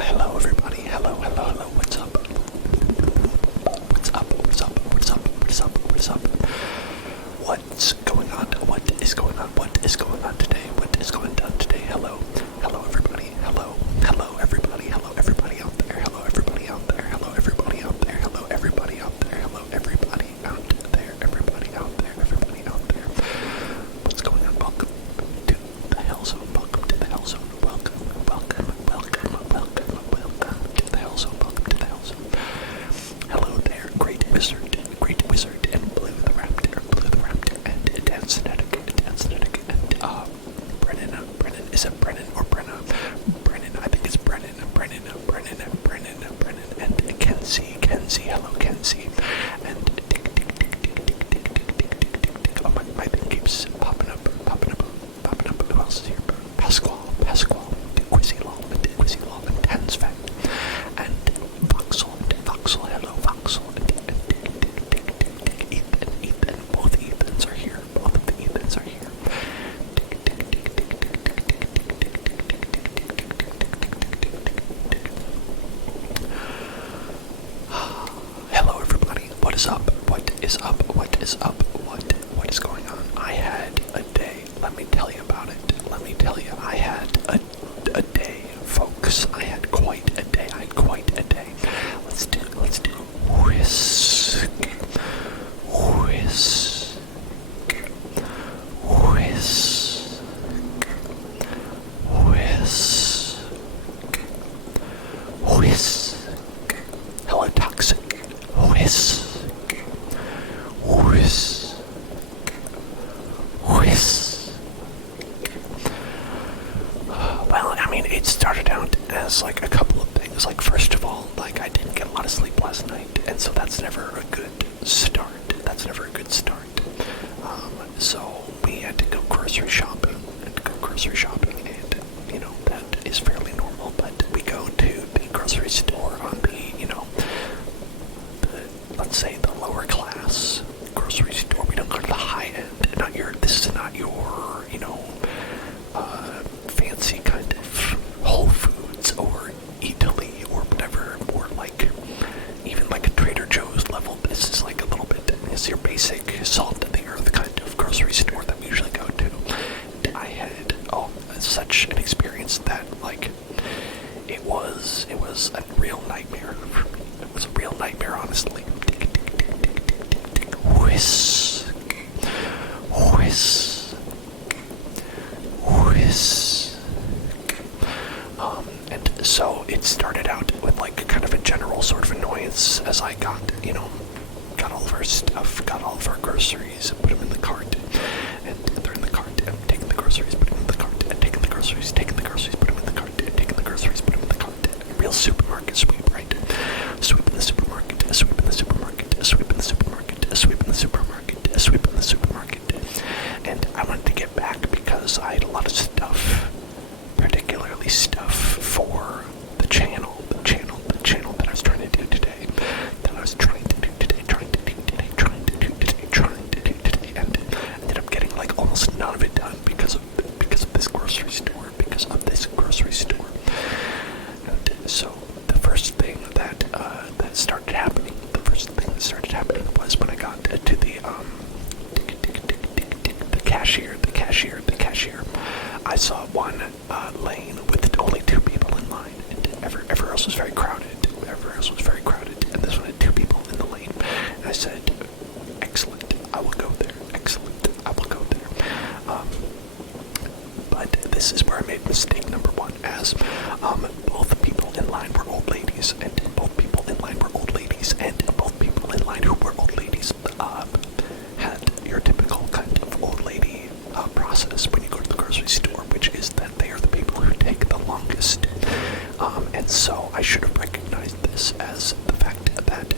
Hello everybody. Hello, what's up? What's up? What's going on? What is going on? What is going on today? What is going on today? Hello everybody. Hello everybody. Hello everybody out there. Hello everybody out there. Hello everybody out there. Hello everybody out there. Hello everybody out there. Everybody out there. Everybody out there. What's going on? Welcome to the Hell Zone. Welcome to the Hell Zone. Welcome to the Hell Zone. Welcome to the Hell Zone. Hello there, great wizard, and Blue the Raptor, and Dancenetic, and Brennan, is it Brennan or Brenna? Brennan, I think it's Brennan, and Kenzie, hello Kenzie, and tick, oh my thing keeps popping up, who else is here? Pasquale, Quizzy Law, and Tansfat, and Voxel, hello Voxel, and Ethan, both Ethans are here, both of the Ethans are here. Hello everybody, what is up? What is going on? I had a day, let me tell you about it. I had a day, folks. I had quite a day. Let's do whisk. Hello, toxic. Whisk. Well, I mean, it started out as like a couple of things. Like, first of all, like, I didn't get a lot of sleep last night, and so that's never a good start. So we had to go grocery shopping, and you know, that is fairly normal, but we go to the grocery store on let's say the lower class grocery store. We don't go to the high end. This is not your, fancy kind of Whole Foods or Italy or whatever, or like even like a Trader Joe's level. This is like a little bit, this is your basic salt of the earth kind of grocery store that we usually go to. And I had such an experience that like it was a real nightmare for me. It was a real nightmare, honestly. Whisk. And so it started out with like kind of a general sort of annoyance as I got all of our stuff, got all of our groceries, and put them in the cart, and they're in the cart, and I'm taking the groceries, put them in the cart, and taking the groceries, put them in the cart, and taking the groceries, put them in the cart. Real supermarket sweep, right? Sweep in the supermarket, and I wanted to get back because I had a lot of stuff, particularly stuff for the channel that I was trying to do today, and ended up getting like almost none of it done because of this grocery store, And so the first thing that started happening was when I got to the cashier. I saw one lane with only two people in line, and everywhere else was very crowded. And this one had two people in the lane. And I said, "Excellent, I will go there. But this is where I made mistake number one, as both people in line were old ladies, and both people in line who were old ladies had your typical kind of old lady process when you go to the grocery store, which is that they are the people who take the longest. And so I should have recognized this as the fact that,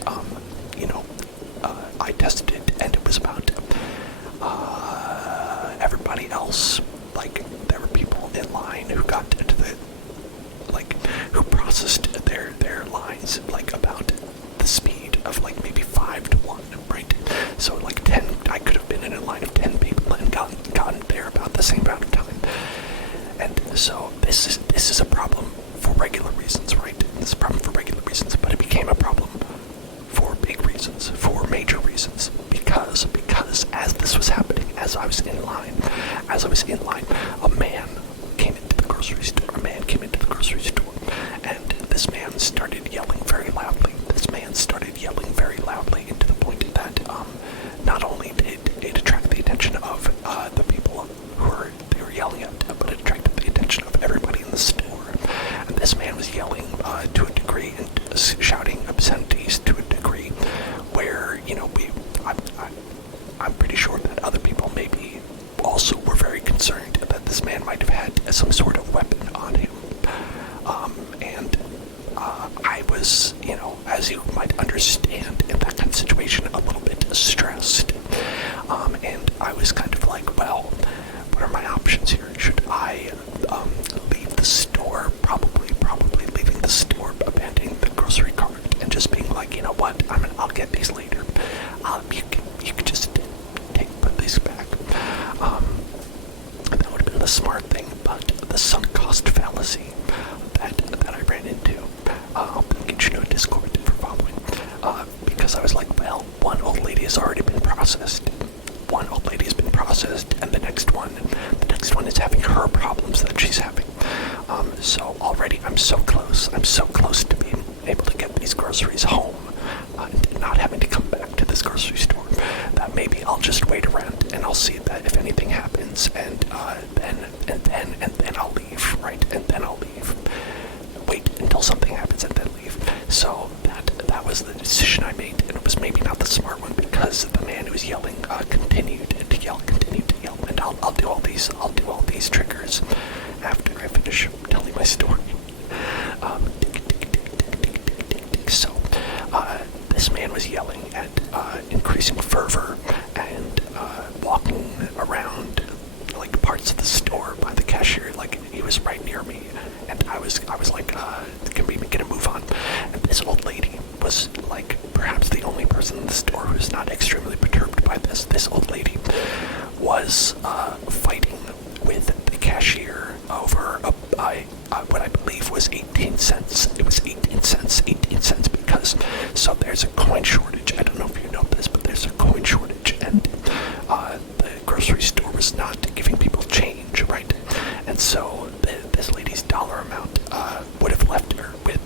I tested it, and it was about everybody else. Like, there were people in line who got to who processed their lines, like, about the speed of, like, maybe 5 to 1, right? So, like, 10, I could have been in a line of 10 people and gotten there about the same amount of time. And so, this is a problem for regular reasons, right? This is a problem for regular reasons, but it became a problem for big reasons, for major reasons, because as this was happening, as I was in line, a man came into the grocery store. And this man started yelling very loudly. And to the point that not only did it attract the attention of the people they were yelling at, but it attracted the attention of everybody in the store. And this man was yelling to a degree and shouting obscenities to a degree where, I'm pretty sure that other people maybe also were very concerned that this man might have had some sort of weapon on him. I was, as you might understand, in that kind of situation, a little bit stressed. And I was kind of like, well, what are my options here? Should I leave the store? Probably leaving the store, abandoning the grocery cart, and just being like, you know what? I'll get these later. You can just put these back. That would have been the smart thing, but the sunk cost fallacy that I ran into. I'll get you to Discord for following. Because I was like, well, one old lady has already been processed. And the next one is having her problems that she's having. So already I'm so close to being able to get these groceries home, and not having to come back to this grocery store, that maybe I'll just wait around and I'll see that if anything happens, and then I'll leave, right? And then I'll leave. Wait until something happens and then leave. So that was the decision I made, and it was maybe not the smart one, because the man who was yelling continued to yell, and I'll do all these triggers after I finish telling my story. So this man was yelling at increasing fervor and walking around like parts of the store by the cashier, like he was right near me, and I was like, can we get a move on? And this old lady was like perhaps the only person in the store who's not extremely perturbed by this. This old lady was fighting with the cashier over what I believe was 18 cents. It was 18 cents because, so there's a coin shortage. I don't know if you know this, but there's a coin shortage, and the grocery store was not giving people change, right? And so this lady's dollar amount would have left her with,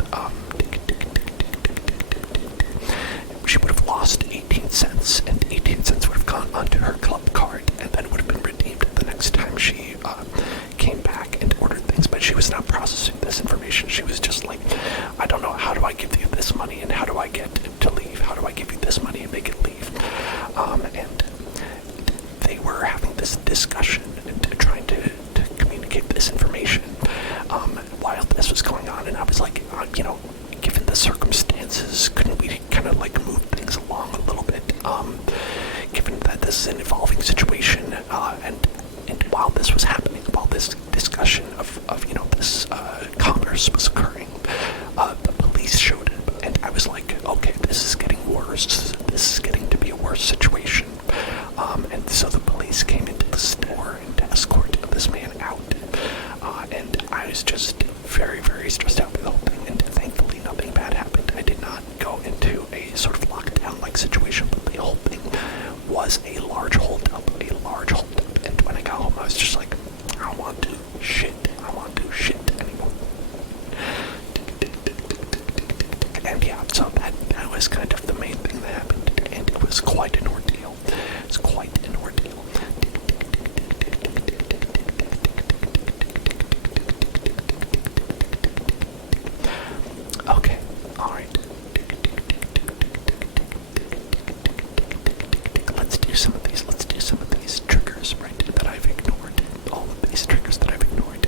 she would have lost 18 cents, and 18 cents would have gone onto her club card, and then it would have been redeemed the next time she came back and ordered things. But she was not processing this information. She was just like, I don't know, how do I give you this money, and how do I get to leave? How do I give you this money and make it leave? And they were having this discussion and trying to communicate this information while this was going on, and I was like, given the circumstances, couldn't we kind of like move things along a little bit? Given that this is an evolving situation, and while this was happening, while this discussion of this commerce was occurring, the police showed up, and I was like, okay, this is getting worse. This is getting to be a worse situation. And so the police came into the store and to escort this man out. And I was just very, very stressed out by the whole thing, and thankfully nothing bad happened. I did not go into a sort of lockdown-like situation, but the whole thing was a large holdup. And when I got home, I was just like, I don't want to do shit anymore. And yeah, so that was kind of the main thing that happened, and it was quite an ordeal. Okay, alright. Let's do some of these triggers, right, that I've ignored. All of these triggers that I've ignored.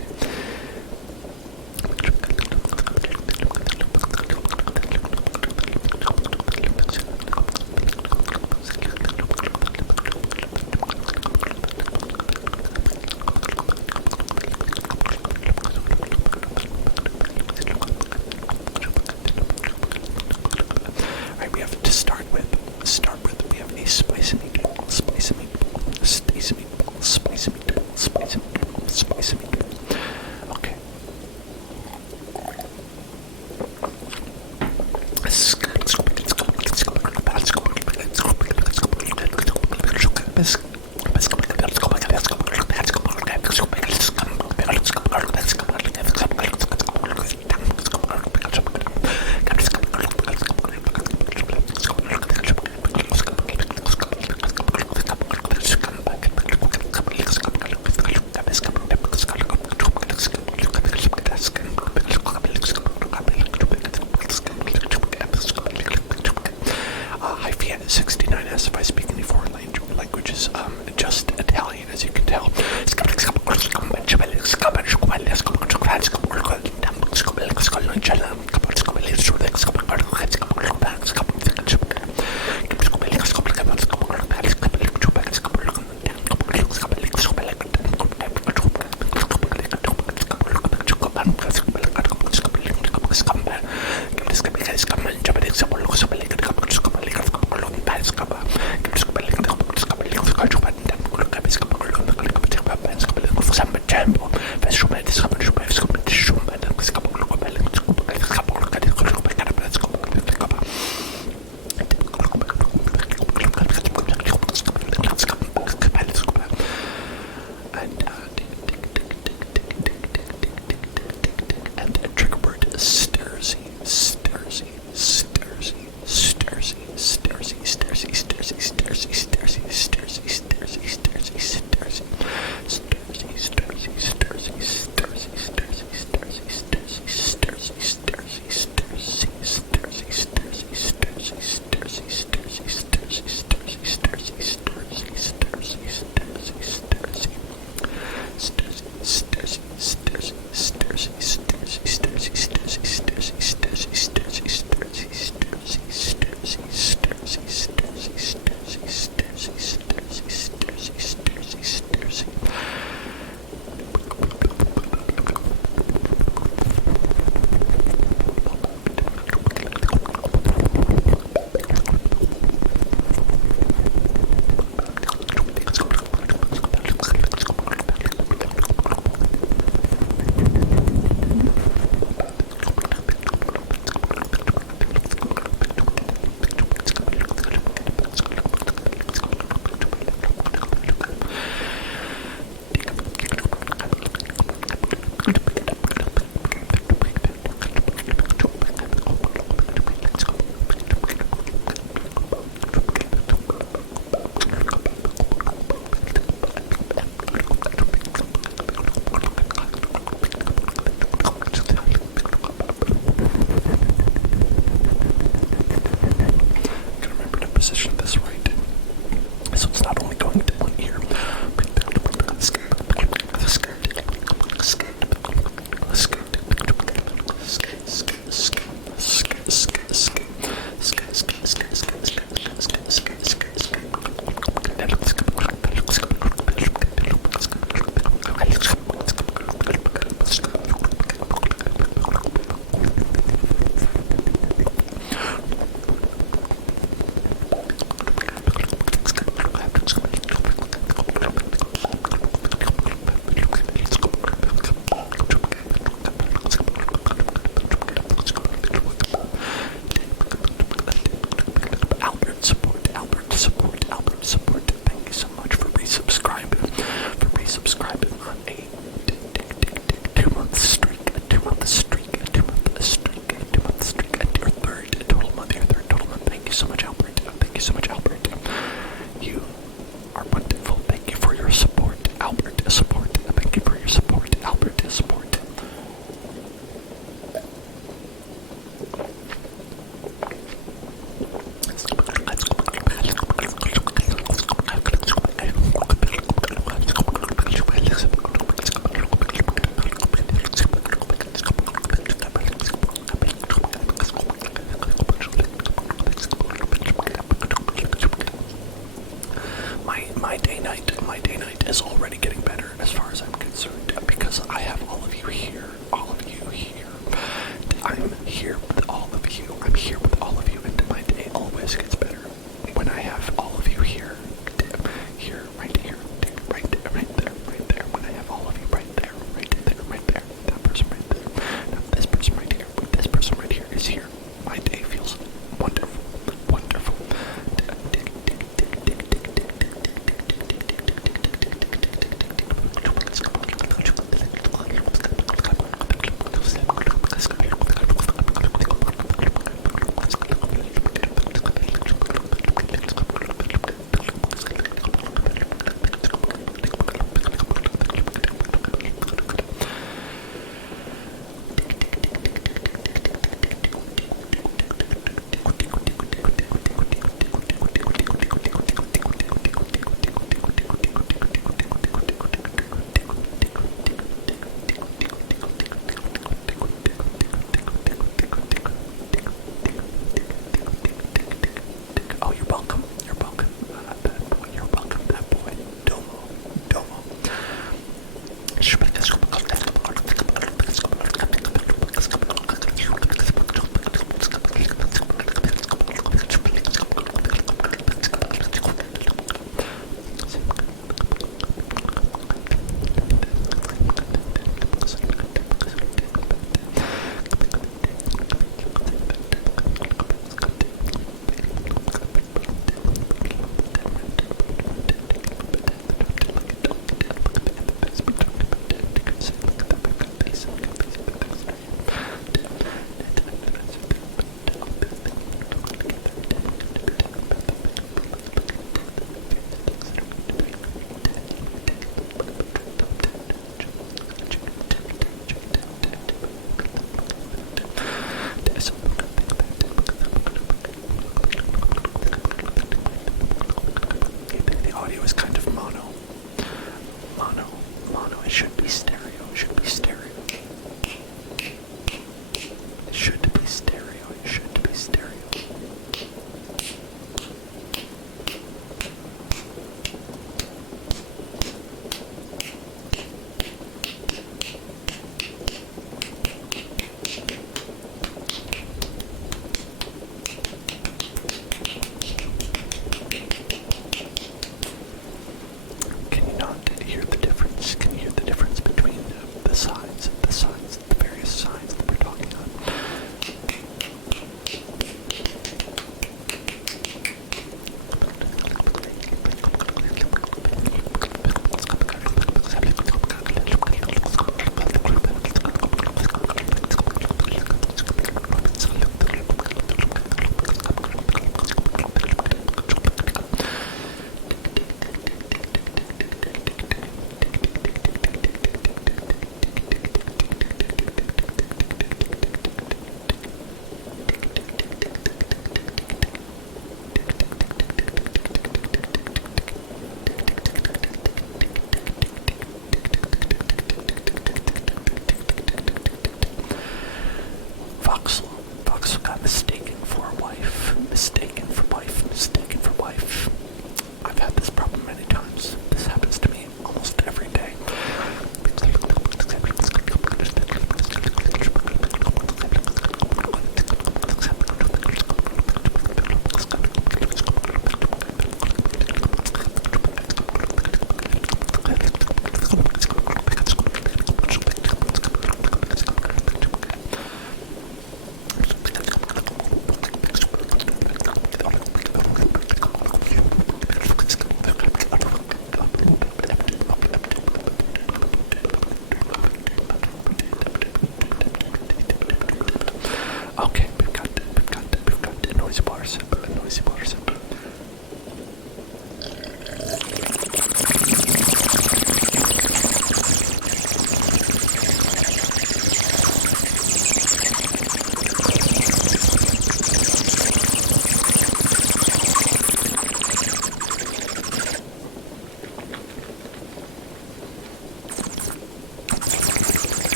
And trigger word Sturzy, Sturzy, Sturzy, Sturzy.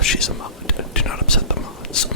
She's a mod. Do not upset the mods.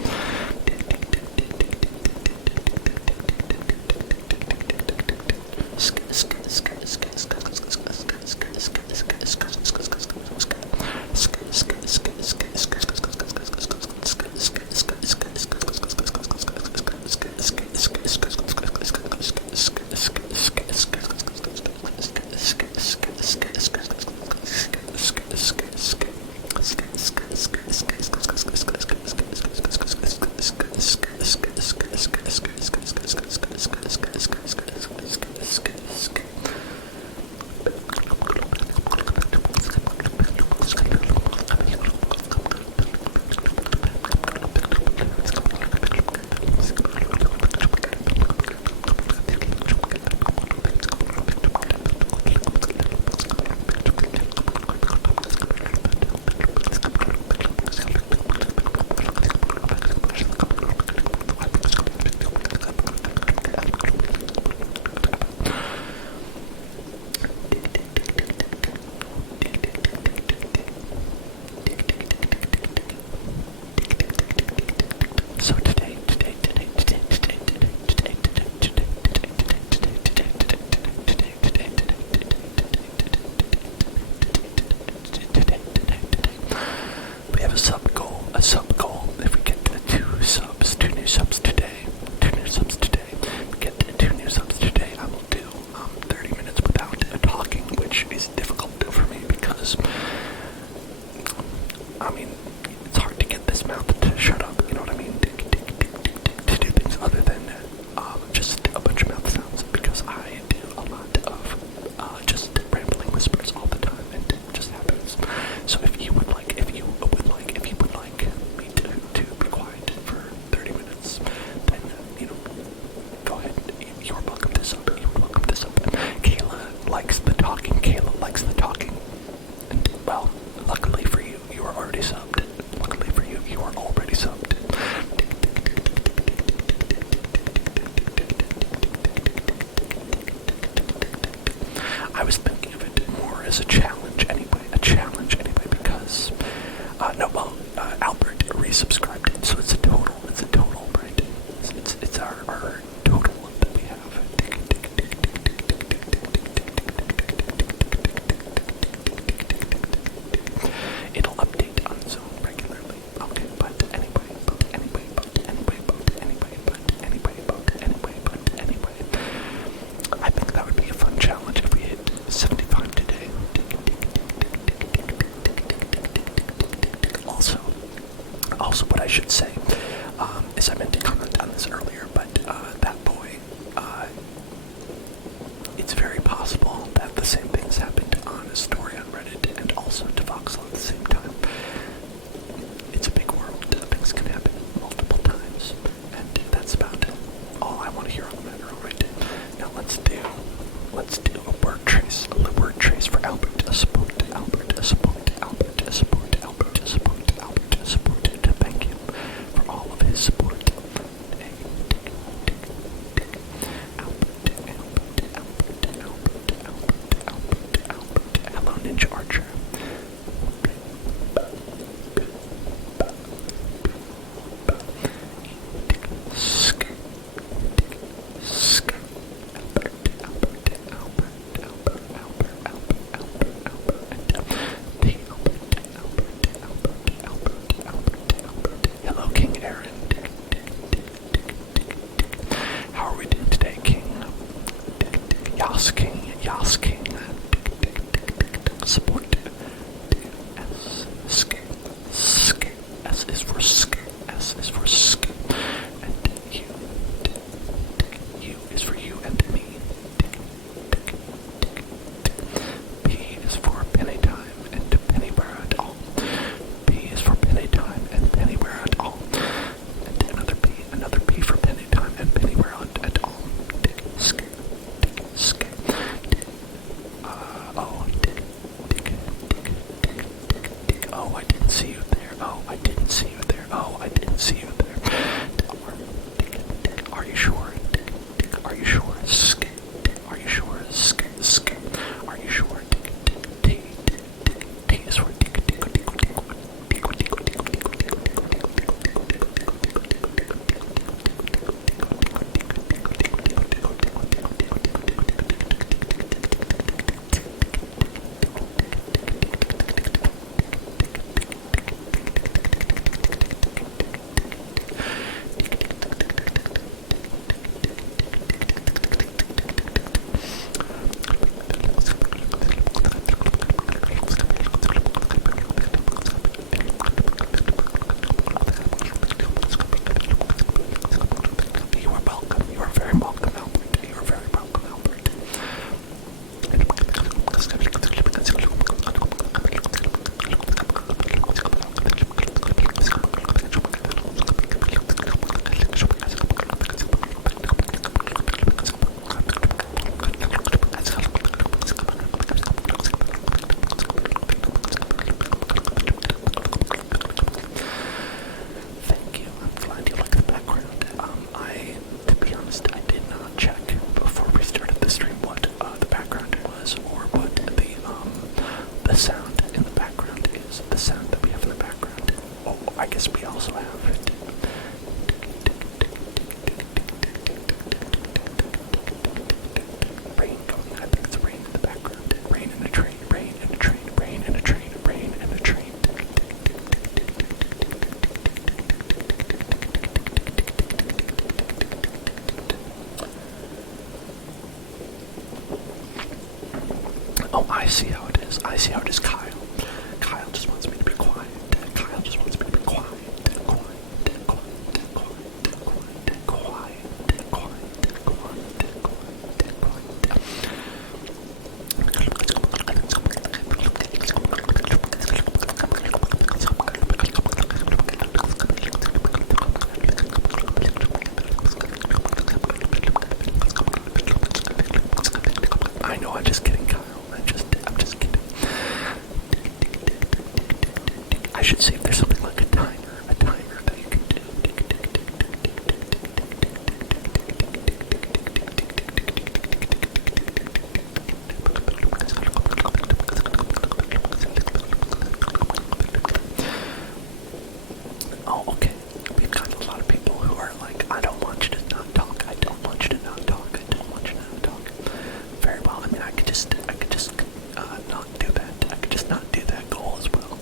I was thinking of it more as a challenge anyway, because, Albert resubscribed, so it's a total, right? It's our total that we have. it's very possible that the same things happened on a story on Reddit and also to Voxel at the same time. It's a big world. Things can happen multiple times, and that's about all I want to hear on the matter. Alright, now let's do a word trace. A word trace for Albert. A support. Albert. A support. Albert. A support. Albert. A support. Albert. A support. To thank him for all of his support. Hello, Ninja Archer. Hello, King Aaron. How are we doing today, King? Yas King, Yas King. Support. S, sk, sk. S is for sk. S is for sk. And U. U is for you and me. P is for penny time and pennywhere at all. P is for penny time and pennywhere at all. And another P for penny time and pennywhere at all. Sk, sk. Oh, oh, I didn't see you there. Oh, I didn't see you there. Oh, I didn't see you there. Are you sure? Are you sure? Sk. Are you sure? Sk. Sk. Are you sure? T. T is for You are welcome. You are very welcome, Albert. You are very welcome, Albert. Thank you. I'm glad you like the background. To be honest, I did not check before we started the stream what the background was or what the sound in the background is. The sound that we have in the background. Oh, I guess we also have it. Rain going. I think it's rain in the background. Rain in a train. Rain in a train. Rain in a train. Rain in a train. Oh, I see how it is. I see how it is, Kyle. Kyle just wants me to be quiet. Kyle just wants me to be quiet. I know, I'm just kidding, Kyle. I'm just kidding. I should see if there's something like a timer that you can do. Oh, okay. We've got a lot of people who are like, I don't want you to not talk. I don't want you to not talk. I don't want you to not talk. Very well. I mean, I could just not do that. I could just not do that goal as well.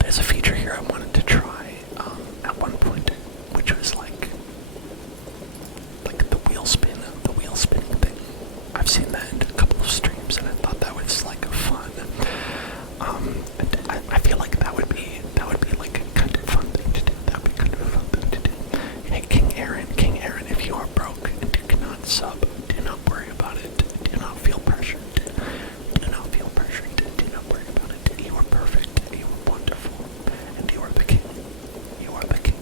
There's a feature here I wanted to try at one point, which was like the wheel spinning thing. I've seen that. sub. Do not worry about it. Do not feel pressured. Do not feel pressured. Do not worry about it. You are perfect. You are wonderful. And you are the king. You are the king.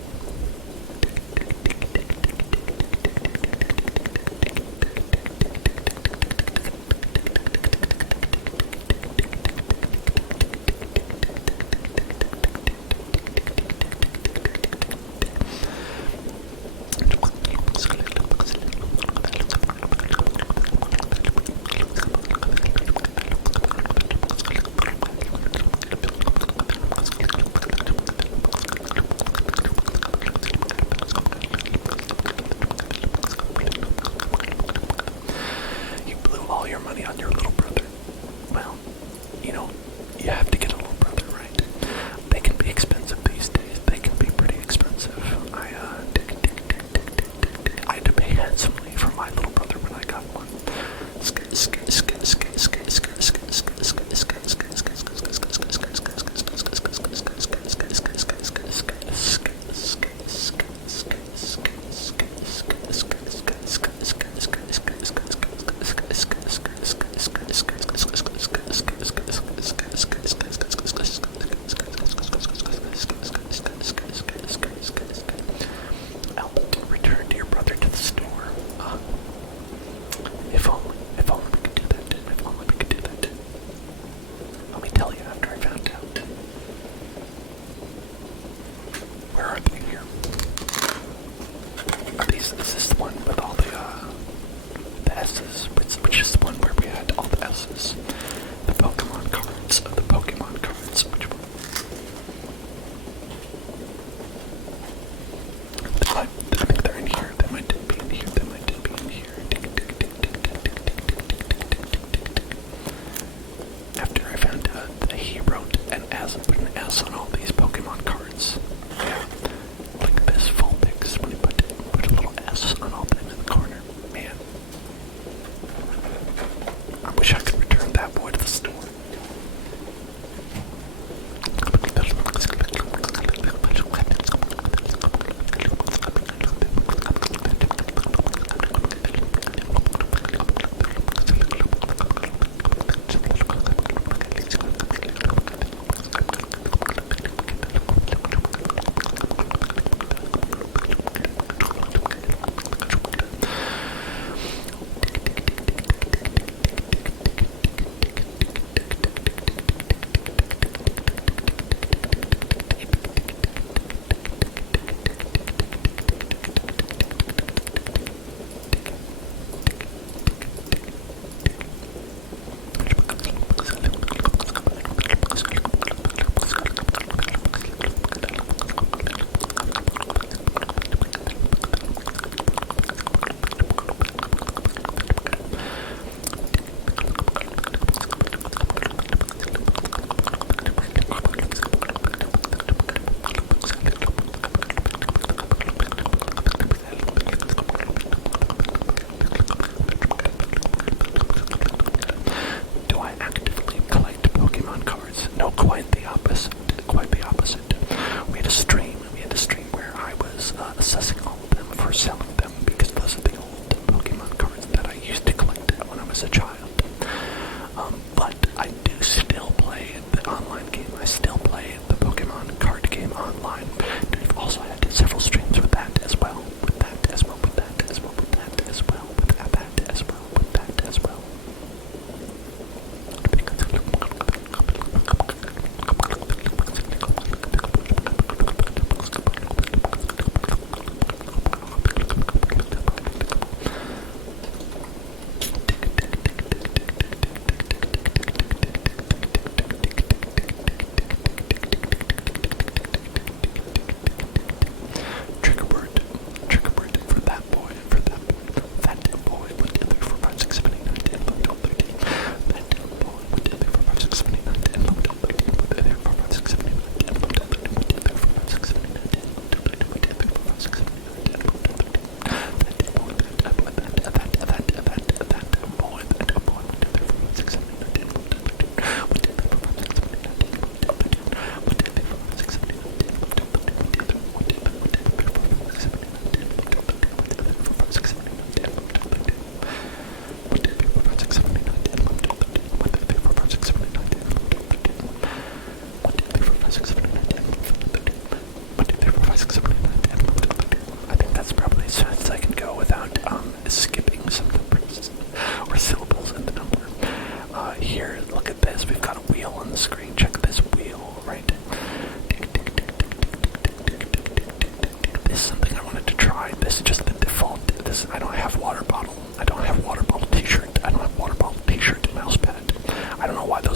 You blew all your money on your little brother. Well, you know, you have to get a little brother, right? They can be expensive these days. They can be pretty expensive. I had to pay handsomely for my little brother when I got one. Albert, return to your brother to the store. If only we could do that. If only we could do that. Let me tell you after I found out. Where are they here? Is this the one with all the S's? Which is the one where we had all the S's? The Pokemon cards. The Pokemon cards. Which one? I think they're in here. They might be in here. They might be in here. After I found out that he wrote an S, put an S on all these Pokemon cards. Yeah. Like this full pics when he put a little S on all them in the corner. Man. I wish I could return that boy to the store.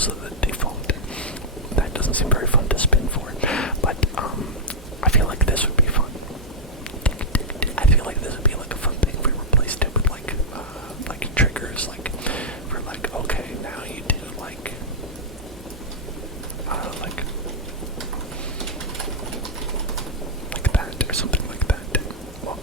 those are the default. That doesn't seem very fun to spin for, but I feel like this would be fun. I feel like this would be like a fun thing if we replaced it with like triggers, like for like, okay, now you do like that or something like that. Well,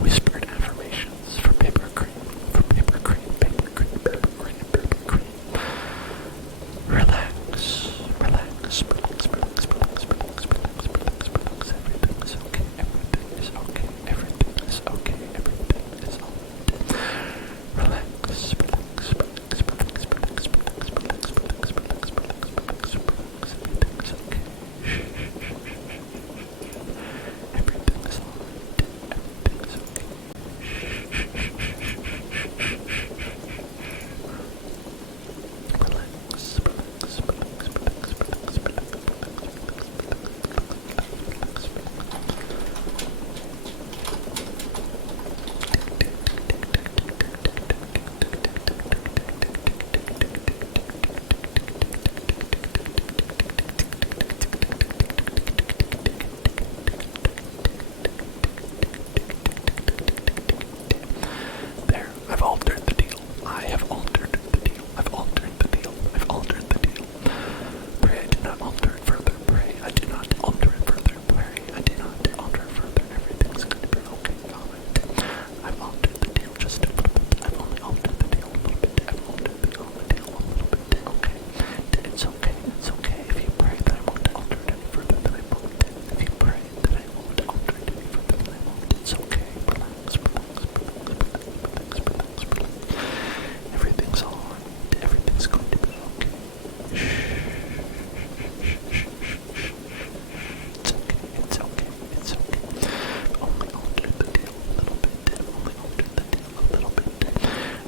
Whispered affirmations for paper cream, paper cream, paper cream, paper cream, paper cream. Relax, relax, relax, relax, relax, relax, relax, relax, relax. Everything is okay, everything is okay, everything is okay, everything is alright. Relax, relax, relax, relax, relax, relax, relax, relax, relax, relax, relax, relax. Everything is okay. Shh, shh, shh, shh, shh. Everything is alright. Everything is okay. Shh, shh, shh, shh, shh, shh, shh, shh. Relax, relax, relax, relax, relax, relax, There, I've altered the deal. I have altered the deal. I've altered the deal. I've altered the deal. Pray I do not alter it further. Pray I do not alter it further. Pray I do not alter it further. Everything's going to be okay. Alright. I've altered the deal just a little bit. I've only altered the deal a little bit. I've altered the deal a little bit. Okay. It's okay. It's okay if you pray that I won't alter it any further than I won't. If you pray that I won't alter it any further than I won't. It's okay. Relax, relax, relax, relax, relax, relax, relax. Everything's alright. Everything's going to be okay. Shh. Shh. Shh. Shh. It's okay. It's okay. It's okay. Only altered the deal a little bit. Only altered the deal a little bit.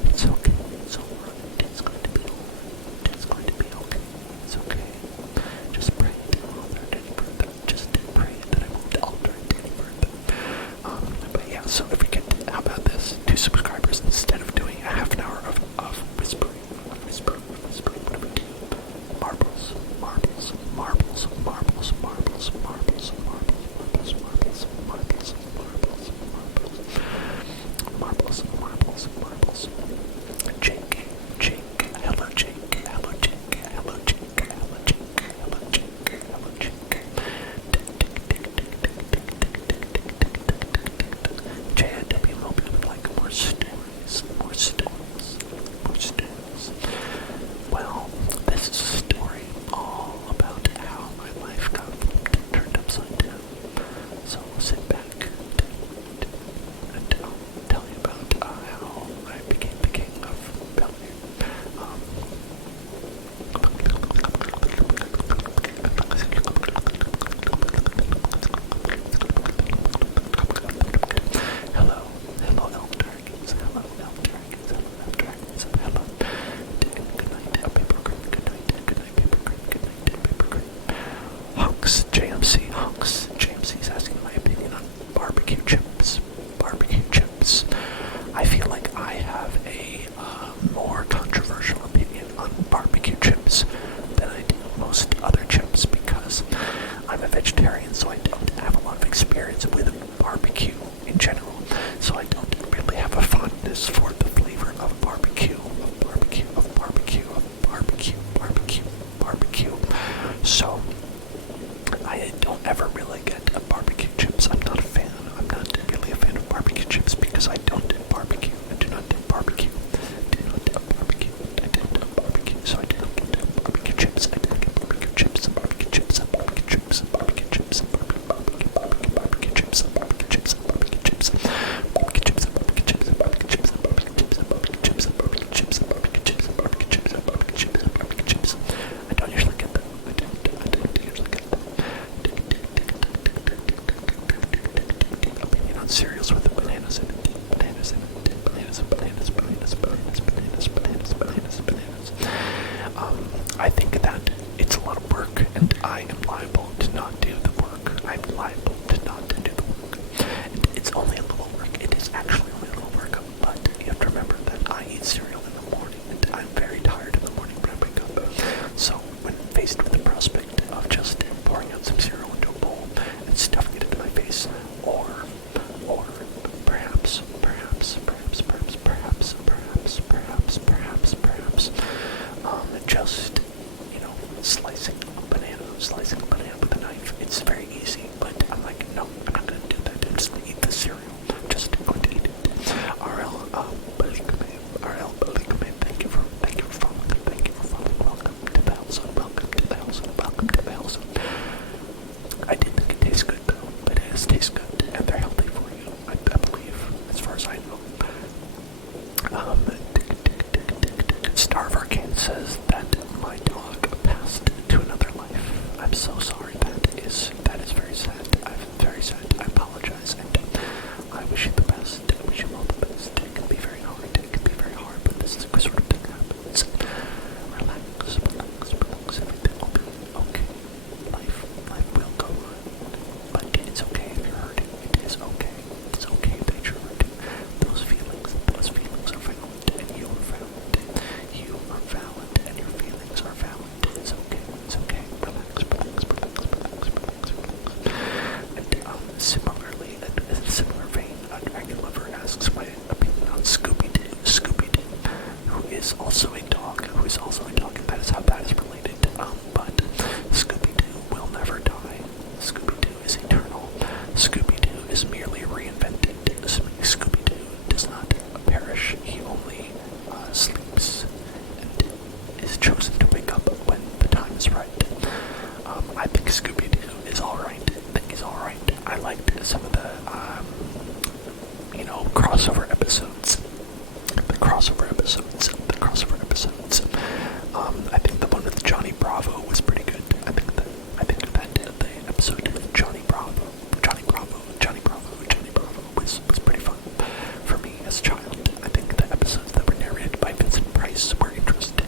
It's okay. It's alright. It's going to be alright. It's going to be okay. It's okay. Just pray that I won't alter it any further. Just pray that I won't alter it any further. But yeah, so if we get, how about this? 2 subscribers instead of doing a half an hour of whispering, what do we do? Marbles, marbles, marbles, marbles, marbles, marbles, marbles, marbles, marbles, marbles, marbles, marbles, marbles. Jake, hello Jake, hello Jake, hello Jake, hello Jake, hello Jake, hello Jake. JW Mobile would like more stories, more stories, more stories. Well, this is a story all about how my life got turned upside down. So sit back and I'll tell you about how I became the king of Bel Air. Hello, elf dragons, hello, elf dragons, hello, elf dragons, hello. Good night, paper cream, good night, paper cream, good night, paper cream. Hunks, JMC, Hunks, JMC is asking my opinion on barbecue chips. Barbecue chips. I feel like I have a more controversial opinion on barbecue chips than I do most other chips because I'm a vegetarian, so I don't have a lot of experience with barbecue in general. So I don't really have a fondness for the flavor of barbecue, of barbecue, of barbecue, of barbecue, barbecue, barbecue. So I don't ever really get barbecue chips. I'm not a fan. I'm not really a fan of barbecue chips because I don't do barbecue. I do not do barbecue. I do not do barbecue. I don't do barbecue. So I do not get barbecue chips. I don't get barbecue chips. Barbecue chips. Barbecue chips. Barbecue chips. Barbecue chips. Barbecue chips. Barbecue chips. Barbecue chips. Barbecue chips. Barbecue chips. Barbecue chips. Barbecue chips. Barbecue chips. Barbecue chips. Barbecue chips. Barbecue chips. Barbecue chips. I don't usually get them. I don't usually get them. Opinion on cereals with bananas in it. Bananas in it. Bananas, bananas, bananas, bananas, bananas, bananas, bananas, bananas. I think that it's a lot of work, and I am liable to not do the work. I'm liable to not do the work. And it's only a little work. It is actually only a little work, but you have to remember that I eat cereal in the morning, and I'm very tired in the morning when I wake up. So when faced with the prospect of just pouring out some cereal into a bowl and stuffing it into my face, or perhaps, just wish you the best. I wish you all the best. It can be very hard. It can be very hard, but this is the sort of thing that happens. Relax, relax, relax. Everything will be okay. Life will go on. But it's okay if you're hurting. It is okay. It's okay that you're hurting. Those feelings are valid, and you are valid. You are valid, and your feelings are valid. It's okay. It's okay. Relax, relax, relax, relax, relax, relax. And similarly, in a similar vein, Dragon Lover asks my opinion on Scooby Doo. Scooby Doo, who is also a dog, and that is how that is related. But Scooby Doo will never die. Scooby Doo is eternal. Scooby Doo is merely reinvented. Scooby Doo does not perish. He only sleeps and is chosen to wake up when the time is right. I think Scooby Doo is alright. I think he's alright. I liked some of the, crossover episodes. I think the one with Johnny Bravo was pretty good. I think that the episode with Johnny Bravo was pretty fun for me as a child. I think the episodes that were narrated by Vincent Price were interesting.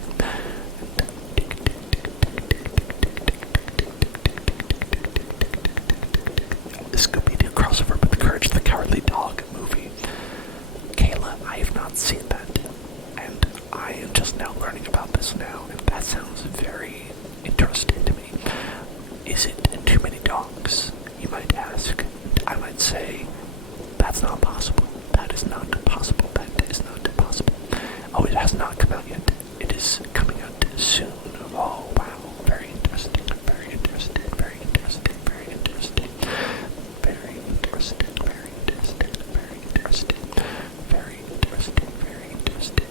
Scooby-Doo crossover with Courage the Cowardly Dog movie. Kayla, I have not seen that, and I am just now learning about this now, and that sounds very interesting to me. Is it too many dogs, you might ask? I might say, that's not possible. That is not possible. That is not possible. Oh, it has not come out yet. It is coming out soon. Oh, wow. Very interesting. Very interesting. Very interesting. Very interesting. Very interesting. Very interesting. Very interesting. Very interesting. Very interesting.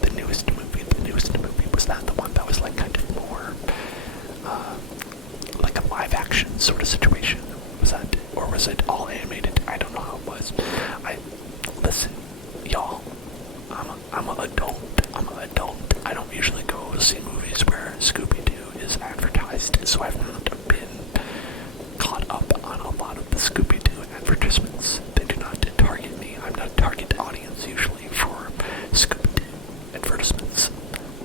The newest movie, was that the one that was like kind of more like a live action sort of situation? Was that, or was it all animated? I don't know how it was. Listen, y'all, I'm an adult. I don't usually go see movies where Scooby-Doo is advertised, so I've not been caught up on a lot of the Scooby-Doo advertisements. They do not target me. I'm not a target audience usually for Scooby-Doo advertisements.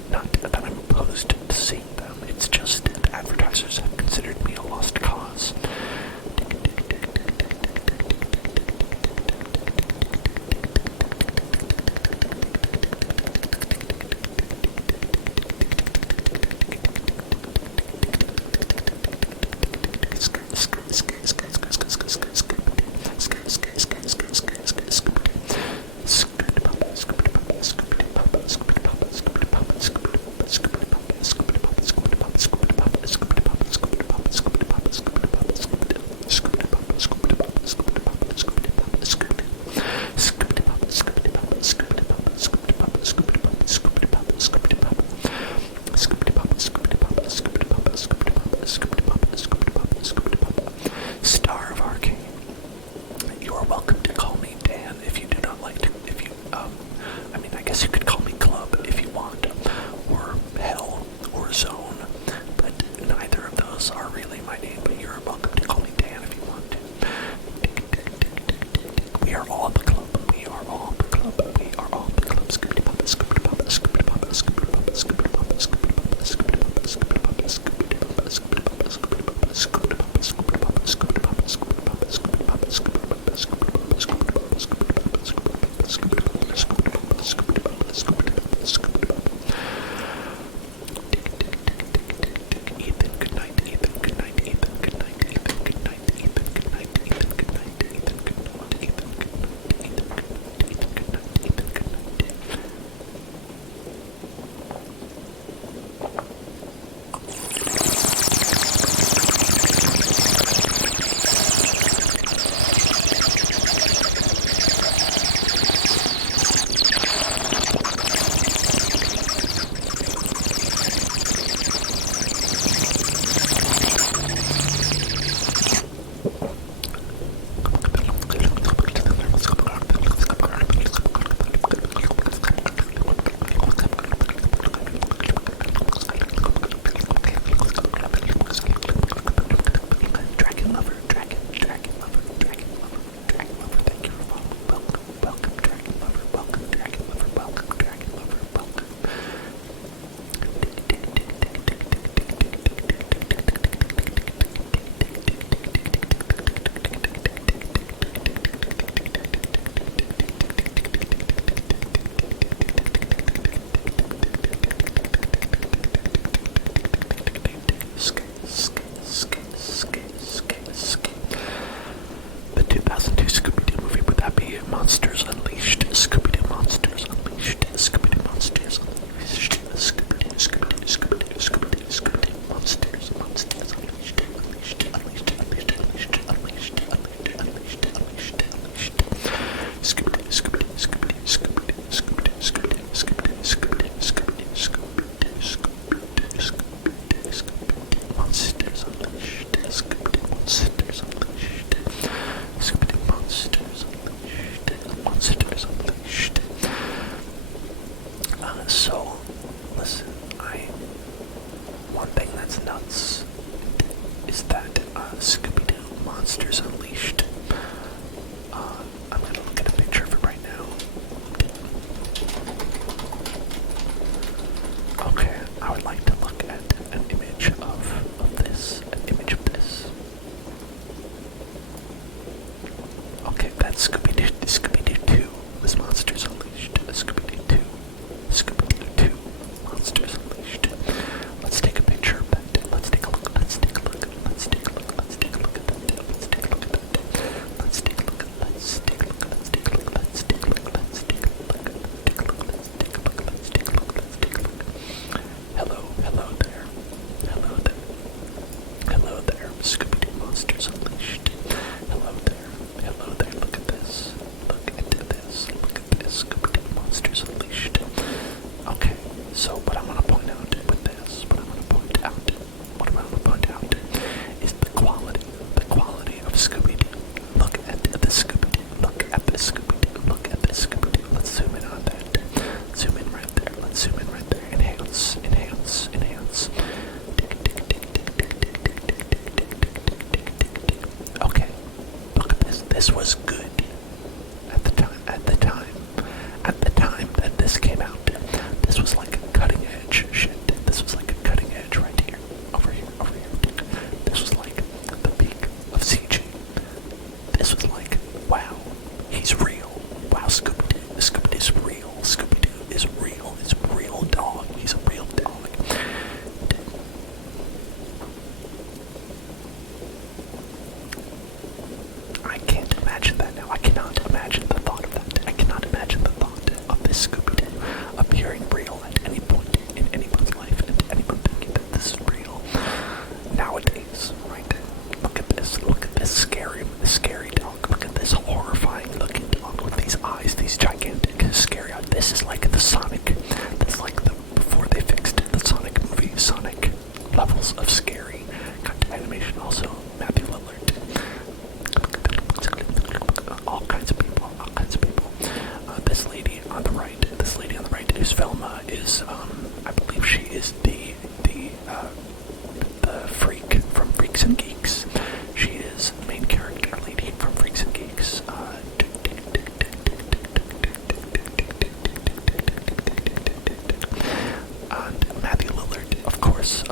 Not that I'm opposed to seeing them, it's just that advertisers have considered me a lost cause. Monsters Unleashed, Scooby-Doo Monsters Unleashed, Scooby-Doo Monsters Unleashed, Scooby-Doo, Scooby-Doo, Scooby-Doo, Scooby-Doo, Scooby-Doo, Monsters, Monsters Unleashed, Unleashed, Unleashed, Unleashed, Unleashed, Unleashed, Unleashed, Unleashed, Unleashed, Unleashed, Scooby-Doo, Scooby-Doo, Scooby-Doo, Scooby-Doo, Scooby-Doo, Scooby-Doo, Scooby-Doo, Scooby-Doo, Scooby-Doo, Scooby-Doo, Scooby-Doo, Scooby-Doo, Scooby-Doo, Monsters Unleashed, Scooby-Doo, Monsters Unleashed, Scooby-Doo, Monsters Unleashed, Monsters Unleashed. So, listen, one thing that's nuts is that Scooby-Doo Monsters Unleashed, I'm gonna look at a picture of it right now. Okay, I would like to look at an image of this, Okay, that's Scooby-Doo 2 was Monsters Unleashed. Scooby-Doo 2. Scooby-Doo 2 Monsters Unleashed. Let's take a picture of that. Let's take a look. Let's take a look. Let's take a look. Let's take a look at that. Let's take a look at that. Let's take a look. Let's take a look. Let's take a look. Let's take a look. Let's take a look. Let's take a look. Let's take a look. Let's take a look. Let's take a look. Hello there. Hello there. Hello there. Scooby-Doo Monsters Unleashed. Hello there. Hello there. Look at this. Look at this. Look at this. Scooby-Doo Monsters Unleashed. Okay, so what I want to point out with this, what I want to point out is the quality of Scooby-Doo. Look at the Scooby-Doo. Look at the Scooby-Doo. Look at the Scooby-Doo. Let's zoom in on that. Zoom in right there. Let's zoom in right there. Enhance, enhance, enhance. Okay, look at this. This was good at the time. At the time that this came out, this was like a cutting edge shit. This was like a cutting edge right here, over here, over here. This was like the peak of CG. This was like, wow, he's real. Wow, Scooby-Doo's real. Scooby-Doo is real. It's a real dog. He's a real dog. I can't imagine that now. I cannot imagine the thought of that. I cannot imagine the thought of this Scooby-Doo appearing real at any point in anyone's life and anyone thinking that this is real nowadays, right? Look at this. Look at this scary dog. Look at this horrifying looking dog with these eyes, these gigantic scary eyes. This is like the Sonic. That's like before they fixed the Sonic movie, Sonic levels of scary kind of animation. Also, Matthew Lillard. All kinds of people. This lady on the right, whose Velma is, I believe she is the freak from Freaks and Geeks. She is the main character lady from Freaks and Geeks. And Matthew Lillard, of course,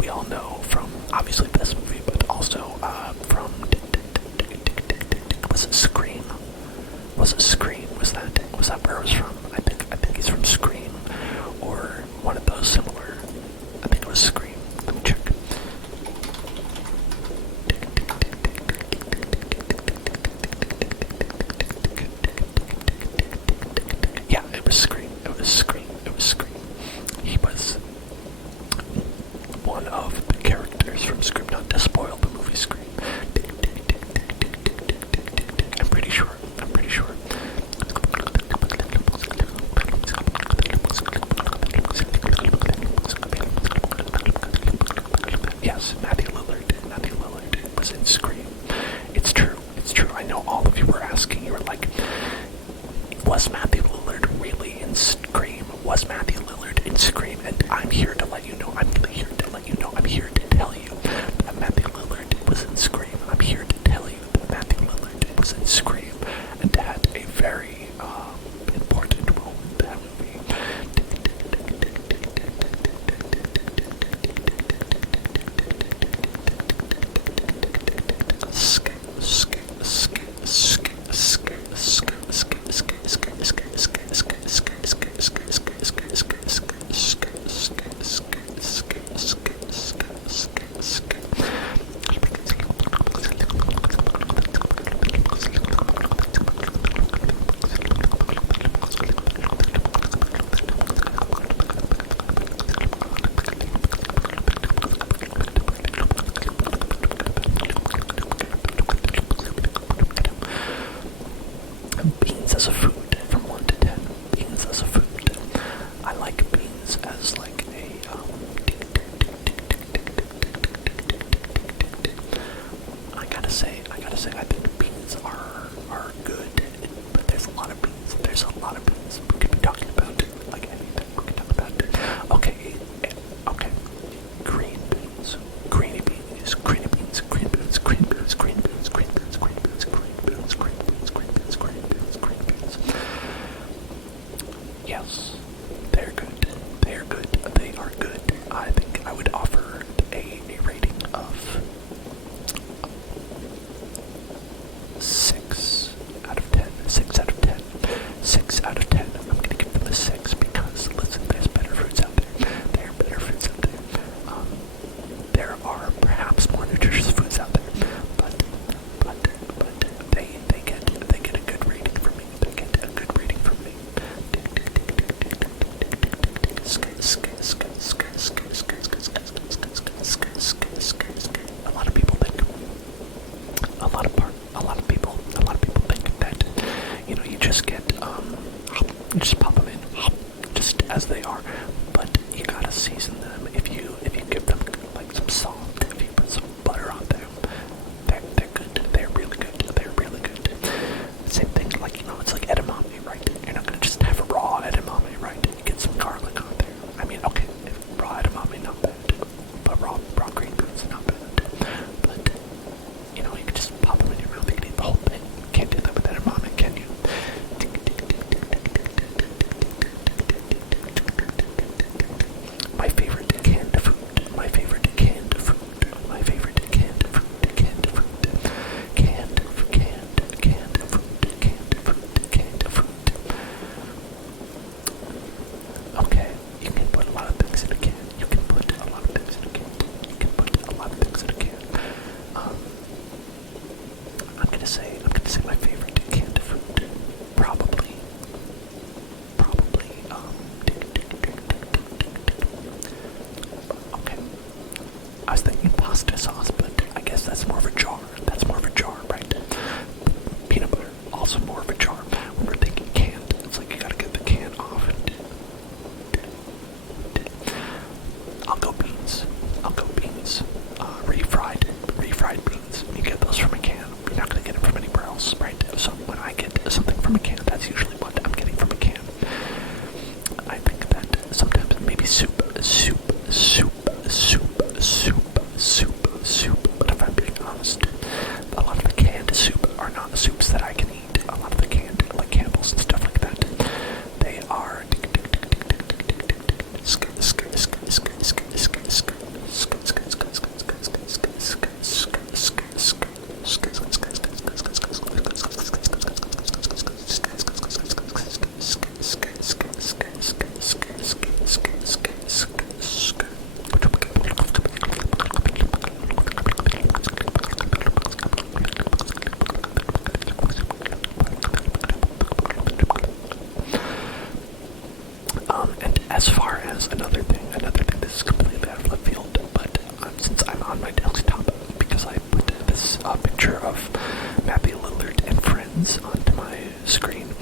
we all know from obviously this movie, but also from was it Scream? Was that where it was from? I think he's from Scream, or one of those similar. I think it was Scream. Let me check. Yeah, it was Scream. He was one of the characters from Scream. Not to spoil the movie Scream. I'm pretty sure. Yes, Matthew Lillard was in Scream. It's true. I know all of you were asking. You were like, was Matthew Lillard really in Scream? Was Matthew Lillard in Scream? And I'm here to let you know. I'm here to tell you that Matthew Lillard was in Scream. I'm here to tell you that Matthew Lillard was in Scream and had a very important role in that movie. I think beans are good, but there's a lot of beans. There's a lot of beans we could be talking about. Like anything we could talk about. Okay, okay. Green beans, greeny beans, greeny beans, green beans, green beans, green beans, green beans, green beans, green beans, green beans, green beans, green beans, green beans. Yes, they're good. They're good. They are good. I think I would offer a rating of 6 out of 10. 6 out of 10. 6 out of 10. I'm gonna give them a 6 because, listen, there's better fruits out there. There are better fruits out there. There are perhaps more nutritious foods out there, but they get a good rating from me. They get a good rating from me. A lot of people think that, you just get, you just pop them in, just as they are, but you gotta season them. If you give them like some salt, if you put some butter on them, they're good. They're really good. They're really good. Same thing, like, it's like edamame, right? You're not gonna just have raw edamame, right? You get some garlic on there. I mean, okay, raw edamame, not bad, but raw green beans, not bad. But you can just pop them in your mouth. You can eat the whole thing. Can't do that with edamame, can you? My favorite canned food. My favorite canned food. My favorite canned food. Canned food. Canned food. Canned food. Okay, you can put a lot of things in a can. You can put a lot of things in a can. You can put a lot of things in a can. I'm gonna say my favorite canned food. Probably. Okay. I was thinking pasta sauce, but I guess that's more of a jar. That's more of a jar, right? Peanut butter, also more of a jar. When we're thinking canned, it's like you gotta get the can off. I'll go beans. Refried beans. You get those from a can. You're not gonna get them from anywhere else, right? So when I get something from a can, that's usually what I'm getting from a can. I think that sometimes maybe soup. But if I'm being honest, a lot of the canned soup are not soups that I can eat. A lot of the canned, like Campbell's and stuff like that, they are. And as far as another thing, this is completely out of left field, but since I'm on my desktop, because I put this picture of Matthew Lillard and friends onto my screen,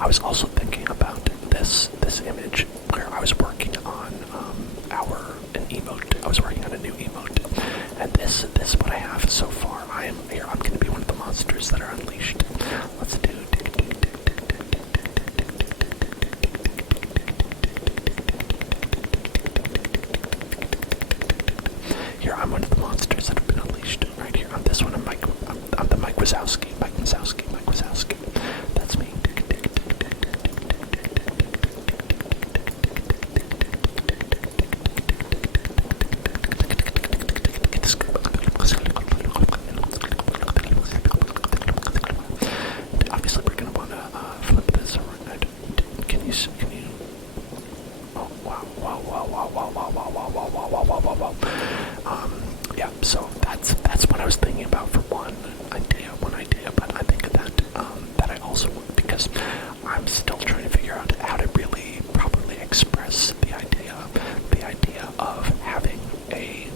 I was also thinking about this image where I was working on an emote. I was working on a new emote, and this is what I have so far. I'm going to be one of the monsters that are unleashed. Let's do. Here, I'm one of the monsters that have been unleashed. Right here, on this one, I'm the Mike Wazowski. That's me. Obviously, we're gonna wanna flip this around. Can you? Oh, wow. Yeah, so that's what I was thinking about for one idea, but I think that I also want, because I'm still trying to figure out how to really properly express the idea of having a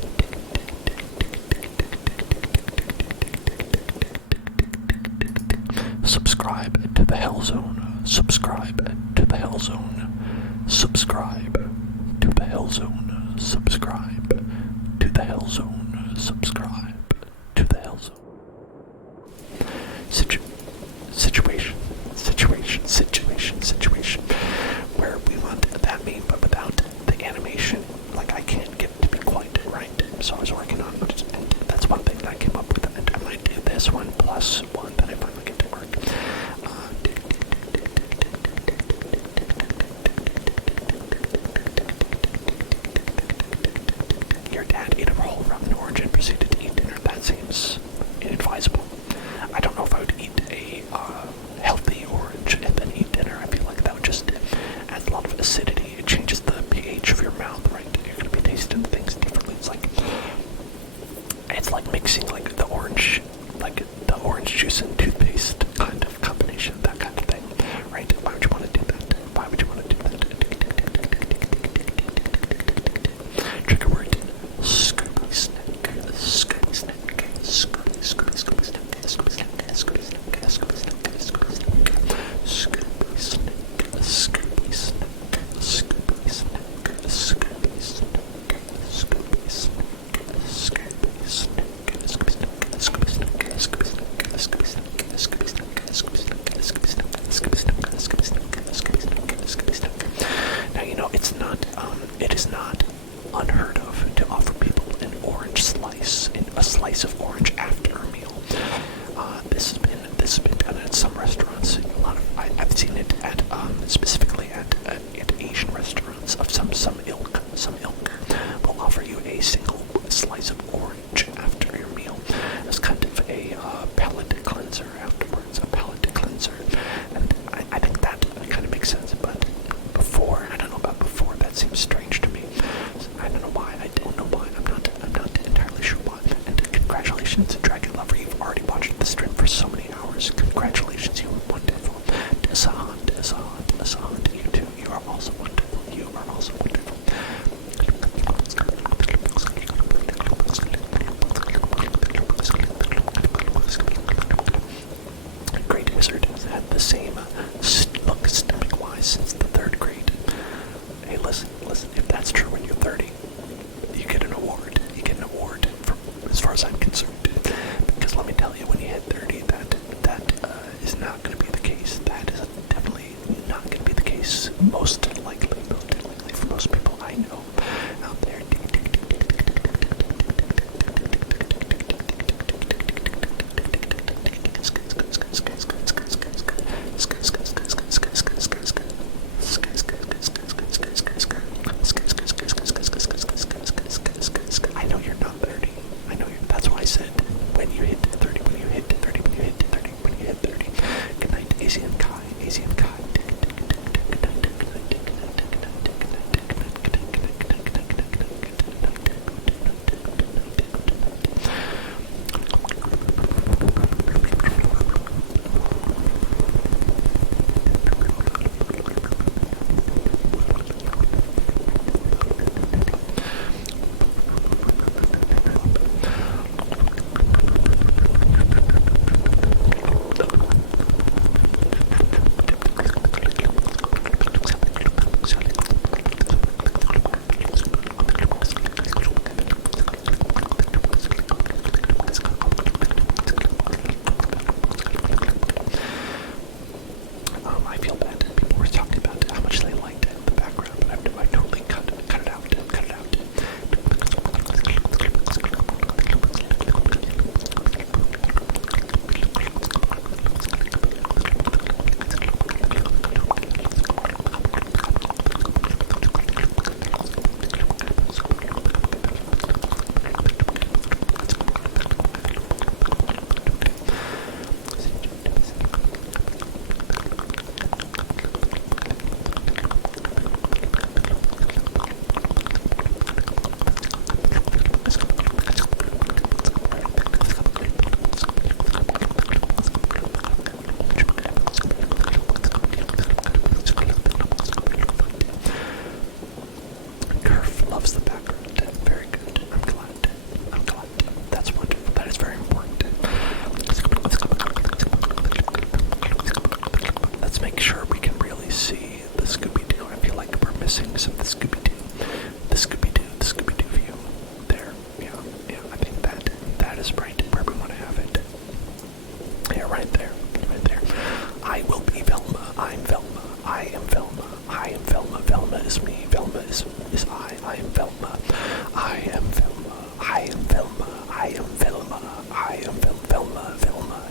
subscribe to the Hell Zone. Subscribe to the Hell Zone. Subscribe to the Hell Zone. Subscribe to the Hell Zone. Subscribe to the Hell Zone. one plus one that I finally get to work. Your dad ate a whole rotten orange and proceeded to eat dinner. That seems inadvisable. I don't know if I would eat a healthy orange and then eat dinner. I feel like that would just add a lot of acidity. It changes the pH of your mouth, right? You're gonna be tasting things differently. It's like mixing like the orange juice and toothpaste kind of combination, that kind of thing, right? Why would you want to do that? Why would you want to do that? Trigger word: Scooby snack, Scooby snack, Scooby snack, Scooby snack, Scooby snack, Scooby snack, Scooby snack, Scooby snack, Scooby snack, Scooby snack, Scooby snack, Scooby snack, Scooby snack. Now you know it is not unheard of to offer people an orange slice, a slice of orange after a meal. This has been done at some restaurants. I've seen it at specifically at Asian restaurants of some ilk. Will offer you a single slice of orange after your meal as kind of a palate cleanser afterwards, a palate cleanser. And I think that kind of makes sense, but before, I don't know about before, that seems strange to me. I don't know why, I'm not entirely sure why. And congratulations, Dragon Lover, you've already watched the stream for so many hours. Congratulations, you are wonderful. Desahan, you too, you are also wonderful, you are also wonderful. Great Wizard has had the same look stomach-wise since the 3rd grade. Hey, listen, if that's true when you're 30, you get an award. You get an award, as far as I'm concerned. Because let me tell you, when you hit 30, that is not going to be the case. That is definitely not going to be the case. Most likely for most people I know out there.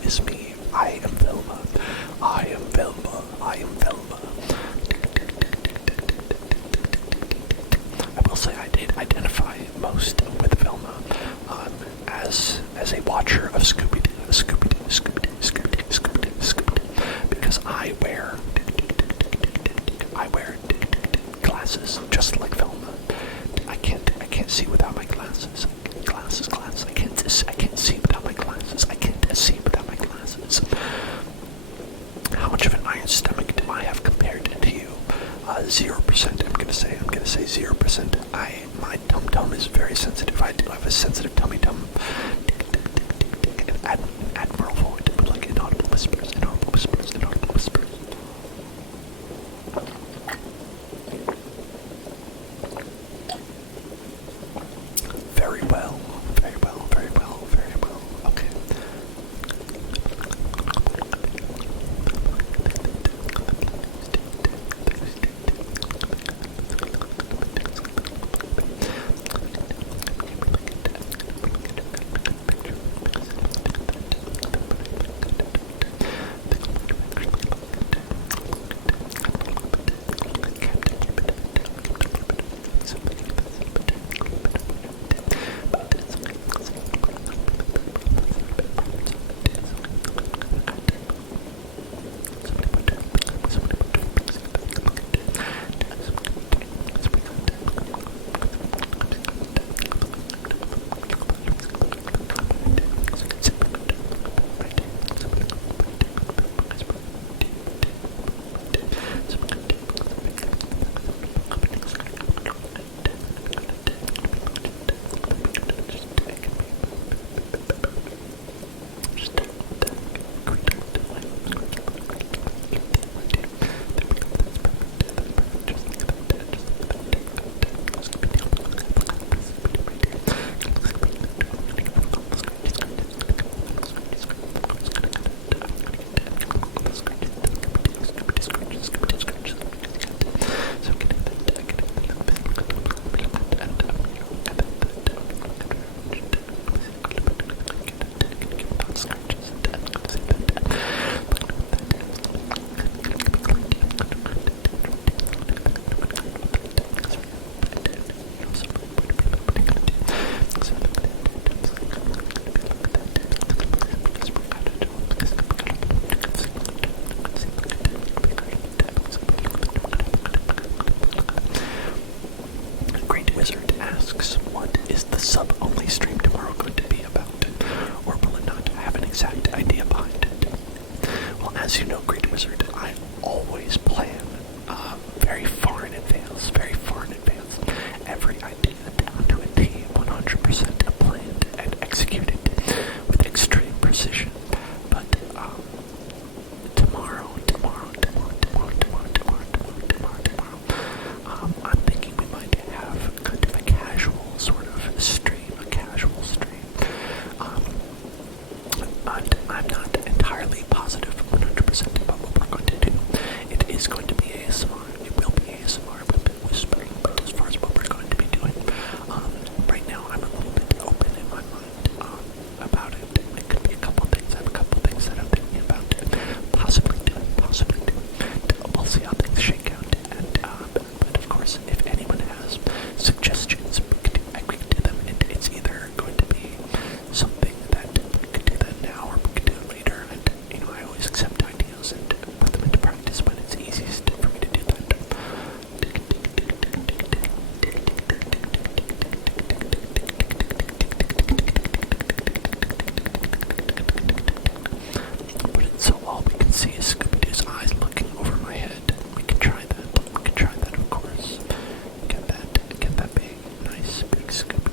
is me. I am Velma. I am Velma. I am Velma. I will say I did identify most with Velma as a watcher of Scooby Doo, because I wear glasses just like Velma. I can't see without my glasses. Glasses. I can't see without my glasses. I can't see without my glasses. How much of an iron stomach do I have compared to you? 0%. I'm gonna say 0%. My tum-tum is very sensitive. I do have a sensitive tummy-tum. Admirable void, but like inaudible whispers. Very well. Okay. sub-only stream tomorrow going to be about? Or will it not have an exact idea behind it? Well, as you know, Great Wizard, I always plan very far in advance. Every idea down to a T, 100% planned and executed with extreme precision. But tomorrow, I'm thinking we might have kind of a casual sort of stream, I'm not entirely positive 100% about what we're going to do. It is going to be ASMR. It will be ASMR with whispering, but as far as what we're going to be doing, right now I'm a little bit open in my mind about it. It could be a couple things. I have a couple things that I'm thinking about possibly doing. We'll see how things shake out. And but of course, if anyone has suggestions, I could do them. And it's either going to be something that we could do that now, or we could do it later. And I always accept ideas and put them into practice when it's easiest for me to do that. But so all we can see is Scooby-Doo's eyes looking over my head. We can try that, of course. Get that big, nice, big Scooby-Doo.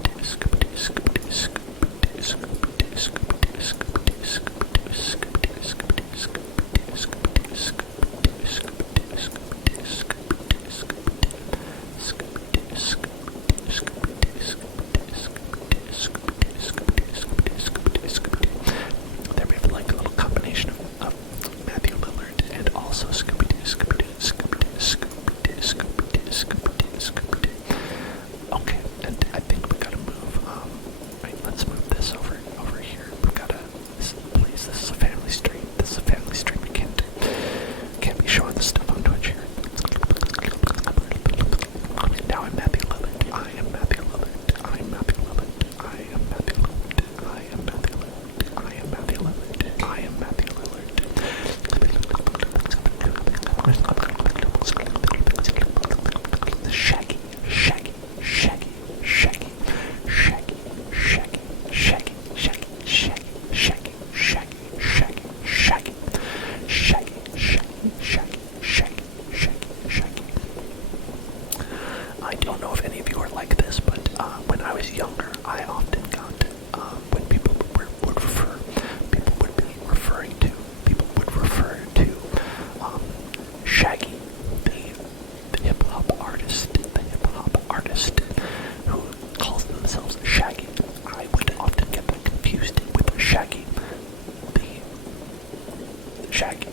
Shaggy,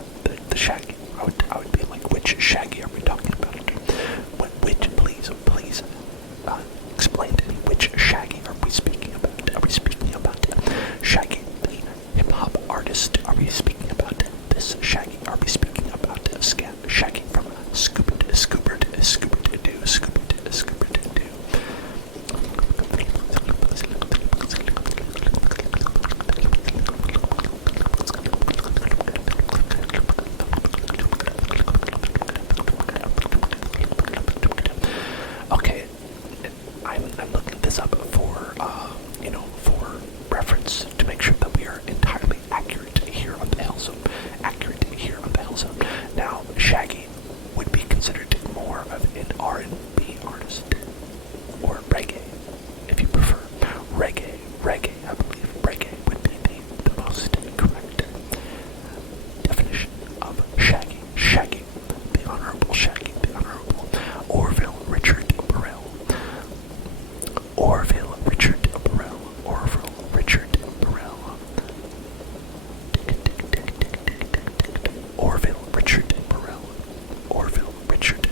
the Shaggy. I would be like, which Shaggy are we talking about? Which, please, explain to me, which Shaggy are we speaking about? Are we speaking about Shaggy, the hip-hop artist? Are we speaking about this Shaggy? Are we speaking about Shaggy from Scooby Doo? Okay, I'm looking this up for, for reference to make sure that we are entirely accurate here on the Hell Zone. Now, Shaggy would be considered more of an R&B artist, or reggae, if you prefer. Reggae, I believe reggae would be the most correct definition of Shaggy. Shaggy, the Honorable Shaggy, the Honorable Orville Richard Burrell. Orville Richard Burrell. Orville Richard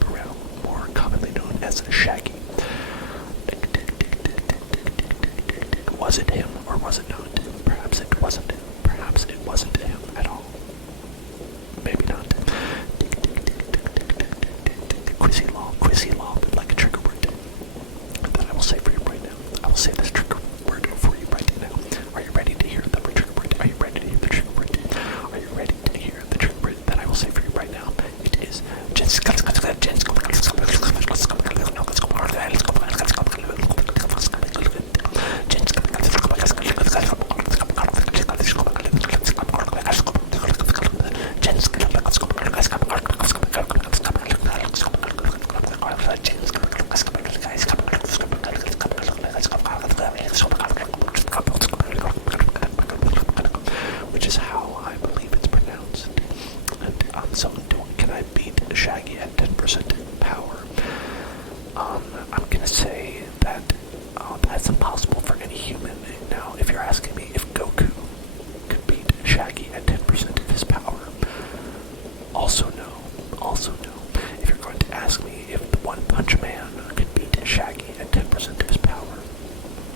Burrell, more commonly known as Shaggy. Was it him or was it not? Perhaps it wasn't him. Perhaps it wasn't him at all. Maybe not. Quizzy law, but like a trigger word that I will say for you right now. I will say this trigger word for you right now. Are you ready to hear the trigger word? Are you ready to hear the trigger word? Are you ready to hear the trigger word that I will say for you right now? It is which is how I believe it's pronounced. And so, can I beat Shaggy at 10% power? I'm gonna say that that's impossible for any human. Now, if you're asking me if Goku could beat Shaggy at 10% of his power, also no. If you're going to ask me if the One Punch Man could beat Shaggy at 10% of his power,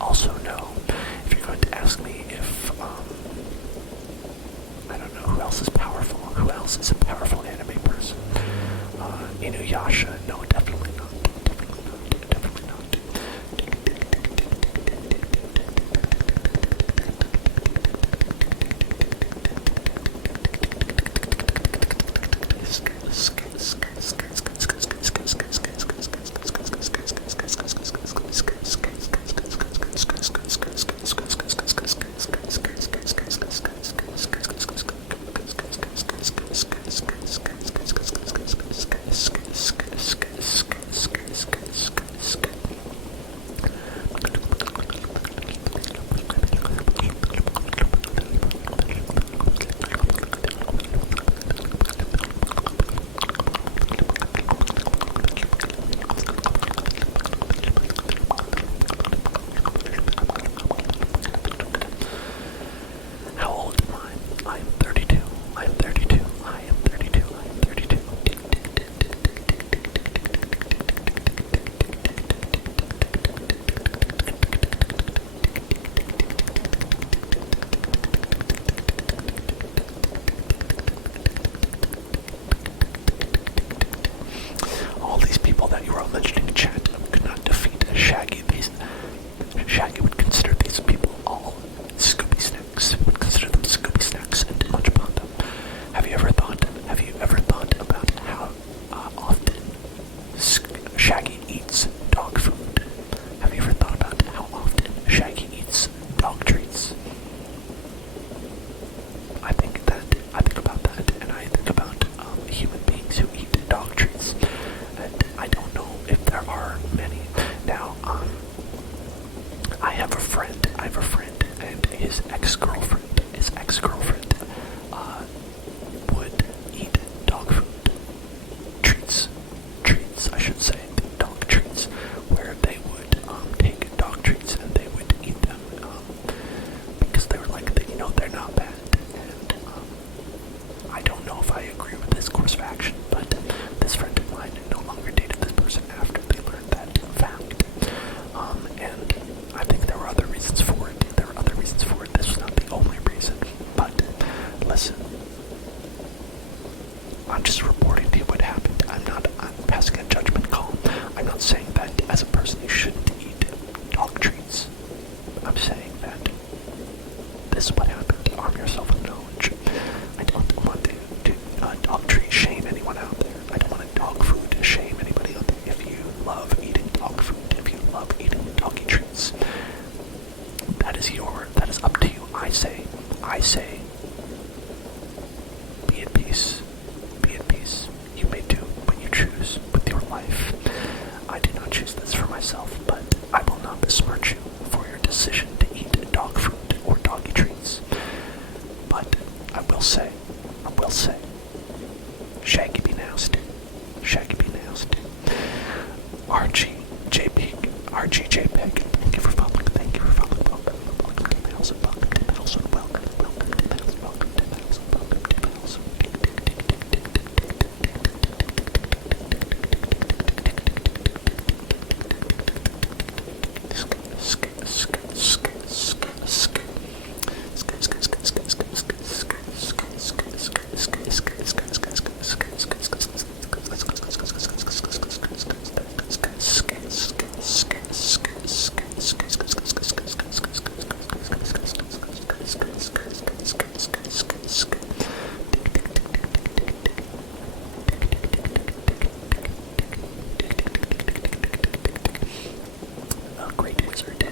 also no. If you're going to ask me if, I don't know, who else is powerful? Who else is a powerful anime person? Inuyasha? No, definitely not. listen. I'm just reporting to you what happened. I'm passing a judgment call. I'm not saying that as a person you shouldn't eat dog treats. I'm saying that this is what happened. Arm yourself with knowledge. I don't want to dog treat shame anyone out there. I don't want to dog food shame anybody out there. If you love eating dog food, if you love eating doggy treats, that is up to you. I say, be at peace. Be at peace. You may do what you choose with your life. I did not choose this for myself, but I will not besmirch you for your decision to eat dog food or doggy treats. But I will say, Shaggy be nasty. Shaggy be nasty. RGJPEG, thank you for following, welcome to the house, welcome to the house, welcome to the house, welcome to the house, welcome to the house. Great wizard,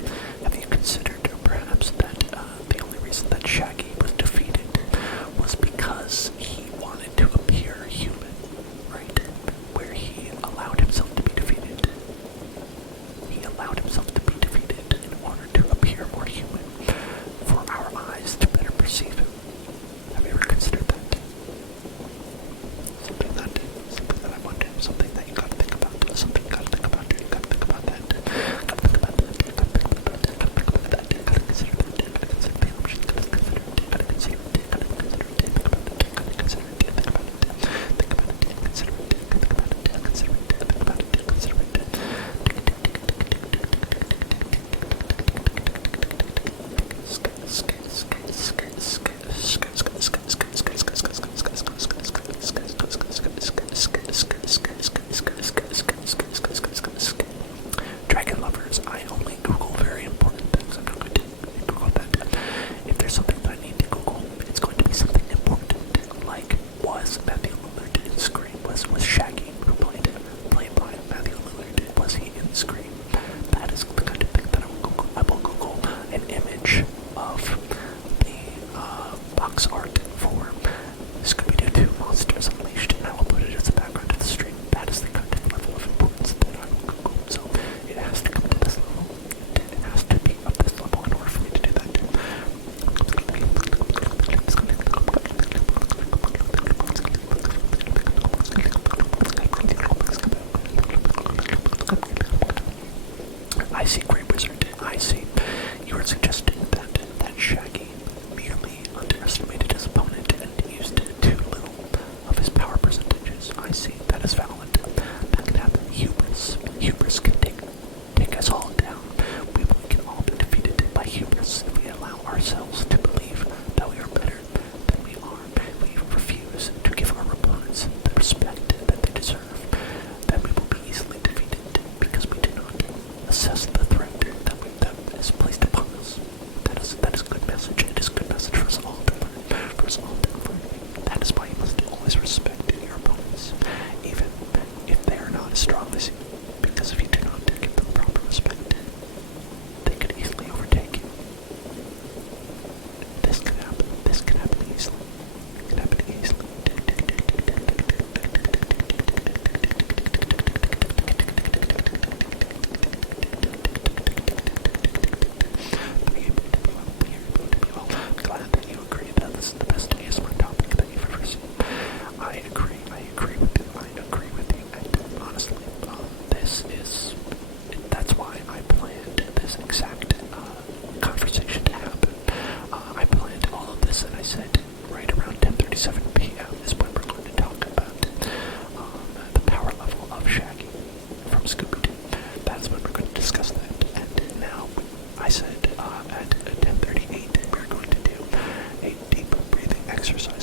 have you considered perhaps that the only reason that Shaggy was defeated was because he wanted to appear human, right? Where he allowed himself to be defeated. He allowed himself to be defeated in order to appear more human, for our eyes to better perceive him. Have you ever considered that? Something that I wonder, something that you gotta think about, something you gotta think about, you gotta think about that. Gotta think about that, gotta think about that, gotta think about that, gotta consider that, gotta consider the options, gotta consider it, gotta consider it, gotta consider it, think about it, gotta consider it, think about it, think about it, consider it, think about it, consider it, think about it, consider it. Dragon lovers, I only Google very important things. I'm not going to Google that. If there's something that I need to Google, it's going to be something important, like was Matthew Lillard in Scream? Was Shaggy, who played by Matthew Lillard, was he in Scream? That is the kind of thing that I will Google. I will Google an image of the box art for Scooby Doo 2 Monsters Unleashed, and I will put it as the background of the stream. That is the kind of level of importance that I will Google. So it has to come to this level. It has to be of this level in order for me to do that. I see, Great Wizard. I see. You are suggesting that Shaggy merely underestimated his opponent and used too little of his power percentages. I see. That is valid. That can happen. Hubris can take us all down. We can all be defeated by hubris if we allow ourselves to believe that we are better than we are. We refuse to give our opponents the respect that they deserve. Then we will be easily defeated because we do not assess the threat that is placed upon us. That is a good message. It is a good message for us all to learn. For us all to learn. That is why you must always respect your opponents, even if they are not as strong as you. Because if you do not give them proper respect, they could easily overtake you. This can happen. This can happen easily. It can happen easily. I'm glad that you agree that this is the best ASMR topic that you've ever seen. I agree with you, and honestly, that's why I planned this exact conversation to happen. I planned all of this, and I said right around 10:37 p.m. is when we're going to talk about the power level of Shaggy from Scooby Doo. That's when we're going to discuss that, and now I said at 10:38 we're going to do a deep breathing exercise.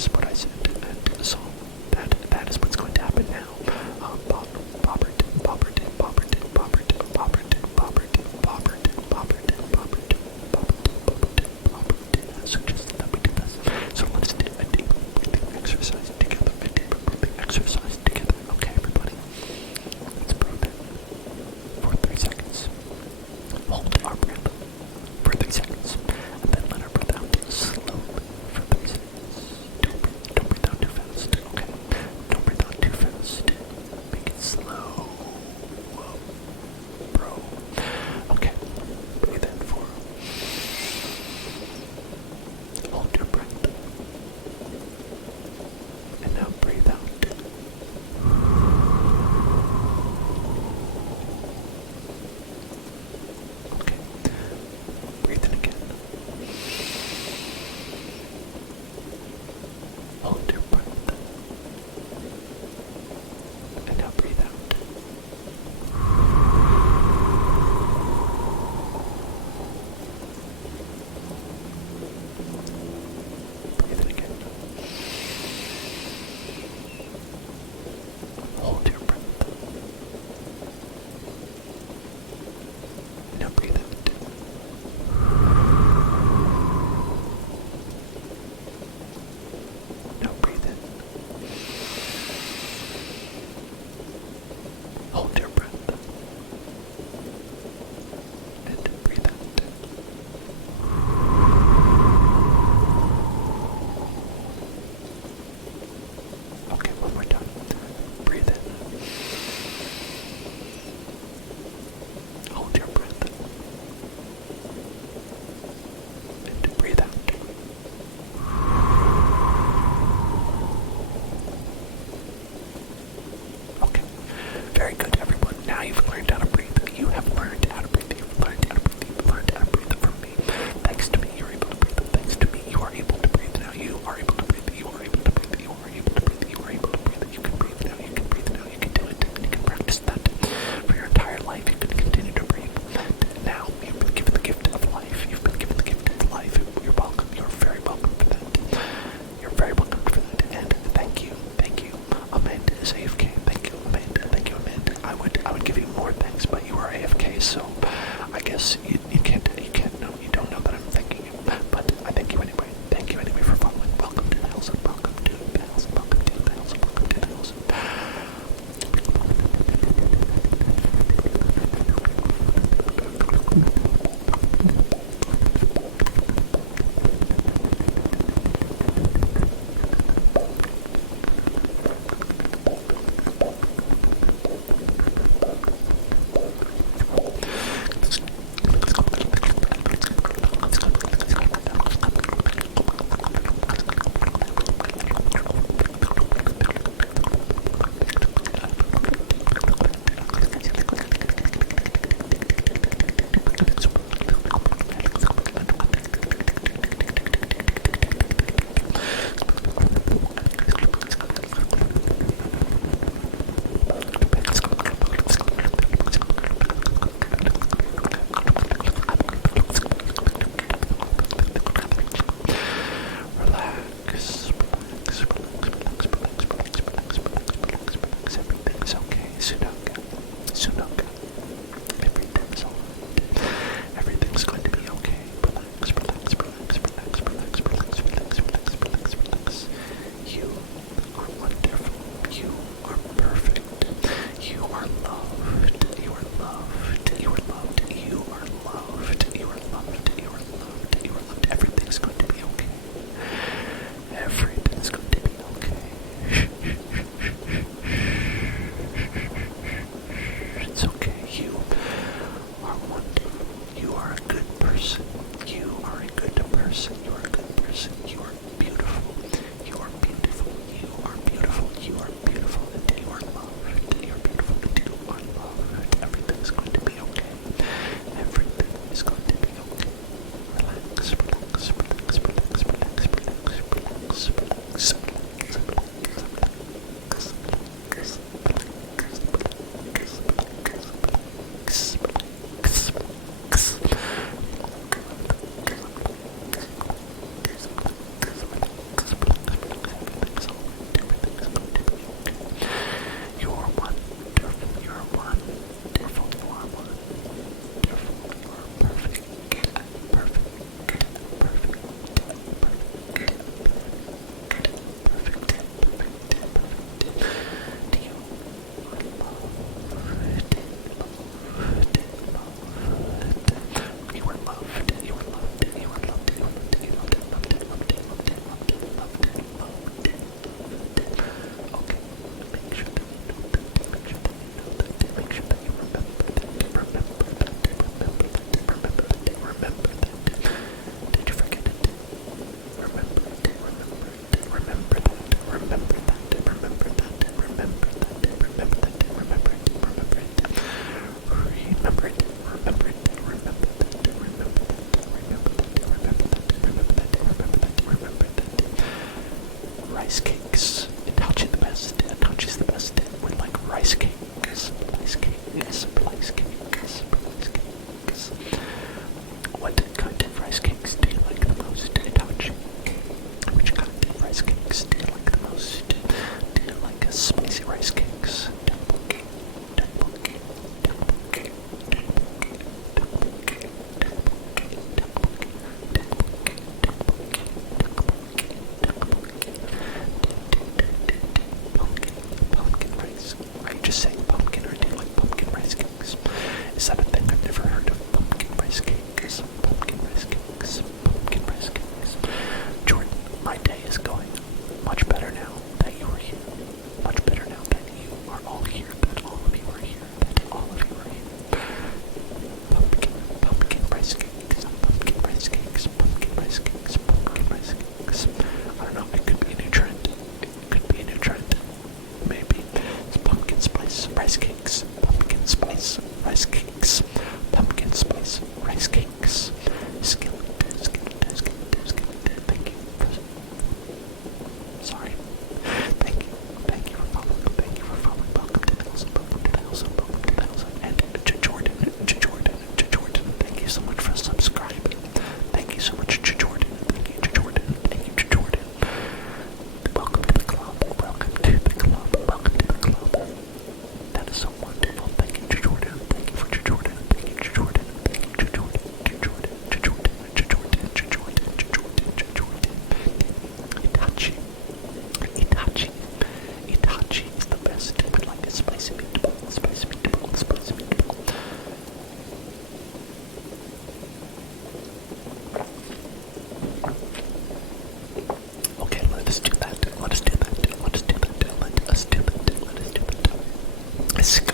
Hold your breath. And now breathe out. Breathe in again. Hold your breath. Now breathe out. Now breathe rice cakes. Itachi the best. Itachi's the best with like rice cakes. Rice cakes. Rice cakes. Rice cakes. What kind of rice cakes do you like the most, Itachi? Which kind of rice cakes do you like the most? Do you like spicy rice cakes? Double cake. Double cake. Double cake. Double cake. Double cake. Double cake. Double cake. Pumpkin rice. Are you just saying pumpkin, or do you like pumpkin rice cakes? Is that a thing? I've never heard of pumpkin rice cakes. Pumpkin rice cakes. Pumpkin rice cakes. Jordan, my day is going much better now that you are here. Much better now that you are all here. That all of you are here. That all of you are here. Pumpkin rice cakes. Pumpkin rice cakes. Pumpkin rice cakes. Pumpkin rice cakes. I don't know. It could be a new trend. It could be a new trend. Maybe. It's pumpkin spice rice cakes. Pumpkin spice rice cakes. Pumpkin spice rice cakes. Skillet. Thank you. Sorry. Thank you for following. Thank you for following. Welcome to the house. Welcome to the house. Welcome to the house. And to Jordan. Thank you so much for subscribing. Thank you so much to Jordan. Thank you to Jordan. Thank you to Jordan. Welcome to the club. Welcome to the club. Welcome to the club. That is so wonderful. Thank you to Jordan. Thank you for Jordan. Thank you to Jordan. Thank you to Jordan. To Jordan. To Jordan. To Jordan. To Jordan. To Jordan. To Jordan. Itachi. Itachi. Itachi is the best. But like a spicy meatball. Spicy meatball. Spicy meatball. Okay, let us do that. Let us do that. Let us do that. Let us do that. Let us do that. Let's go.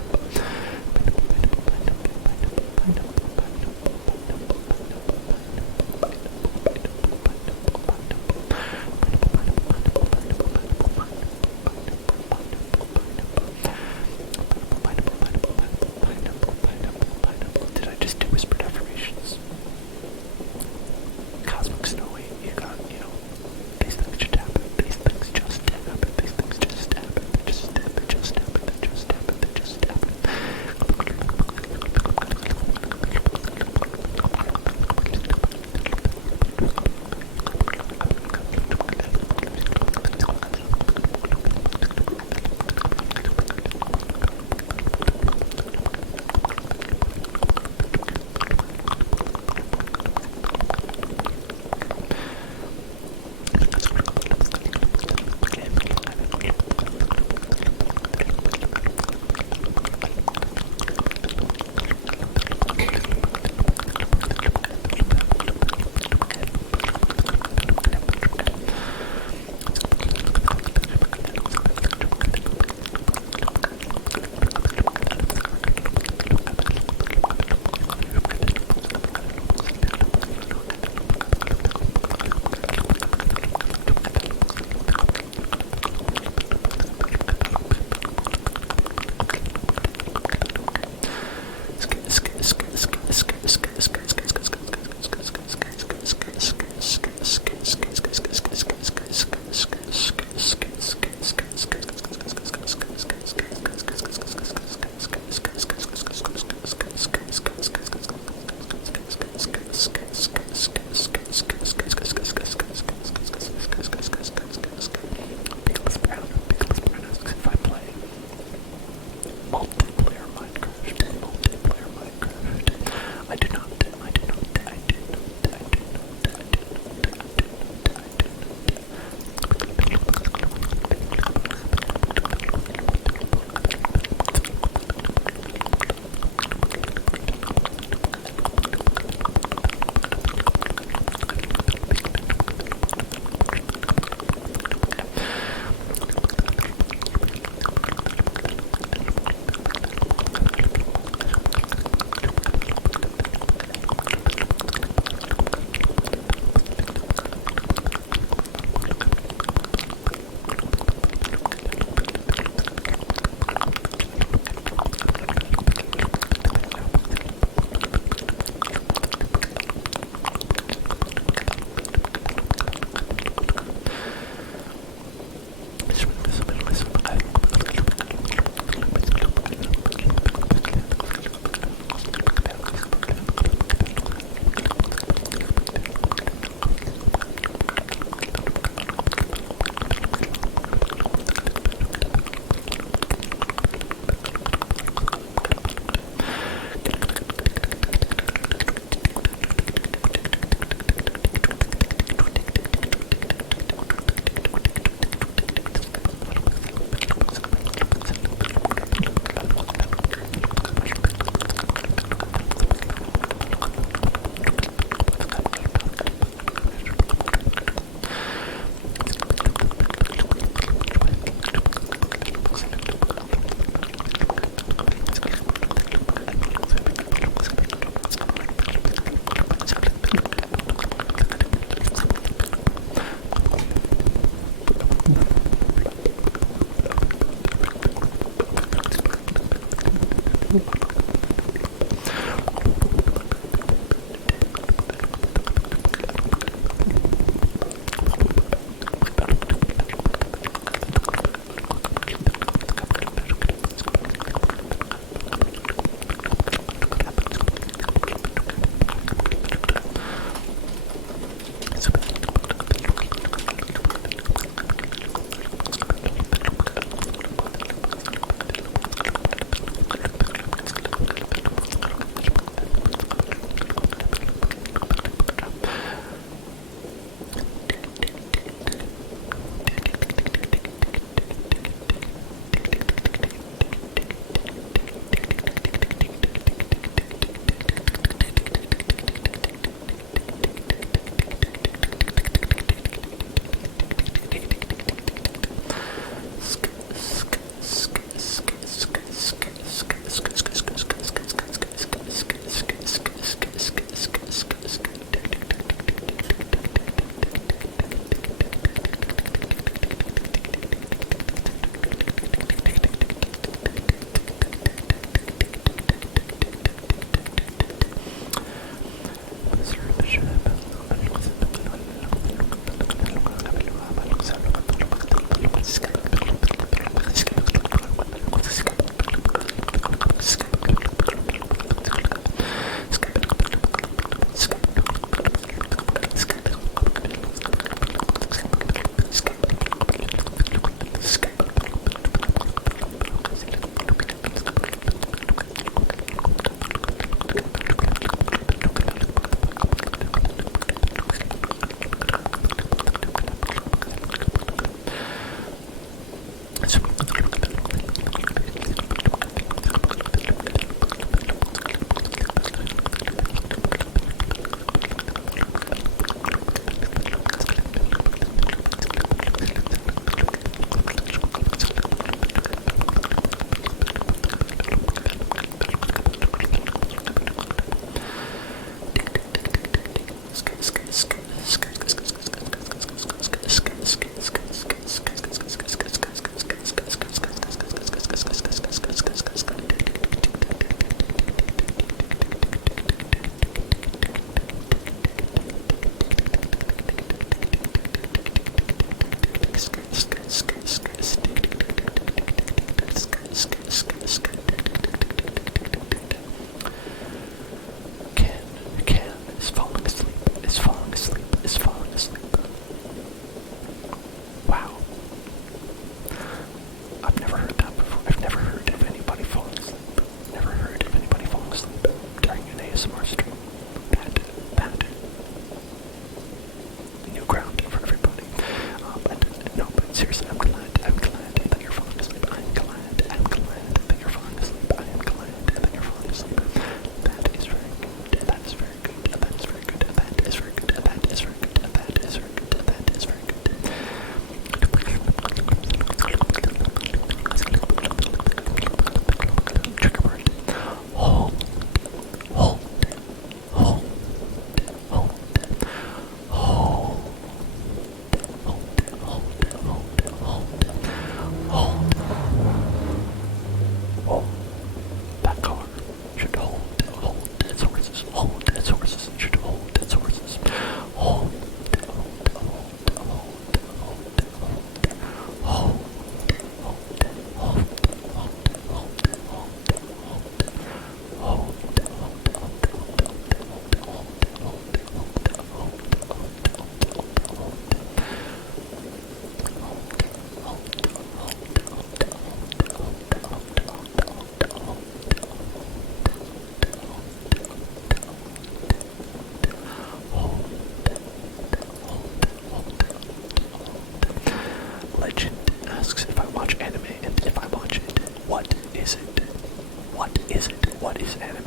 what is anime?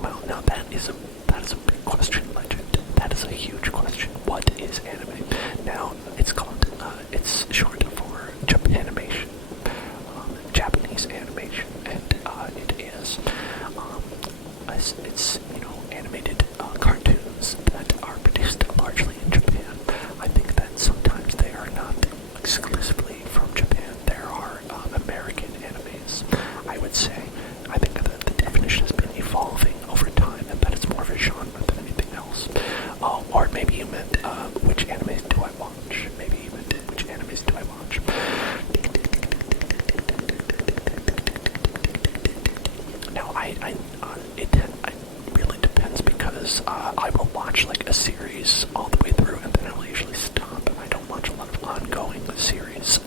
Well, now that is a big question, Legend. That is a huge question. What is anime? Now, it's called, it's short for Japanimation, Japanese animation, and it is, it's, animated cartoons that are produced largely in Japan. I think that sometimes they are not exclusively from Japan. There are American animes, I would say. I think that the definition has been evolving over time, and that it's more of a genre than anything else. Or maybe you meant, which animes do I watch? Maybe you meant, which animes do I watch? Now, it really depends, because I will watch like a series all the way through, and then I'll usually stop. I don't watch a lot of ongoing series.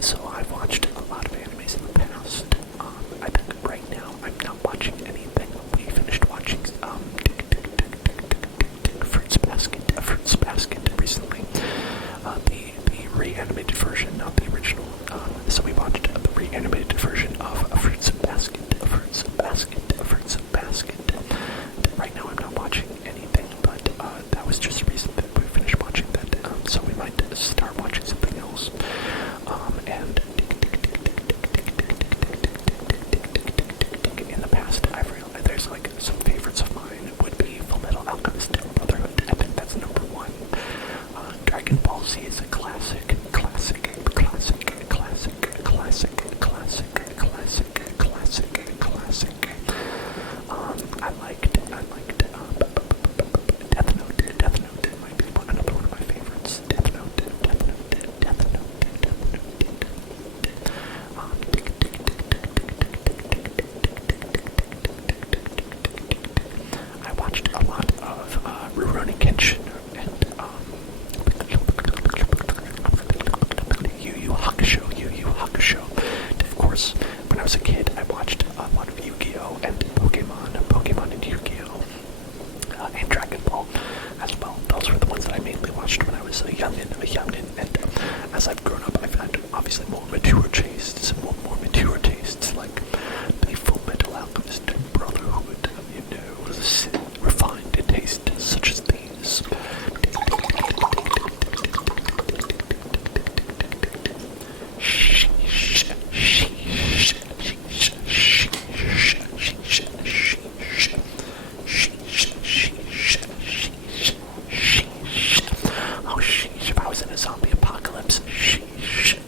So I've watched a lot of animes in the past. I think right now I'm not watching anything. We finished watching Fruits Basket recently. The re-animated version, not the original. So we watched the re-animated version of Fruits Basket. Right now I'm not watching anything, but that was just recent that we finished watching that. So we might start watching something else. And in the past, I've realized there's like some favorites of mine would be Fullmetal Alchemist Brotherhood. I think that's number one. Dragon Ball Z is a classic. I liked Death Note might be another one of my favorites. Death Note. I watched a lot of Rurouni Kenshin and Yu Yu Hakusho. Of course, when I was a kid, I watched a lot of Yu-Gi-Oh! And Pokemon and Yu-Gi-Oh! And Dragon Ball as well. Those were the ones that I mainly watched when I was a youngin', and as I've grown up, I've had obviously more mature tastes, like the Full Metal Alchemist Brotherhood, refined tastes such as these. Oh, sheesh, if I was in a zombie apocalypse, sheesh.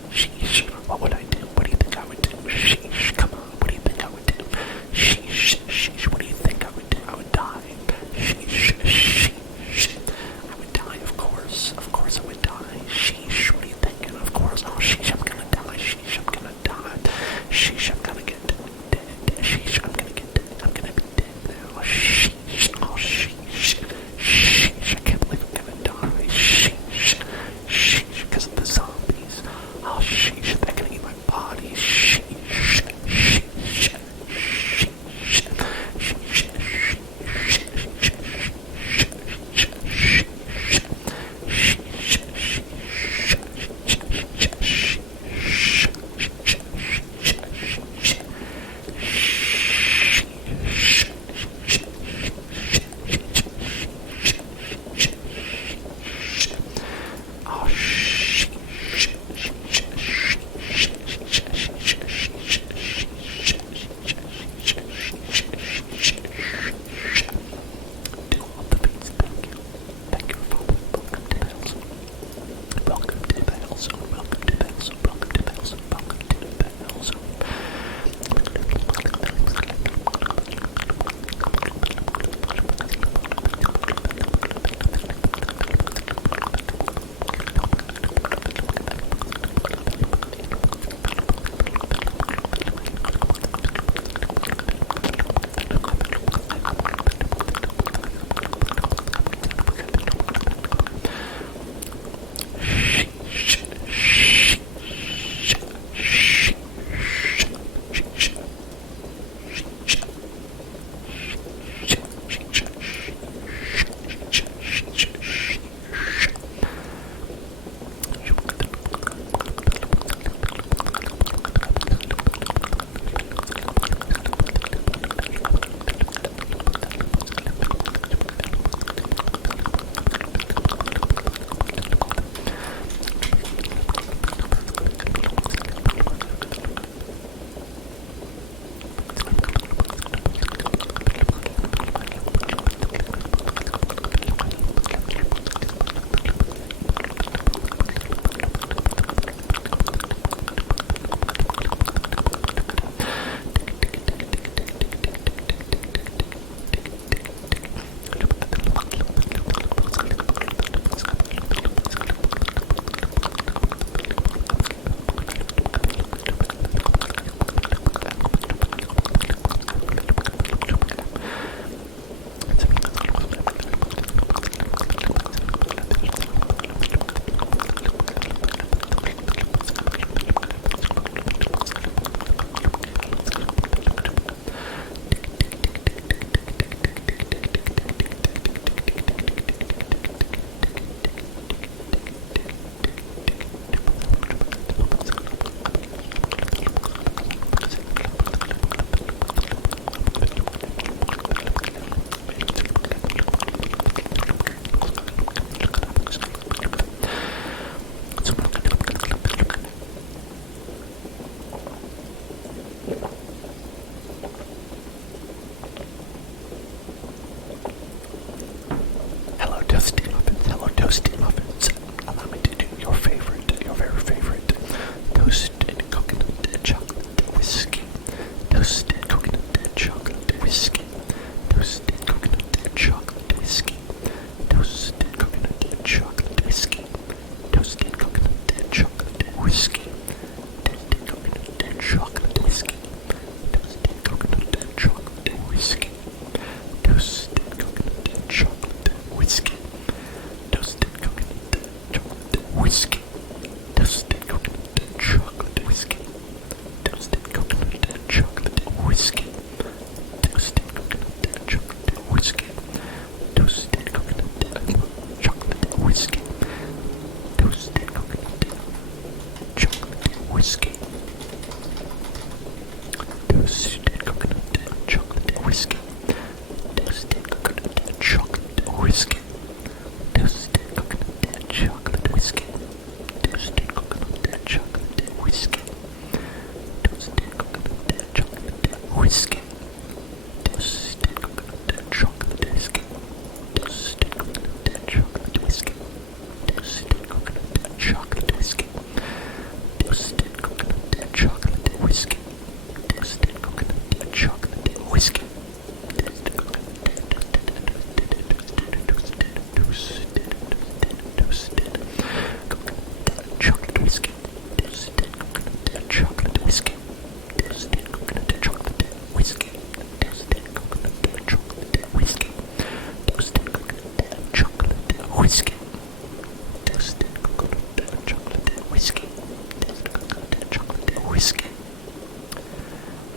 whiskey,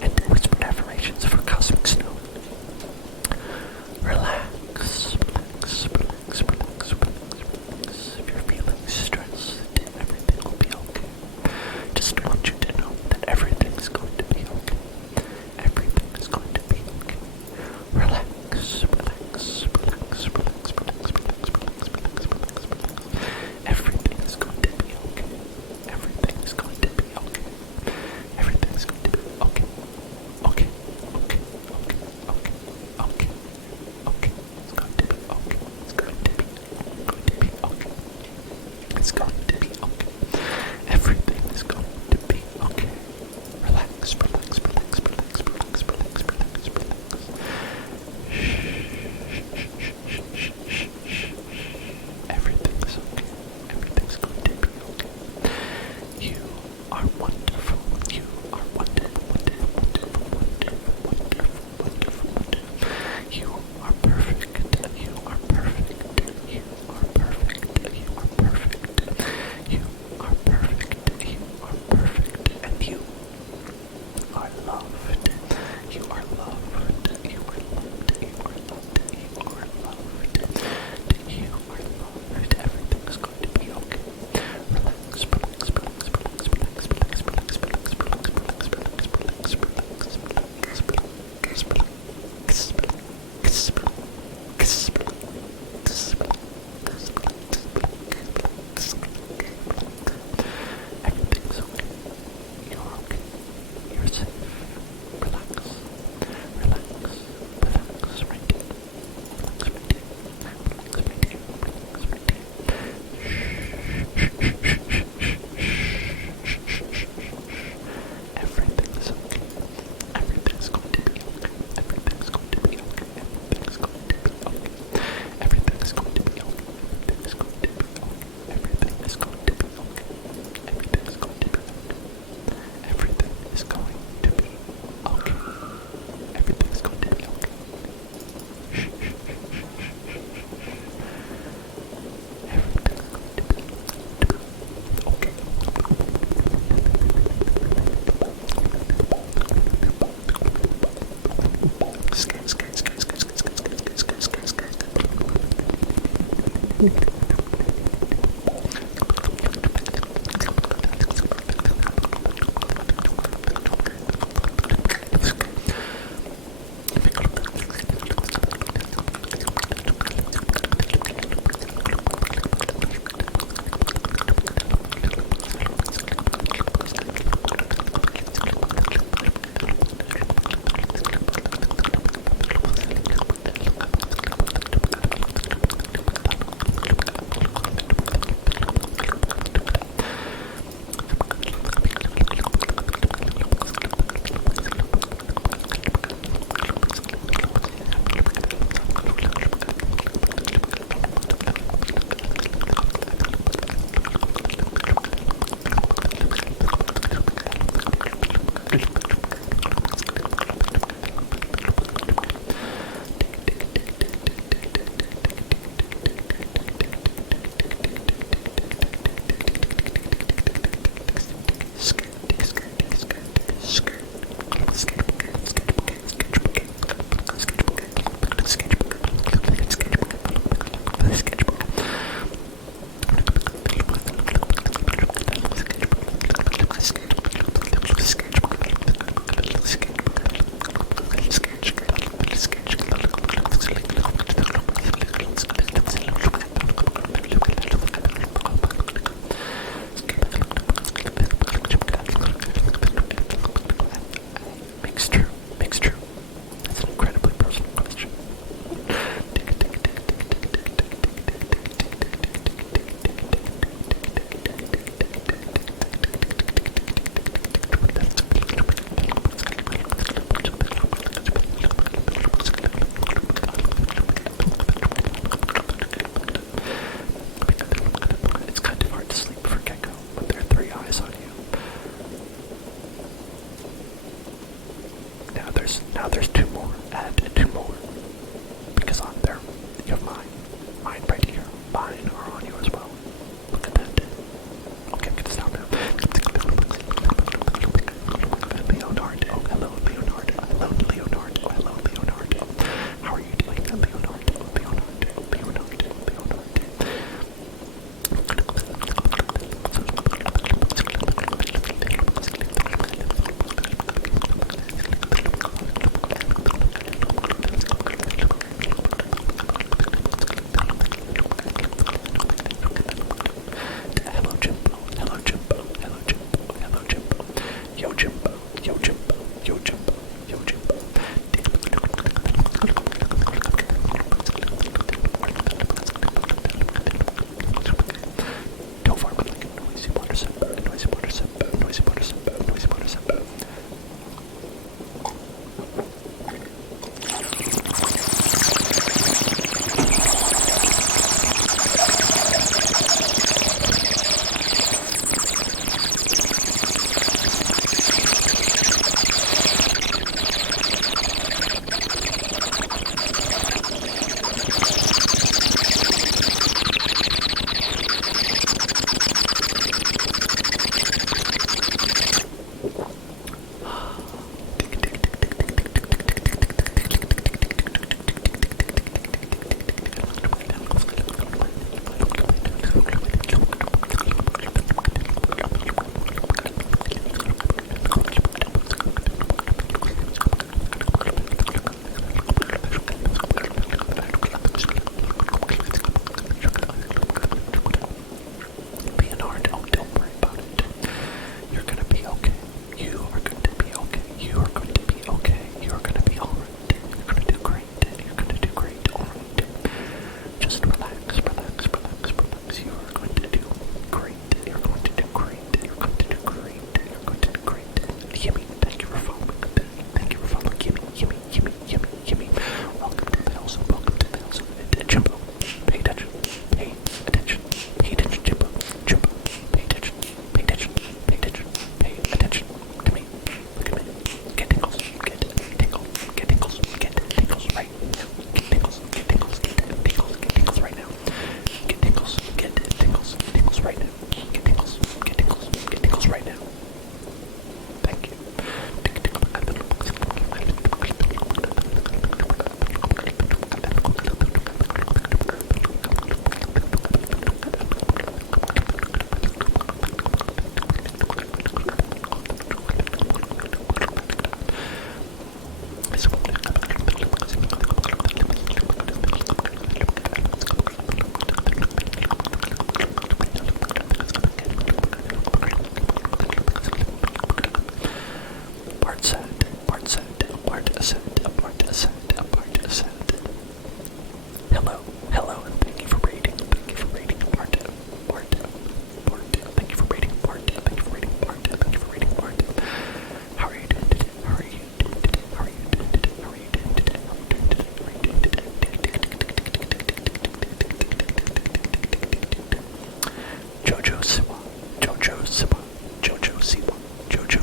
and whispered affirmations for cosmic snow. Relax, relax, relax, relax, relax, relax. If you're feeling stressed, everything will be okay. Just want you to know that everything's going to be okay. Everything is going to be okay. Relax, relax, relax, relax, relax, relax, relax, relax, relax, relax. Everything is going to be okay. Everything is going to be okay. Everything is going to be okay. Okay, okay, okay, okay, okay, okay. It's going to be okay. It's going to be okay. It's going to be okay. Everything is going to be okay. Relax, relax, relax, relax, relax, relax, relax, relax. Everything's okay. Everything's going to be okay. You are wonderful. You are wonderful, wonderful, wonderful, wonderful, wonderful, wonderful, wonderful. You are perfect. You are perfect. You are perfect. You are perfect. You are perfect. You are perfect. And you are loved. You are loved. You are loved. You are loved. You are loved. You are loved. Everything's going to be okay. Relax, relax, relax, relax, relax, relax, relax, relax, relax, relax, relax, relax, relax, relax, relax, everything's okay. You're okay. You're safe. Relax. Relax. Relax right here. Relax right here. Relax right here. Relax right here. Everything's okay. Everything's going to be okay. Everything's going to be okay. Everything's going to be okay. Everything's going to be okay. Everything's going to be okay. Everything is going to be okay. Everything is going to be okay. Everything is going to be okay. Everything is going to be okay. Shh, shh, shh, shh, shh, shh, shh. Everything's going to be okay. Skate, skate, skate, skate, skate, skate, skate, skate, skate, skate. Now there's two more. Add two more. Because on there, you have mine. Mine right here. Mine are on you as well. Look at that. Okay, I'm gonna stop now.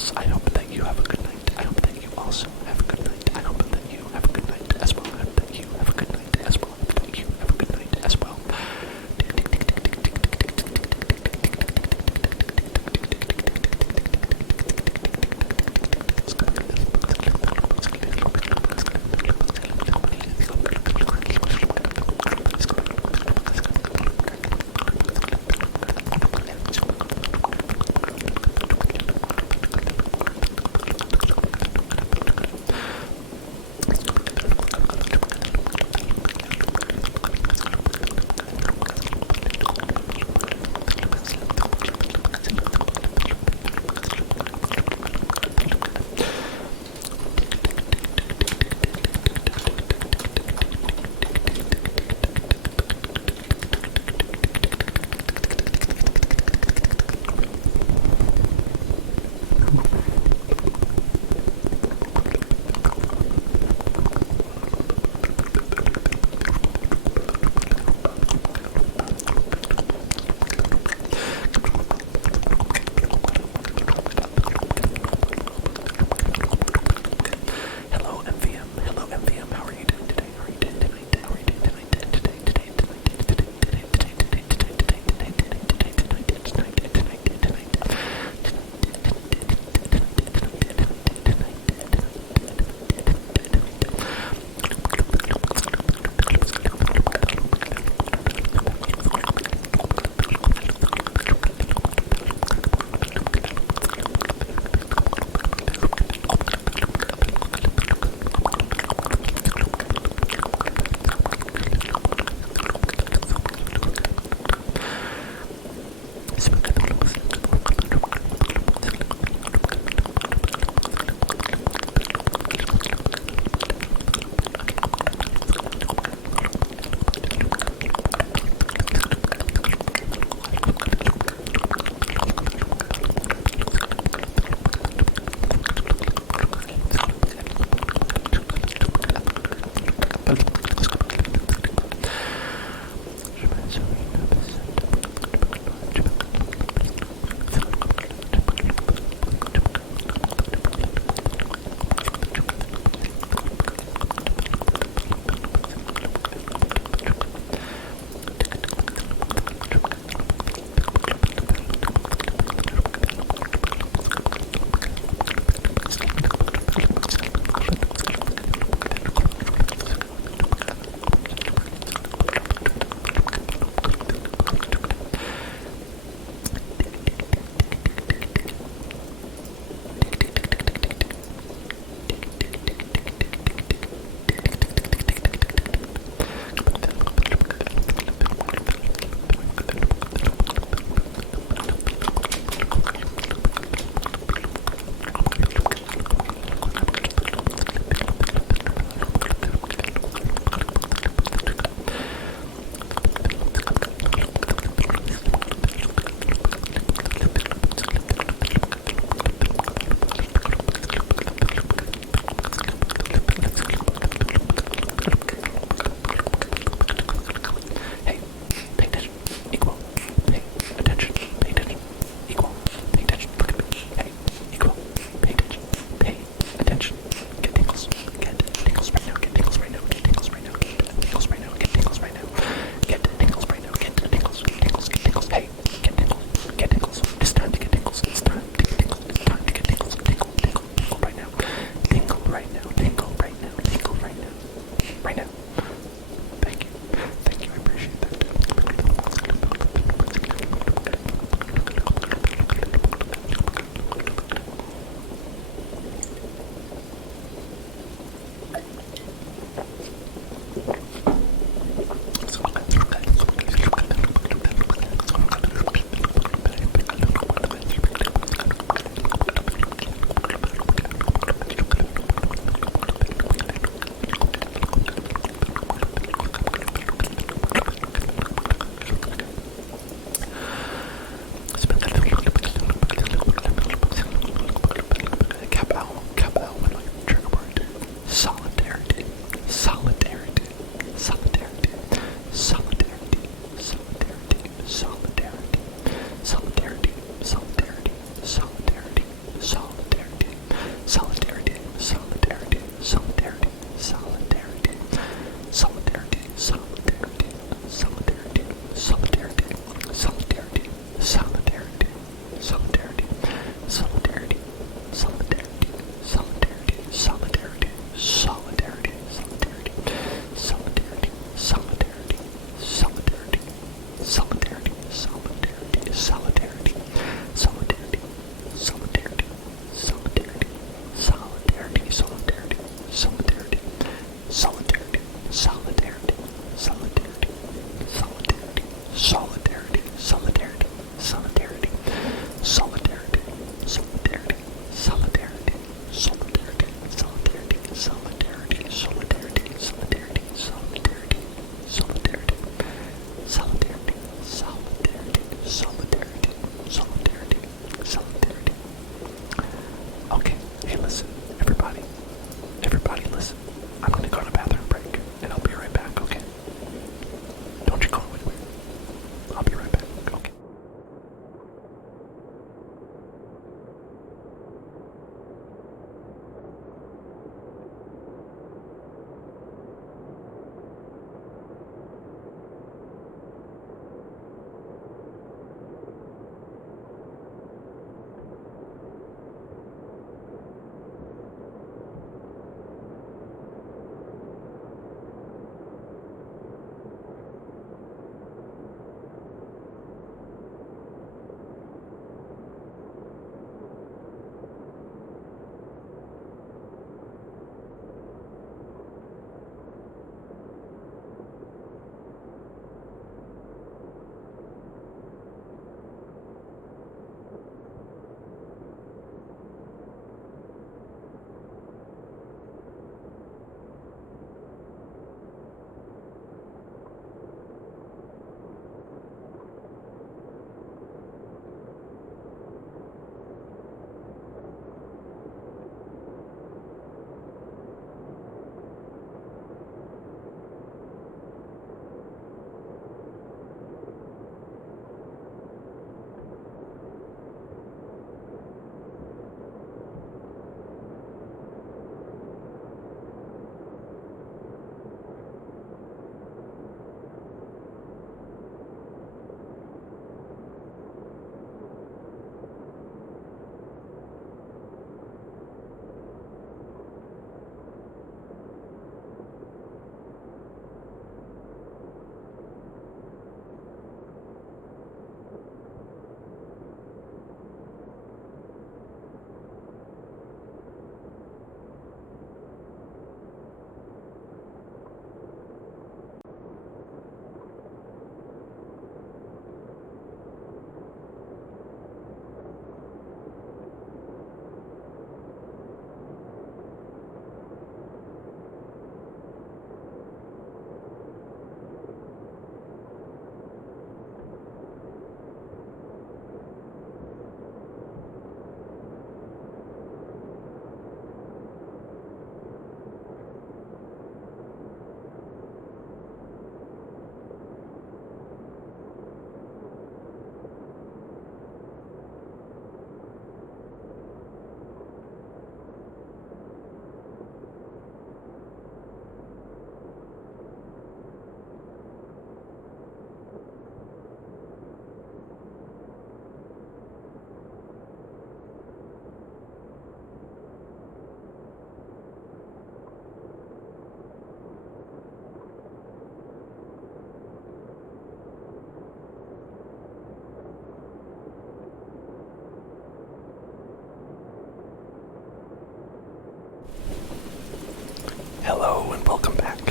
else, I hope that you have a good night. I hope that you also have a good night. I hope that you have a good night as well. I hope that you have a good night as well. I hope that you have a good night as well.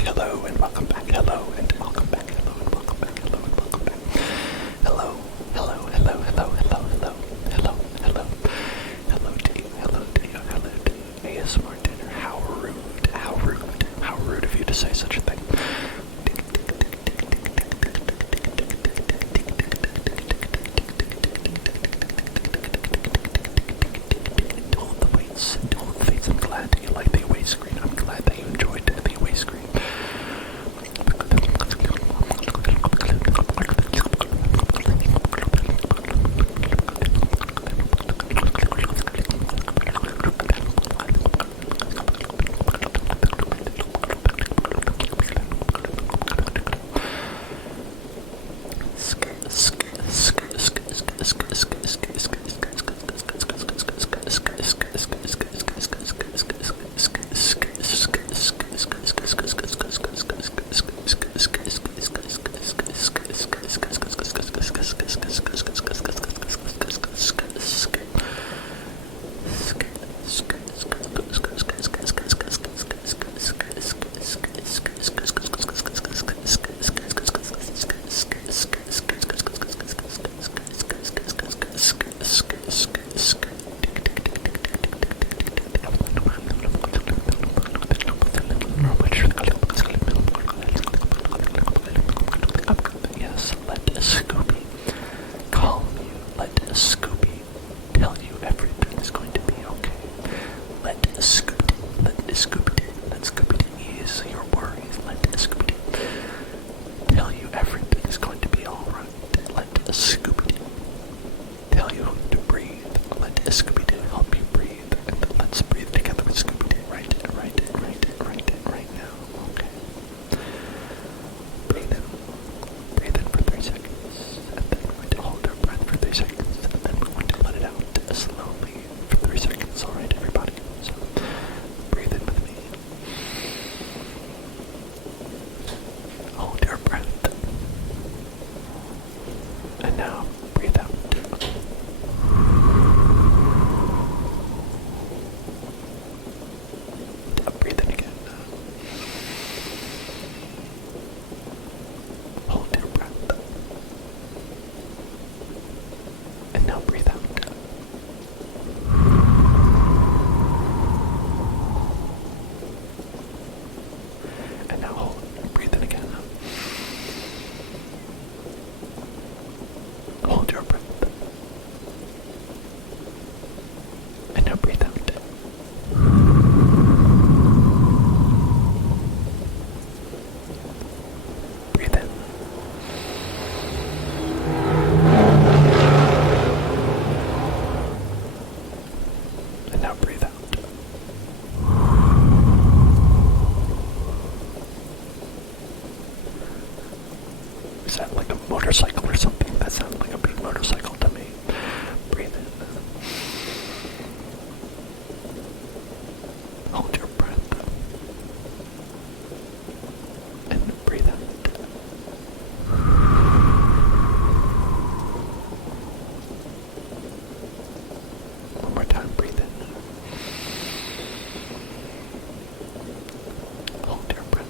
hello and welcome back, hello and welcome back, hello and welcome back, hello and welcome back. Hello, hello, hello, hello, hello, hello, hello, hello, hello to you, hello to you, hello to you. ASMR dinner, how rude, how rude, how rude of you to say such a thing. Don't the weights, I'm glad that you like the away screen, I'm glad that you enjoyed the away screen. Yes, let Scooby calm you. Let Scooby tell you everything's going to be okay. Let Scooby ease your worries. Let Scooby tell you everything's going to be alright. Let Scooby tell you to breathe. Let Scooby help you breathe. And let's breathe together with Scooby right now. Okay. Breathe in. Breathe in for 3 seconds. And then we're going to hold our breath for 3 seconds. And then we're going to let it out slowly for 3 seconds. Alright, everybody? So, breathe in with me. Hold your breath. And now, breathe out. Breathe in again. Hold your breath. And now breathe out. And now hold. Breathe in again. Hold your breath. And now breathe out. Breathe in. And now breathe out. Is that like a motorcycle or something? That sounds like a big motorcycle to me. Breathe in. Hold your breath. And breathe out. One more time, breathe in. Hold your breath.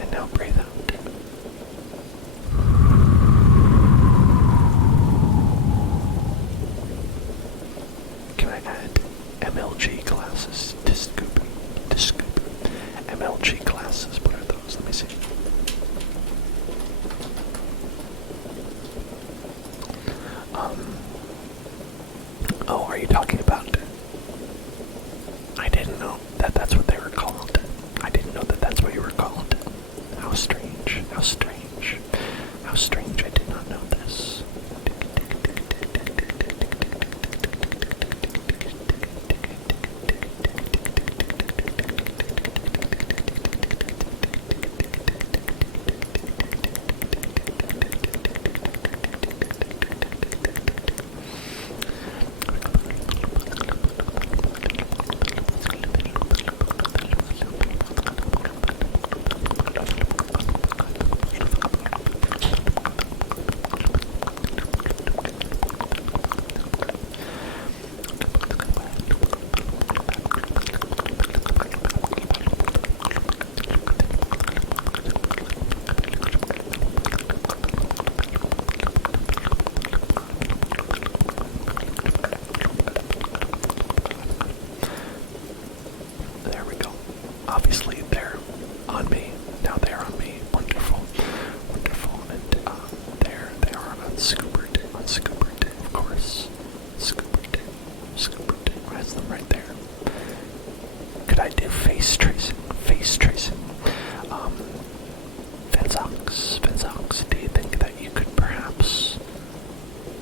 And now breathe out. Can I add MLG glasses to Scooby? MLG glasses, what are those? Let me see. Oh, are you talking about... I didn't know that that's what they were called. I didn't know that that's what you were called. How strange, how strange, how strange, I did not know this. obviously they're on me. Now they're on me. Wonderful. Wonderful. And there they are unscoopered. Unscoopered, of course. Scoopered. Scoopered. Has them right there. Could I do face tracing? Face tracing. Vinzox, do you think that you could perhaps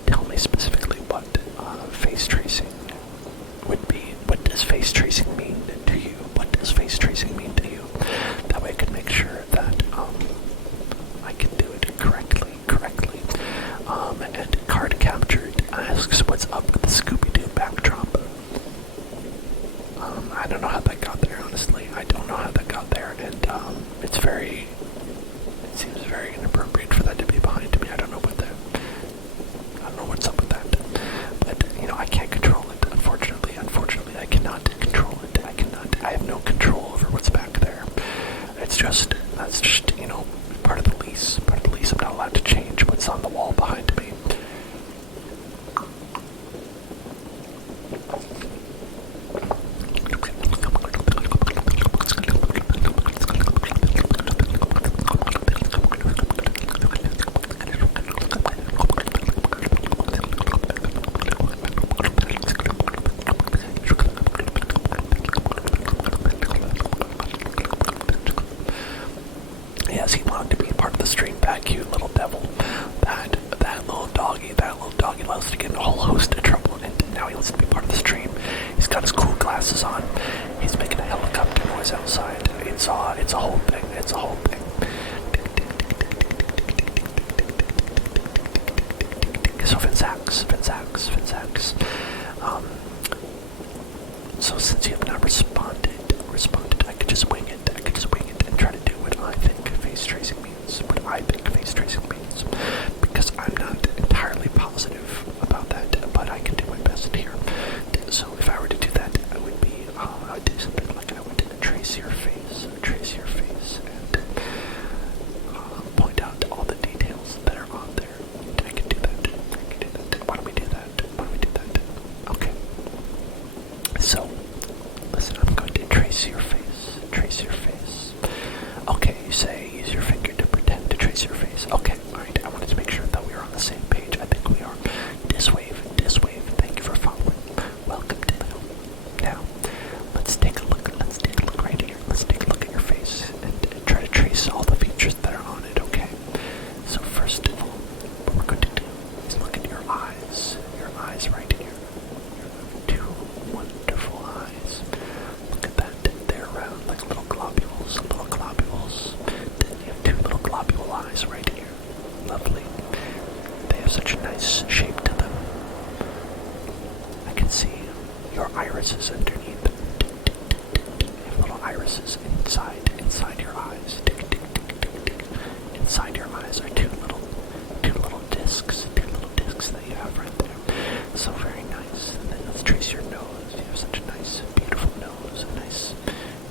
tell me specifically what face tracing would be? What does face tracing mean to you? What does face tracing mean to you? That way I can make sure that I can do it correctly. And Card Captured asks what's up with the Scooby Doo backdrop. I don't know how that got there, honestly. I don't know how that got there, and it seems very inappropriate for that to be behind me. I don't know what's up with that. But, I can't control it, unfortunately. Unfortunately, I cannot control it. I have no control over what's back there. That's just, part of the lease. I'm not allowed to change what's on the wall behind me. Yes, he wanted to be a part of the stream. That cute little devil. That little doggy loves to get in a whole host of trouble, and now he wants to be part of the stream. He's got his cool glasses on. He's making a helicopter noise outside. It's a whole thing. It's a whole thing. So Vinzax. So since you have not responded, I could just wing it. And try to do what I think face tracing means. Because I'm not entirely positive about that, but I can do my best here. So if I were to do that, I would do something like I would trace your face, and point out all the details that are on there. I can do that. Why don't we do that? Okay. So, listen, I'm going to trace your face. Okay, you say use your finger to pretend to trace your face. Okay, alright, I wanted to make sure that we were on the same page. I think we are. Diswave, thank you for following. Welcome to the home. Now, let's take a look right here. Let's take a look at your face and try to trace all the features that are on it, okay? So first of all, what we're going to do is look at your eyes. Your eyes right here. Two wonderful eyes. Look at that. They're round like little globules. Then you have two little globule eyes right here. Lovely. They have such a nice shape to them. I can see your irises underneath. You have little irises inside your eyes. Inside your eyes are two little discs that you have right there. So very nice. And then let's trace your nose. You have such a nice, beautiful nose. A nice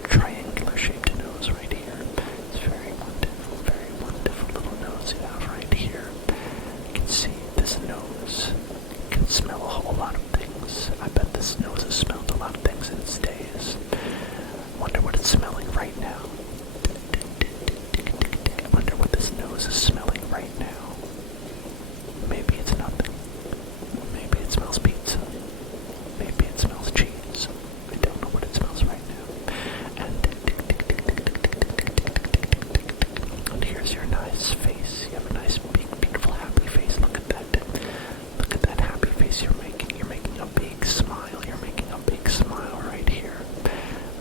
triangular shaped nose right here. It's very wonderful little nose you have right here. You can see this nose can smell a whole lot of things. I bet this nose has smelled a lot of things in its days. Wonder what it's smelling right now. Wonder what this nose is smelling right now. Maybe it's nothing. Maybe it smells pizza. Maybe it smells cheese. I don't know what it smells right now. And here's your nice face. You have a nice, big, beautiful, happy face. Look at that. Look at that happy face you're making. You're making a big smile. You're making a big smile right here.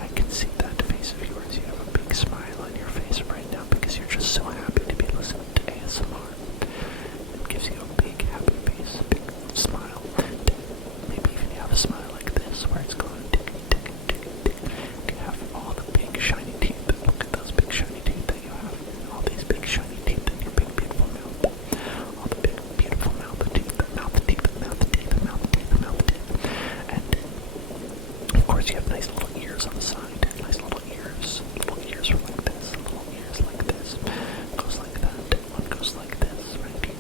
I can see that face of yours. You have a big smile on your face right now because you're just so happy to be listening to ASMR. It gives you a big, happy face, a big smile. Maybe even you have a smile like this where it's going tick, tick, tick, tick. You have all the big, shiny teeth. Look at those big, shiny teeth that you have. All these big, shiny teeth in your big, beautiful mouth. All the big, beautiful mouth teeth. And, of course, you have nice little ears on the side. Nice little ears. Little ears are like this. Little ears like this. Goes like that. One goes like this. Right here.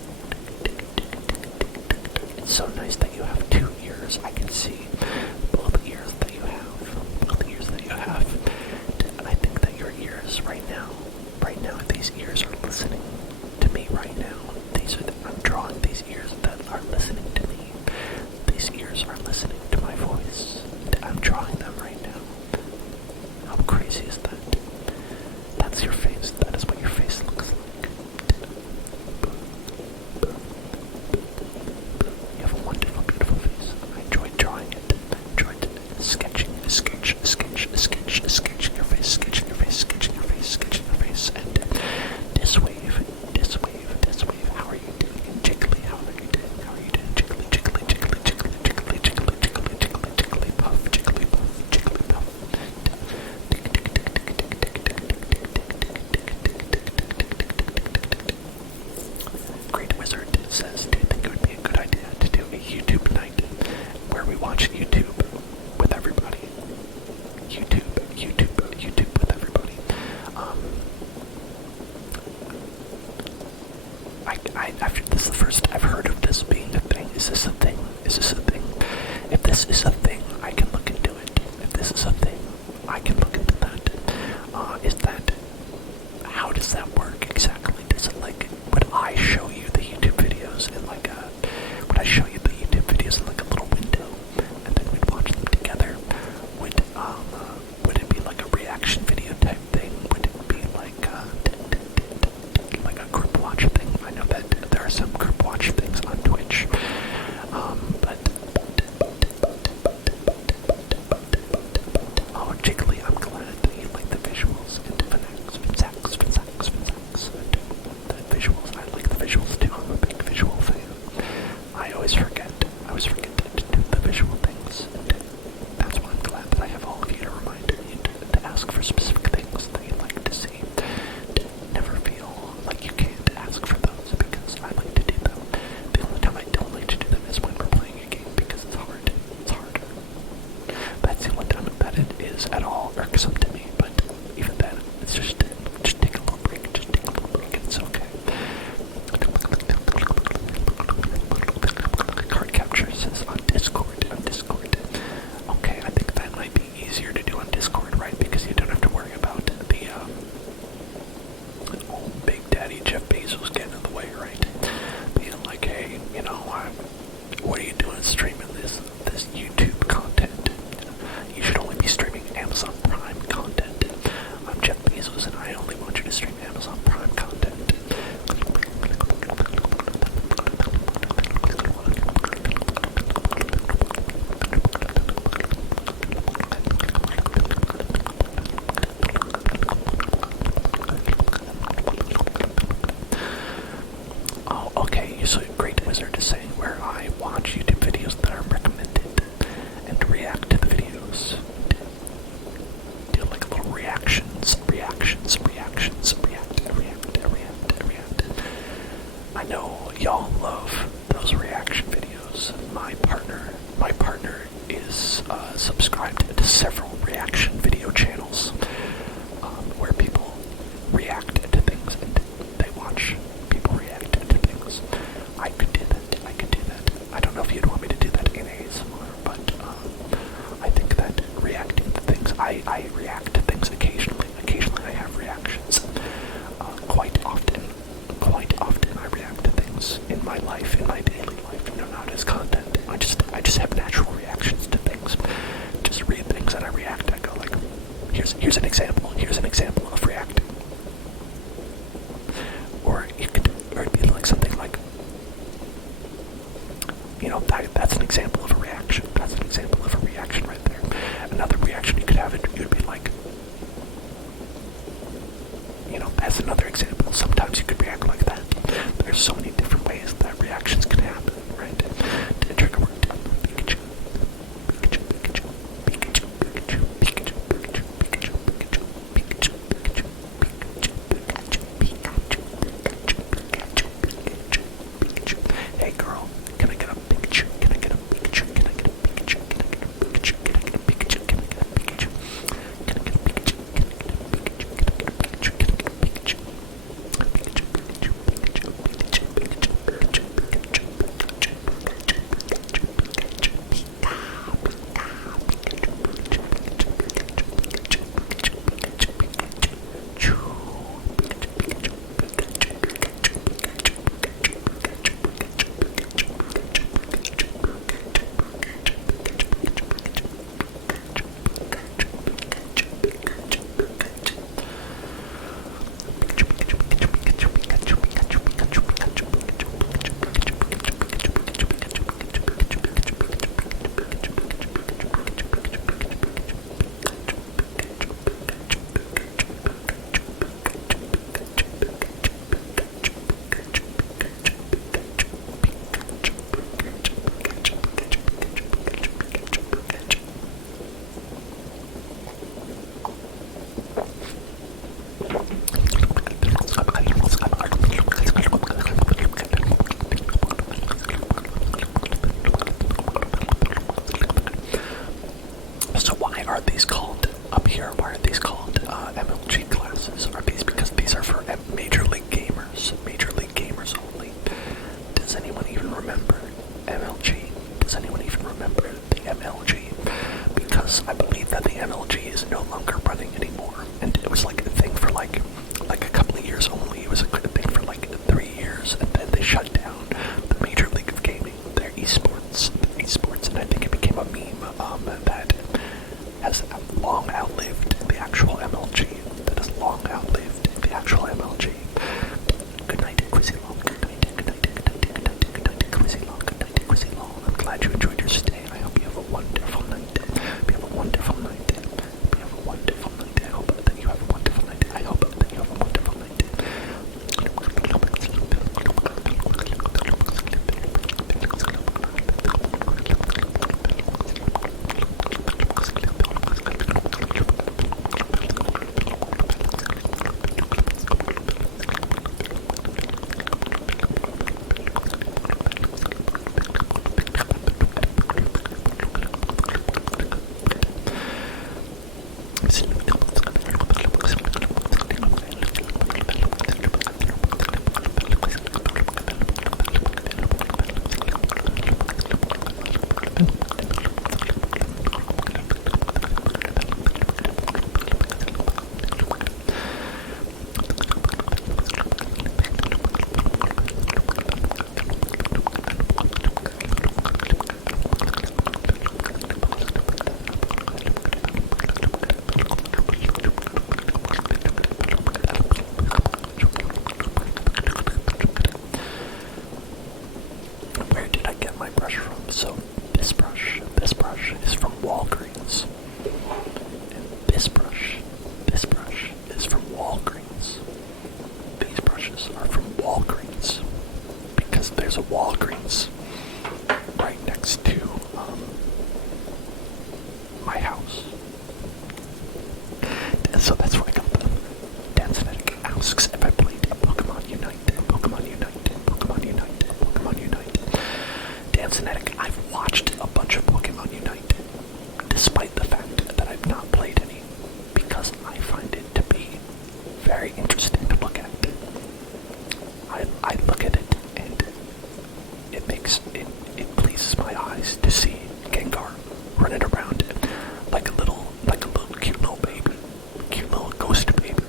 It's so nice that you have two ears. I can see both ears that you have. And I think watch YouTube with everybody. YouTube with everybody. This is the first I've heard of this being a thing. Is this a thing? Is this a thing? If this is a thing, I can look into it. If this is a thing, I can look into that. How does that work exactly? Does it would I show you the YouTube videos in would I show you the YouTube videos in a little window, and then we'd watch them together? Would it be like a reaction video type thing? Would it be like a group watch thing? I know that there are some group watch things on Twitch, oh, Jiggly, I'm glad that you like the visuals and Finzax. The visuals, I like the visuals too. I'm a big visual fan. I always forget to do the visual things. And that's why I'm glad that I have all of you to remind you to ask for specific things that you'd like to see. Never feel like you can't ask for those, because I like to do them. The only time I don't like to do them is when we're playing a game, because it's hard. It's harder. That's the only time that it is at all irksome to me, but even then, it's just take a little break, it's okay. Card capture says on Discord. Okay, I think that might be easier to do on Discord, right? Because you don't have to worry about the old Big Daddy Jeff Bezos getting in the way, right? Being like, hey, what are you doing streaming this YouTube content? You should only be streaming Amazon Prime content. I'm Jeff Bezos, and I only want you to stream Amazon Prime content. Oh, okay, so Great Wizard is saying where I watch YouTube videos that are recommended and react to the videos. Do like little reactions, react. I know y'all love those reaction videos. My partner is subscribed to several reaction video channels where people react to things and they watch people react to things. I could do that. I don't know if you'd want me to do that in ASMR, but I think that reacting to things, I react to things occasionally. Occasionally I have reactions. Quite often I react to things in my life, in my daily life, not as content. I just have natural reactions to things. Just read things and I react. I go like, here's an example of reacting. Or it'd be like something like, that's an example of a reaction. That's an example of a reaction right there. Another reaction you could have, it would be like, that's another example. Sometimes you could react like that. There's so many different ways that reactions can happen, right? The trigger word, Pikachu. Hey girl, can I get a Pikachu? Can I get a Pikachu? Can I get a Pikachu? Can I get a Pikachu? Can I get a Pikachu? Can I get a Pikachu? Can I get a Pikachu? Can I get a Pikachu? Can I get a Pikachu? Can I get a Pikachu? Pikachu. long outlived the actual MLG. That has long outlived the actual MLG. Good night, Quizzy Long. Good night, good night, good night, good night, good night, Quizzy Long. Good night, Quizzy Long. I'm glad you enjoyed your stay. I hope you have a wonderful night. You have a wonderful night. You have a wonderful night. I hope that you have a wonderful night. I hope that you have a wonderful night. Where did I get my brush from? So this brush is from Walgreens. And this brush is from Walgreens. These brushes are from Walgreens because there's a Walgreens right next to my house. And so that's where I got them. Dancenetic asks if I played Pokemon Unite, Pokemon Unite, Pokemon Unite, Pokemon Unite. Dancenetic, I've watched a bunch of Pokemon Unite, despite the fact that I've not played any, because I find it to be very interesting to look at. I look at it and it pleases my eyes to see Gengar running around like a little cute little baby, cute little ghost baby.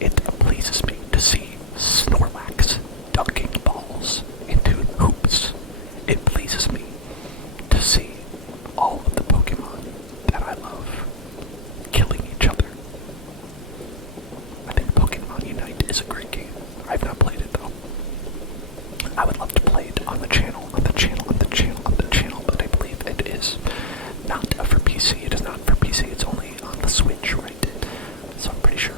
It pleases me to see Snorlax dunking balls into hoops. It pleases me to see all of the Pokemon that I love killing each other. I think Pokemon Unite is a great game. I've not played it though. I would love to play it on the channel, but I believe it is not for PC. It is not for PC. It's only on the Switch, right? So I'm pretty sure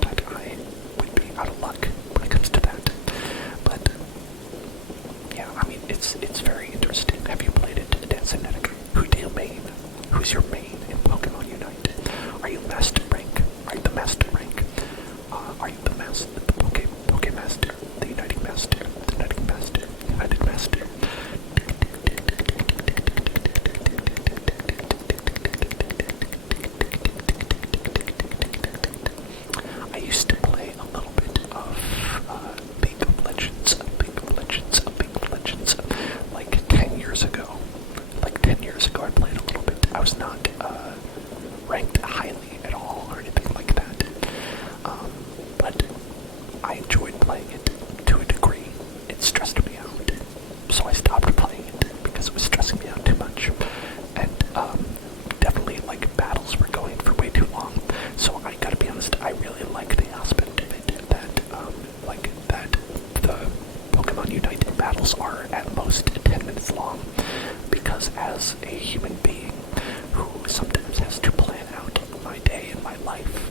that I would be out of luck when it comes to that. But yeah, I mean, it's very interesting. Have you played it, Dancenetic? Who do you main? Who's your main in Pokemon Unite? Are you Master Rank? Are you the Master Rank? Are you the Master, the Poke Master, the Uniting Master, the Uniting Master, United Master? I used to play a little bit of League of Legends, like 10 years ago. Like 10 years ago I played a little bit. I was not ranked highly at all or anything like that. But I enjoyed playing it to a degree. It stressed me out. So I stopped playing it because it was stressing me out too much. And definitely like battles were going for way too long. So I gotta be honest, I really like the aspect of it that the Pokemon Unite battles are at most 10 minutes long. Because as a human being who sometimes has to plan out my day and my life,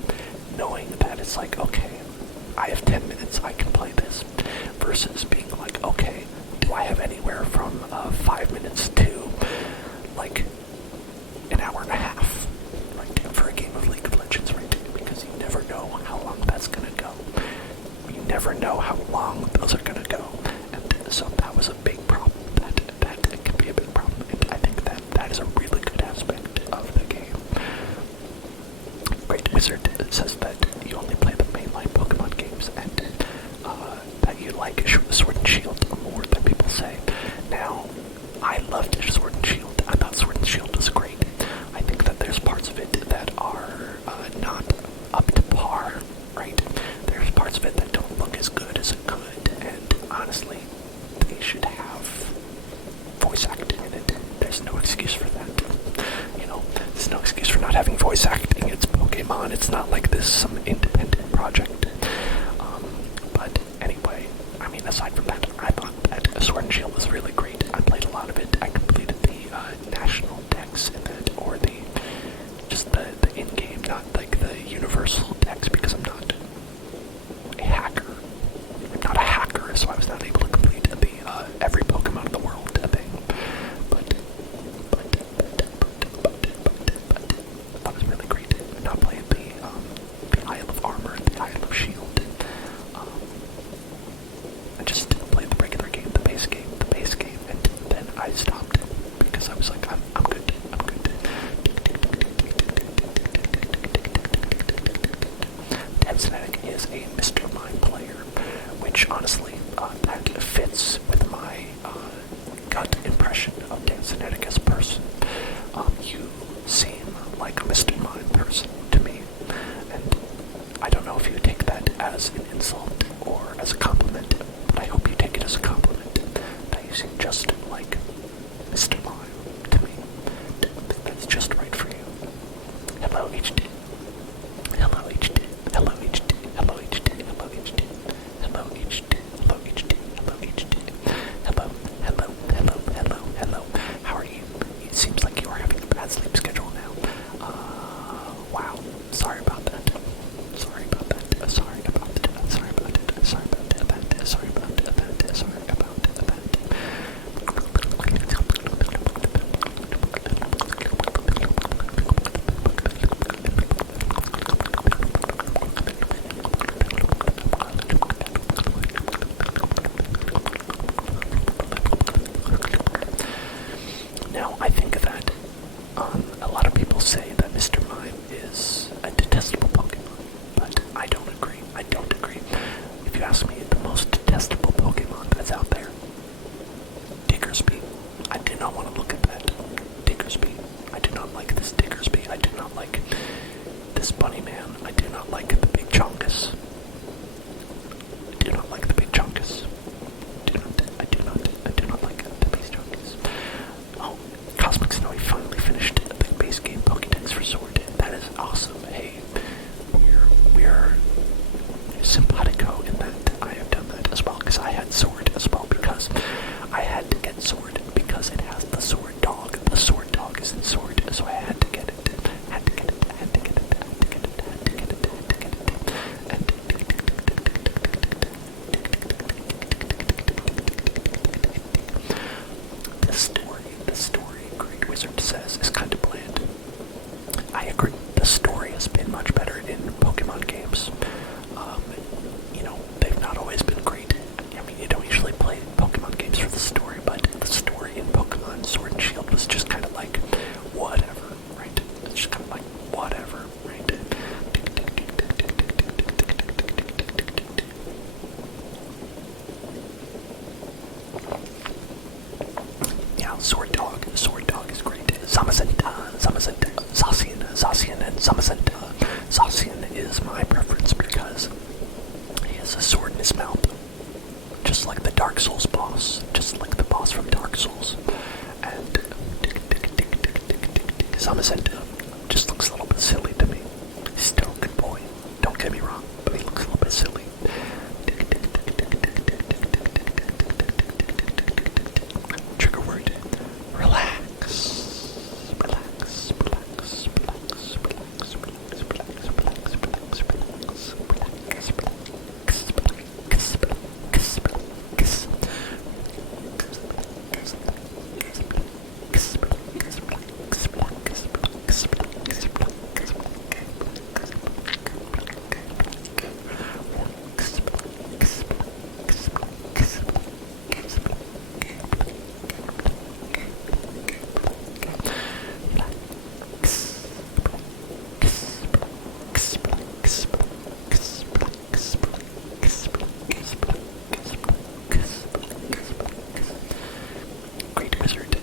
knowing that it's like, okay, I have 10 minutes, I can play this, versus being like, okay, do I have anywhere from 5 minutes to like an hour and a half, right, for a game of League of Legends, right? Because you never know how long that's gonna go. You never know how long those are gonna go, and so that was a big problem. That can be a big problem, and I think that is a really good aspect of the game. Great Wizard says that you only play the mainline Pokemon games, and that you like Sword and Shield more than people say. Now, I loved Sword and Shield. I thought Sword and Shield was great. I think that there's parts of it that are not up to par, right? There's parts of it that don't look as good as it could, and honestly, they should have voice acting in it. There's no excuse for that. voice acting, it's Pokemon, it's not like this some independent project. But anyway, I mean, aside from that, I thought that Sword and Shield was really great. I played a lot of it. I completed the national decks in that, or just the in-game, not like the universal decks, because I'm not a hacker. I'm not a hacker, so I was not able to complete the every Pokemon in the world thing. But that was really great. Now playing the Isle of Armor, the Isle of Shield. I just played the regular game, the base game, and then I stopped because I was like, I'm good. Dancenetic is a Mr. Mime player, which honestly, that fits with my gut impression of Dancenetic as a person. You seem like a Mr. Mime person to me, and I don't know if you take that as an insult or as a compliment, but I hope you take it as a compliment, that you seem just like Mr. Mime to me. That's just right for you. Hello, HD. Hello, HD. Hello, HD. Hello, HD. Hello, HD. Hello, HD. Hello, HD. Hello, HD. Hello. How are you? It seems like you are having a bad sleep schedule now. Wow. Sorry about that. Sorry about that. Now, I think that a lot of people say that Mr. Mime is a detestable Pokemon, but I don't agree. If you ask me, the most detestable Pokemon that's out there, Diggersby. I do not want to look at that. Diggersby. I do not like this Diggersby. I do not like this Bunny Man. I do not like the Big Chongus. I do not like the Big Chongus. I do not like the Big Chongus. Oh, Cosmic Snowy finally finished the base game Pokédex for Sword. That is awesome. Hey, we're simpatico in that I have done that as well, because I had Sword as well, because I had to get Sword because it has the Sword Dog. The Sword Dog is in Sword, so I had to get it. The story, Great Wizard says, is kind of bland. I agree. The story has been much better in Pokemon games. They've not always been great. I mean, you don't usually play Pokemon games for the story, but the story in Pokemon Sword and Shield was just kind of like, whatever, right? It's just kind of like, whatever, right? Yeah, Sword Dog is great. Zamazenta, Zacian, and Zamazenta. Zacian is my preference because he has a sword in his mouth, just like the Dark Souls boss, just like the boss from Dark Souls. And Zamazenta just looks a little bit silly to me. He's still a good boy, don't get me wrong, but he looks a little bit silly. Trigger word: relax.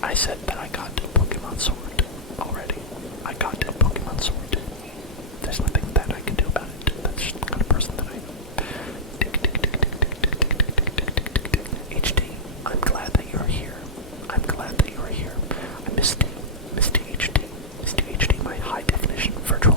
I said that I got Pokemon Sword already. I got Pokemon Sword. There's nothing that I can do about it. That's just the kind of person that I am. HD, I'm glad that you're here. I'm glad that you're here. I missed HD. Missed HD, my high definition virtual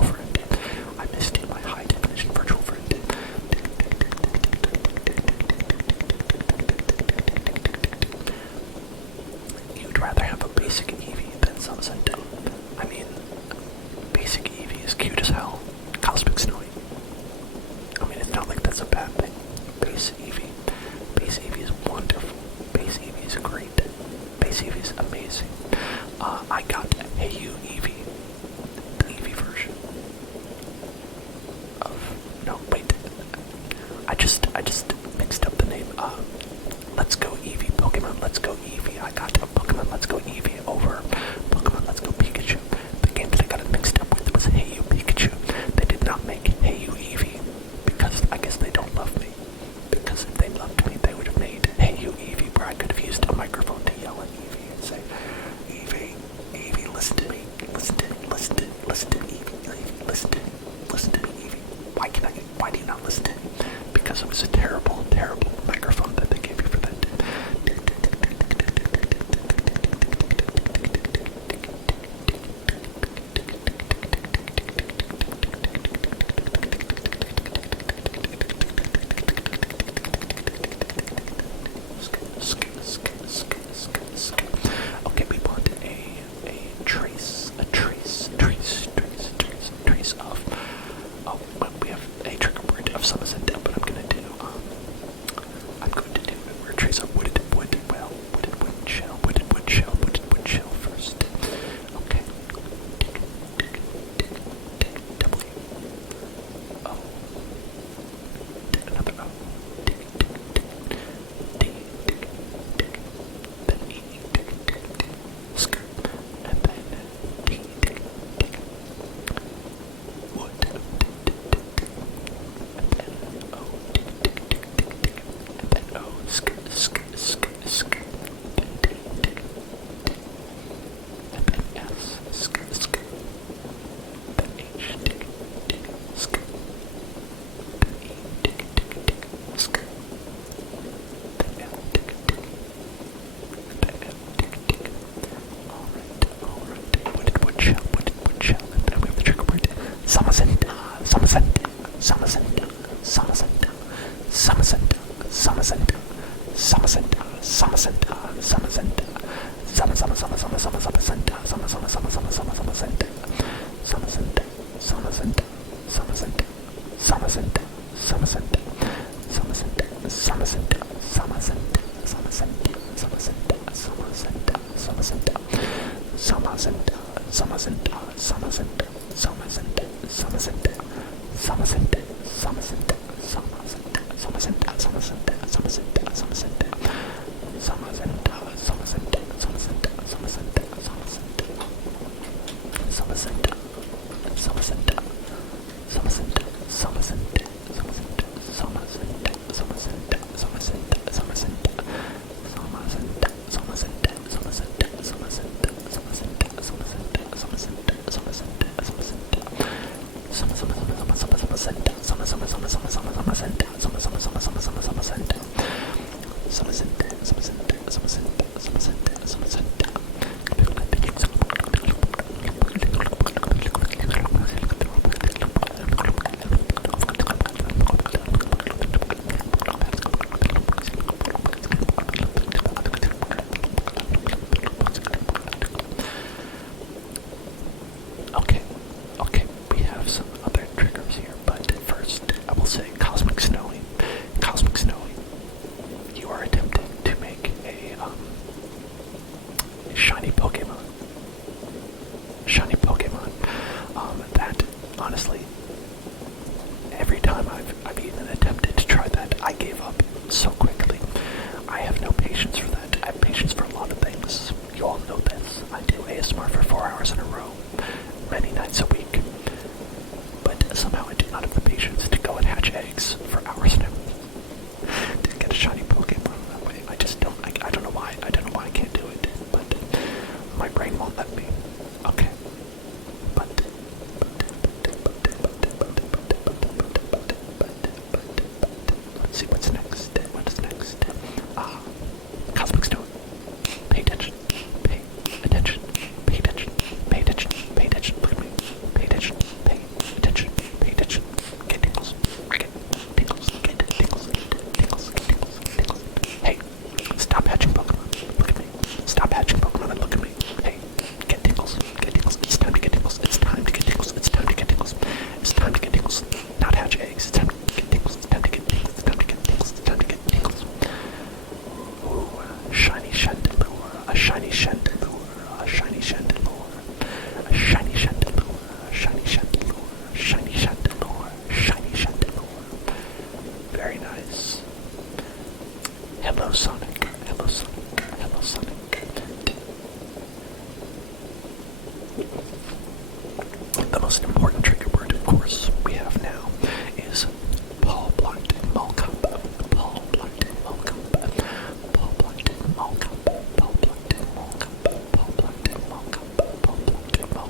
Okay, we have some other triggers here, but first I will say Cosmic Snowy. Cosmic Snowy, you are attempting to make a shiny Pokemon. Shiny Pokemon. That, honestly, every time I've even attempted to try that, I gave up so quickly. I have no patience for that. I have patience for a lot of things. You all know this. I do ASMR for 4 hours in a row, many nights a week. But somehow I do not have the patience to go and hatch eggs for hours and hours to get a shiny Pokemon that way. I just don't. I don't know why. I don't know why I can't do it. But my brain won't let me. Okay. Let's see what's next. What is next? Cosmic Stone. Pay attention. Pay attention. Pay attention. Pay attention. Pay attention. Look at me. Pay attention. Pay attention. Pay attention. Get tingles. Get tingles. Get tingles. Get tingles. Get tingles. Tingles. Hey, stop hatching Pokemon. Look at me. Stop hatching Pokemon and look at me. Hey, get tingles. Get tingles. It's time to get tingles. It's time to get tingles. It's time to get tingles. It's time to get tingles. Not hatch eggs. It's time to get tingles. It's time to get tingles. It's time to get tingles. It's time to get tingles. Ooh, shiny Chandelure. A shiny Chandelure. A shiny Chandelure. A shiny Chandelure. A shiny Chandelure. Shiny Chandelure. Shiny Chandelure. Very nice. Hello, Sonic. Hello, Sonic. Hello, Sonic. The most important trigger word, of course, we have now is Paul Blart Mallcup. Paul Blart Mallcup. Paul Blart Mallcup. Paul Blart Mallcup. Paul Blart Mallcup. Paul Blart Mallcup.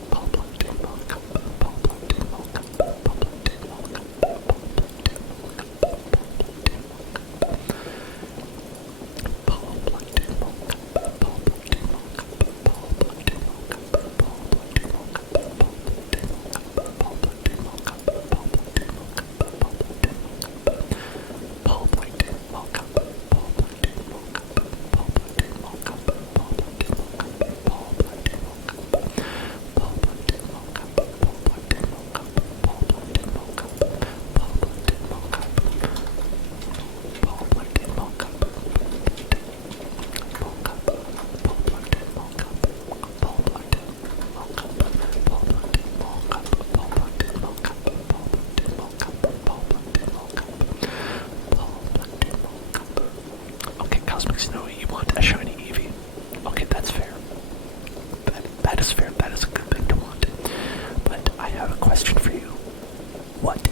Paul Blart Mallcup. Paul Blart Mallcup. Paul Blart Mallcup. Paul Blart Okay, Cosmic Snowy, you want a shiny Eevee. Okay, that's fair. That is fair. That is a good thing to want. But I have a question for you. What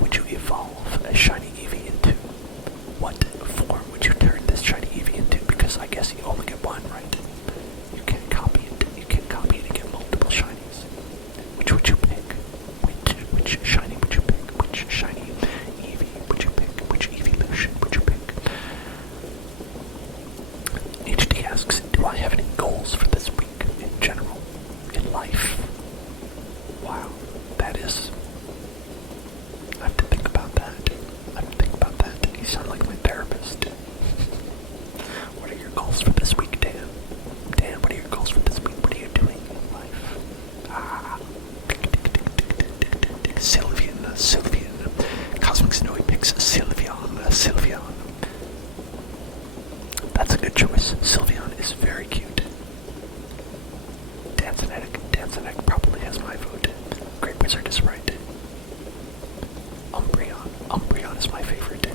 would you evolve a shiny Eevee into? What form would you turn this shiny Eevee into? Because I guess you only get one, right? You can't copy it. You can't copy it and get multiple shinies. Which would you pick? Which shiny would you pick? Which shiny Eevee would you pick? Which evolution would you pick? HD asks, do I have any goals for this week in general? In life? Wow, that is... I have to think about that. I have to think about that. You sound like my therapist. That's a good choice. Sylveon is very cute. Dansonek probably has my vote. Great Wizard is right. Umbreon is my favorite.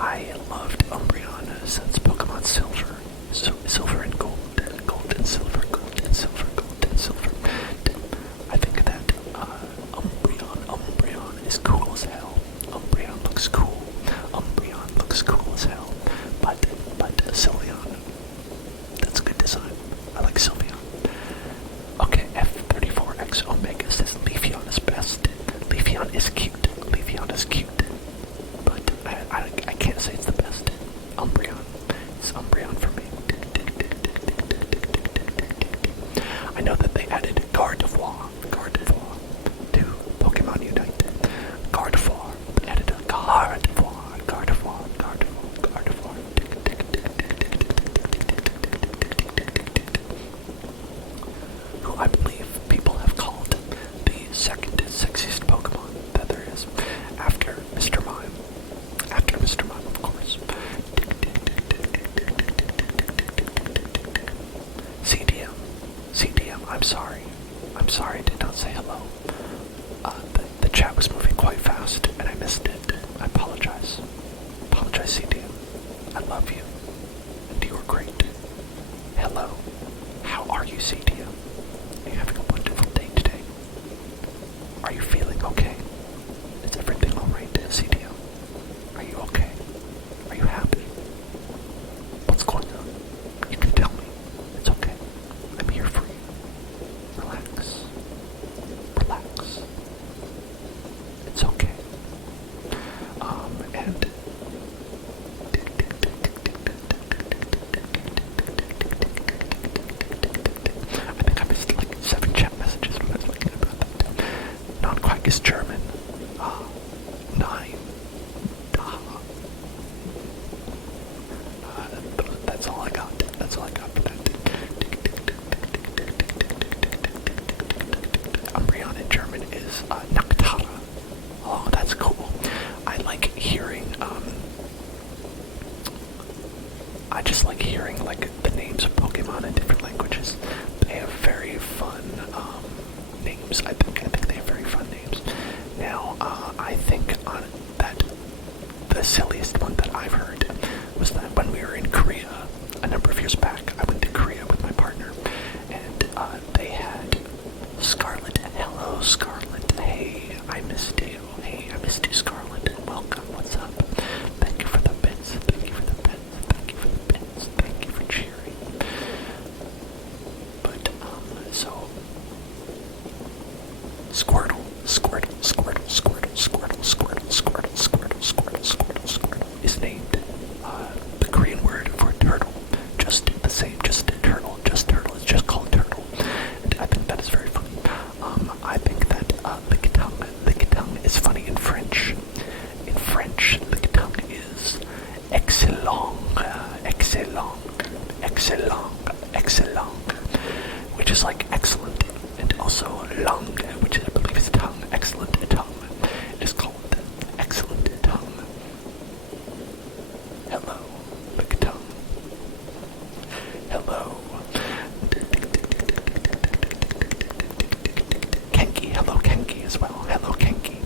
I loved Umbreon since Pokemon Silver. Silver and Gold. Gold and Silver. Gold and Silver. Gold and Silver. I think that Umbreon is cool as hell. Umbreon looks cool. Umbreon looks cool as hell. But Sylveon, that's a good design. I like Sylveon. Okay, F34X Omega says Leafeon is best. Leafeon is cute. Leafeon is cute. But I can't say it's the best. Umbreon. It's Umbreon for me. I know that they added Gardevoir to Pokemon Unite. Gardevoir. They added a Gardevoir. Who I believe people have called the second sexiest Pokemon that there is, after Mr. Mime. After Mr. Mime, of course. CDM, I'm sorry. I'm sorry I did not say hello. The chat was moving quite fast, and I missed it. I apologize. Apologize, CDM. I love you. And you are great. Hello. How are you, CDM? Are you having a wonderful day today? Are you feeling okay? Is everything alright, CDM? Are you okay? Are you happy? What's going on? You can tell me. It's okay. I'm here for you. Relax. Relax. It's okay. And I think I missed like 7 chat messages when I was looking about that. Non-Quack is German. 9. That's all I got. That's all I got for that. Umbreon in German is Naktara. Oh, that's cool. I like hearing, I just like hearing, like, the names of Pokemon in different languages. They have very fun, names. I think they have very fun names. Now, I think that the silliest one that I've heard was that when we were in Korea, a number of years back, I went to Korea with my partner, and, they had Scarlet. Hello, Scarlet. Hey, I missed you. Hey, I missed you, Scarlet. Welcome. What's up? Thank you for the bits. Thank you for the bits. Thank you for the bits. Thank you for cheering. But, so Squirtle is named the Korean word for turtle. Just the same, just turtle. It's just called turtle. And I think that is very funny. I think that Lickitung is funny in French. In French, Lickitung is excellent, which is like excellent, and also langue, which I believe is tongue, excellent tongue. It is called excellent tongue. Hello, Lickitung. Hello. Kenki, hello Kenki as well. Hello Kenki.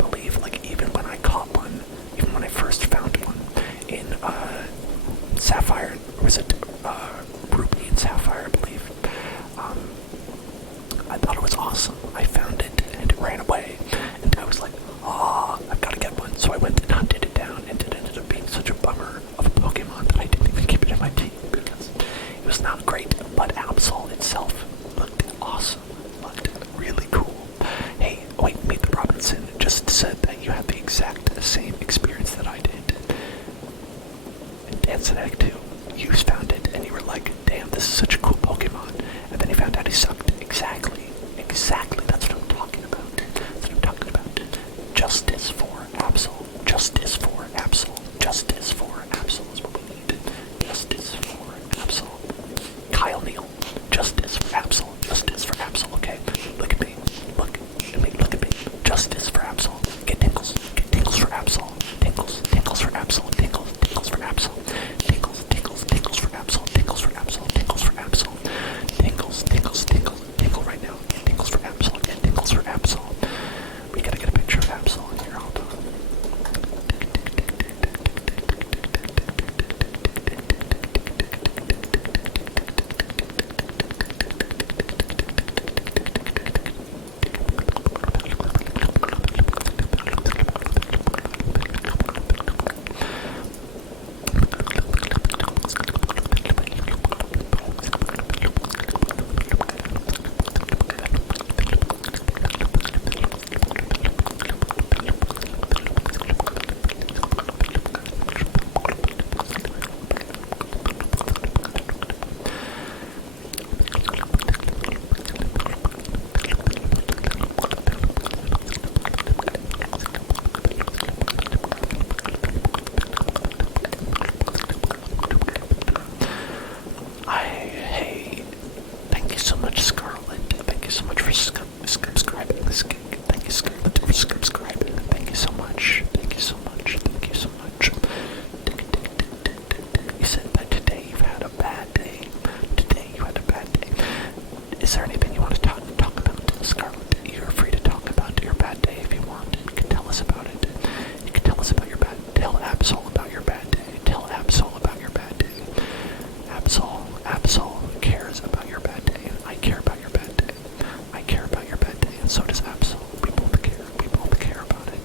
believe, like, even when I caught one, even when I first found one in Sapphire, or was it Ruby and Sapphire, I believe, I thought it was awesome. I found it and it ran away, and I was like, oh, I've got to get one. So I went and hunted it down, and it ended up being such a bummer of a Pokemon that I didn't even keep it in my team because it was not great. But Absol itself looked awesome, looked really cool. Hey, wait, Meet the Robinson just said that you had the exact same experience that I did. And Dansonek too. You found it and you were like, damn, this is such a cool Pokemon. And then you found out he sucked. Exactly. That's what I'm talking about. That's what I'm talking about. Justice for Absol. Justice for Absol. Justice for Absol is what we need. Justice for Absol. Kyle Neal. Justice for Absol. Justice for Absol. Okay. Look at me. Look at me. Look at me. Justice for Absol. Get tingles. Get tingles for Absol. Tingles. Tingles for Absol. Tingles. Tingles for Absol. Tingles. Tingles. Tingles for Absol. Tingles for Absol. Tingles for Absol. Tingles. Tingles. Tingles. Tingle right now. Get tingles for Absol. Get tingles for Absol. We gotta get a picture of Absol in here. Hold on. Hey, thank you so much, Scarlet. Thank you so much for subscribing this gig. Thank you, Scarlet, for subscribing. Thank you so much. Thank you so much. Thank you so much. You said that today you've had a bad day. Today you had a bad day. Is there anything you want to talk about, Scarlet? You're free to talk about your bad day if you want. You can tell us about it. You can tell us about your bad day. Tell Absol about your bad day. Tell Absol about your bad day. Absol cares about your bad day, and I care about your bad day. I care about your bad day, and so does Absol. We both care. We both care about it.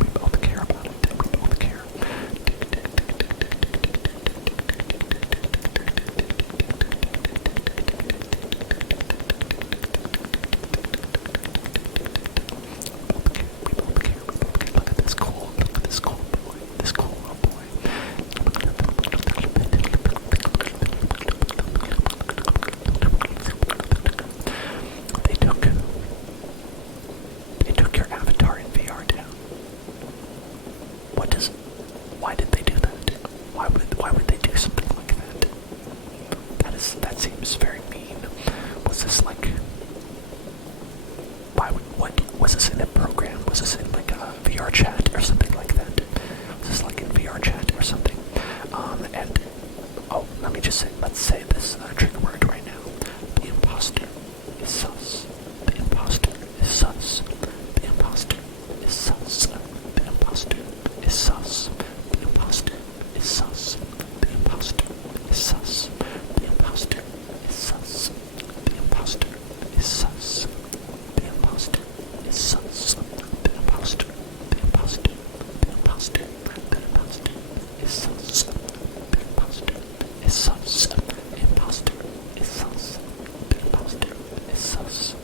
We both care about it. We both care. We both care. Look at this cool. Look at this cool boy. This cool little boy. They took your avatar in VR down. Why did they do that? Why would they do something like that? That seems very mean. Was this like, what was this in a program? Was this in like a VR chat or something like that? Was this like in VR chat or something? And oh, let me just say, let's say this trigger word right now. The imposter is sus. The imposter is sus. The imposter is sus. The imposter is sus. The imposter is sus. The imposter is sus. The imposter is sus. The imposter is sus. The imposter is sus. The imposter. The imposter. The imposter. The imposter is sus. The imposter is sus. The imposter is sus. The imposter is sus.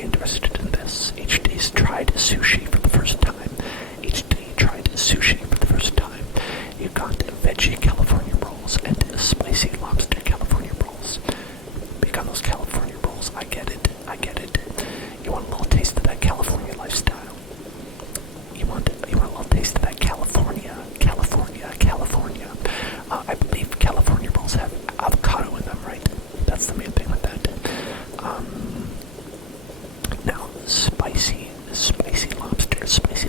very interested in this. HD's tried sushi for the first time. HD tried sushi for the first time. You got veggie California rolls and spicy lobster California rolls. Big on those California rolls. I get it. I get it. You want a little taste of that California lifestyle. You want a little taste of that California. I believe California rolls have avocado in them, right? That's the main thing with that. Now, spicy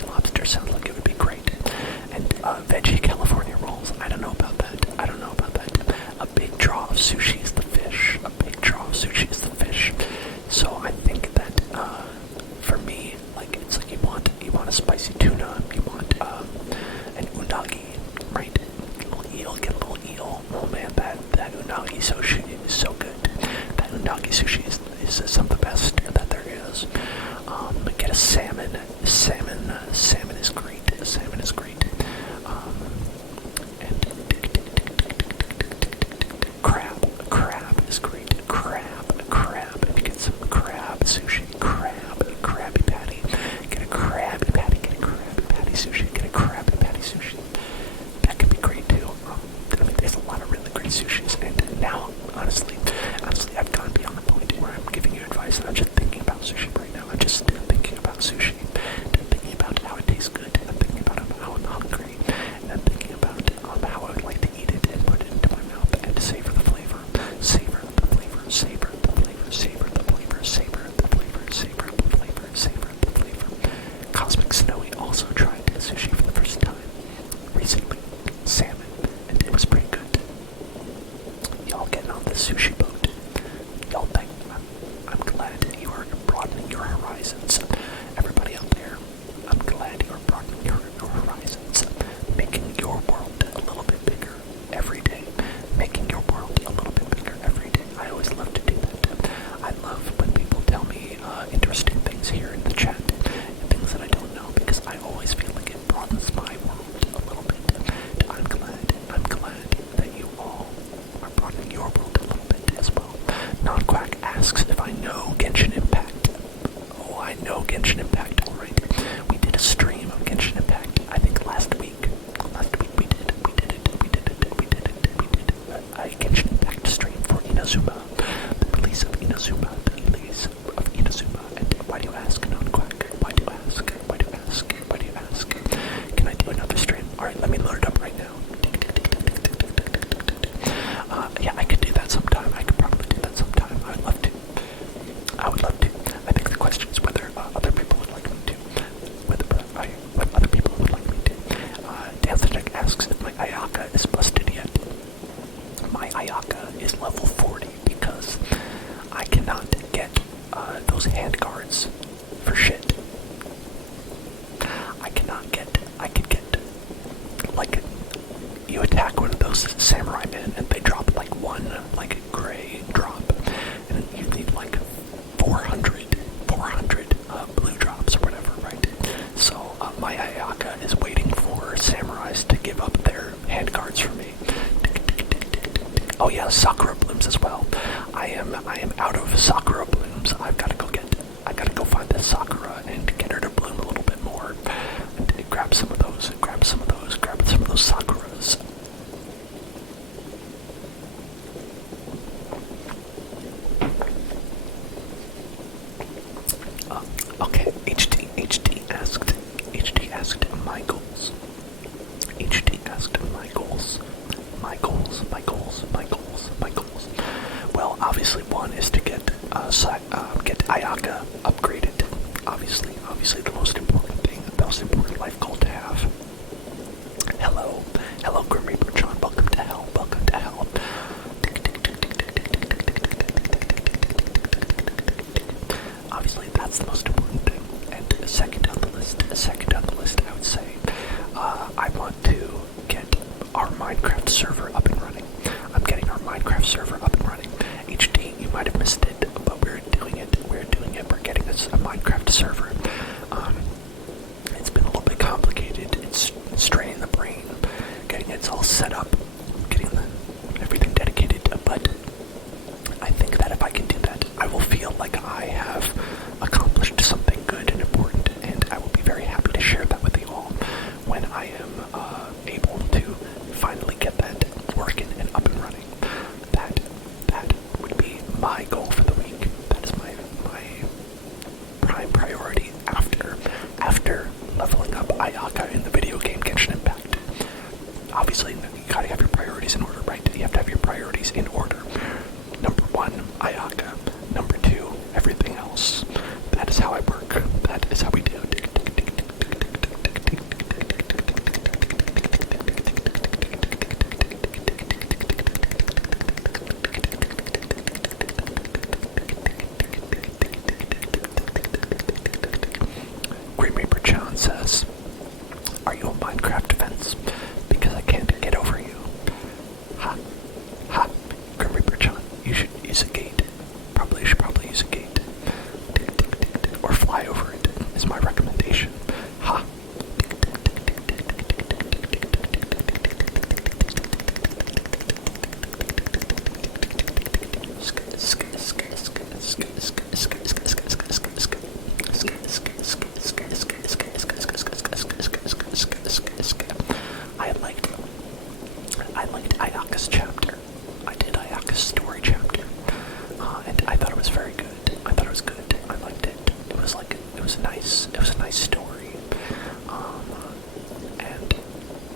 lobster sounds like it would be great. And veggie California rolls, I don't know about that. A big draw of sushi is the fish. So I think that for me, like it's like you want a spicy tuna, you want an unagi, right? Get a little eel. Oh man, that unagi sushi is so good. That unagi sushi is some of the best that there is. Get a salmon. Salmon is great. And crab is great. Crab. If you get some crab sushi, crabby patty. Get a crabby patty sushi. That could be great too. I mean, there's a lot of really great sushis, and now, honestly, I've gone beyond the point where I'm giving you advice, and I'm just thinking about sushi right now. I'm just thinking about sushi, I'm thinking about how it tastes good, I'm thinking about how I'm hungry, and I'm thinking about how I would like to eat it and put it into my mouth and savor the flavor. Cosmic Snowy also tried sushi for the first time recently, salmon, and it was pretty good. Y'all getting on the sushi boat. Y'all think I'm glad you are broadening your horizons. Everybody out there, I'm glad you are broadening your horizons, making your world a little bit bigger every day. I always love to do that. I love when people tell me interesting things here in the chat and things that I don't know, because I always feel like it broadens my world a little bit. I'm glad that you all are broadening your world a little bit as well. Non-Quack asks if I know Genshin Impact. Oh, I know Genshin Impact, alright. We did a stream of Genshin Impact, I think last week. We did a Genshin Impact stream for Inazuma. The release of Inazuma. And why do you ask, Non-Quack? Why do you ask? Can I do another stream? Alright, let me load it up right now. Yeah, I could do that sometime. I could probably do that sometime. I would love to. I think the question is whether other people would like me to. What other people would like me to. Dancerdeck asks if my Ayaka is busted yet. My Ayaka is level 40 because I cannot get those hand guards for shit. I could get, like, you attack one of those samurai men and they drop like one, like a gray drop, and you need like 400 blue drops or whatever, right? So my Ayaka is waiting for samurais to give up their hand guards for me. Oh yeah, Sakura blooms as well. I am out of Sakura blooms. I gotta go find this Sakura and get her to bloom a little bit more. And grab some of those Sakuras. Okay, HD asked my goals. My goals. Well, obviously one is to get Ayaka upgraded. Obviously the most important thing, the most important life goal to have. Hello, Grim Reaper John. Welcome to hell. Obviously, that's the most important thing. And second on the list, I would say, I want to get our Minecraft server up and running. I'm getting our Minecraft server up and running. HD, you might have missed it, but we're doing it. We're getting a Minecraft server. It's been a little bit complicated. It's straining the brain, getting it all set up, getting everything dedicated. But I think that if I can do that, I will feel like I have accomplished my recommendation. Ha! I liked Ayaka's chapter. I did Ayaka's story chapter, and I thought it was very good. I thought it was good. I liked it. It was a nice story. And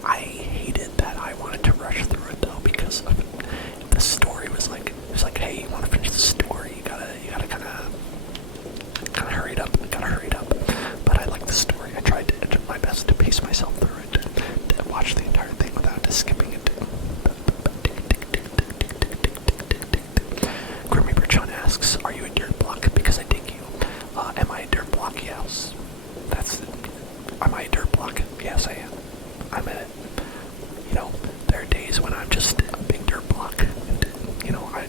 I hated that I wanted to rush through it though, because the story was like, hey, you want to finish the story? You gotta kind of hurry it up. But I liked the story. I tried my best to pace myself through it, to watch the entire thing without skipping it. Grim Reaper Chan asks, "Are you a dirt block? Because I dig you." Am I a dirt block? Yes. Am I a dirt block? Yes, I am. There are days when I'm just a big dirt block. And,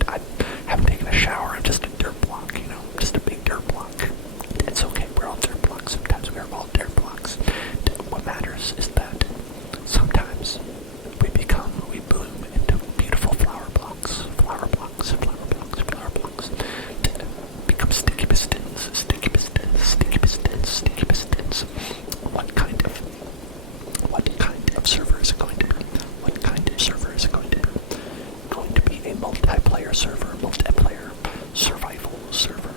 I haven't taken a shower. I'm just a dirt block. Just a big dirt block. It's okay. We're all dirt blocks. Sometimes we are all dirt blocks. What matters is that sometimes we bloom into beautiful flower blocks. Become sticky pistons. What kind of server is it going to be? What kind of server is it going to be? Going to be a multiplayer server, multiplayer survival server.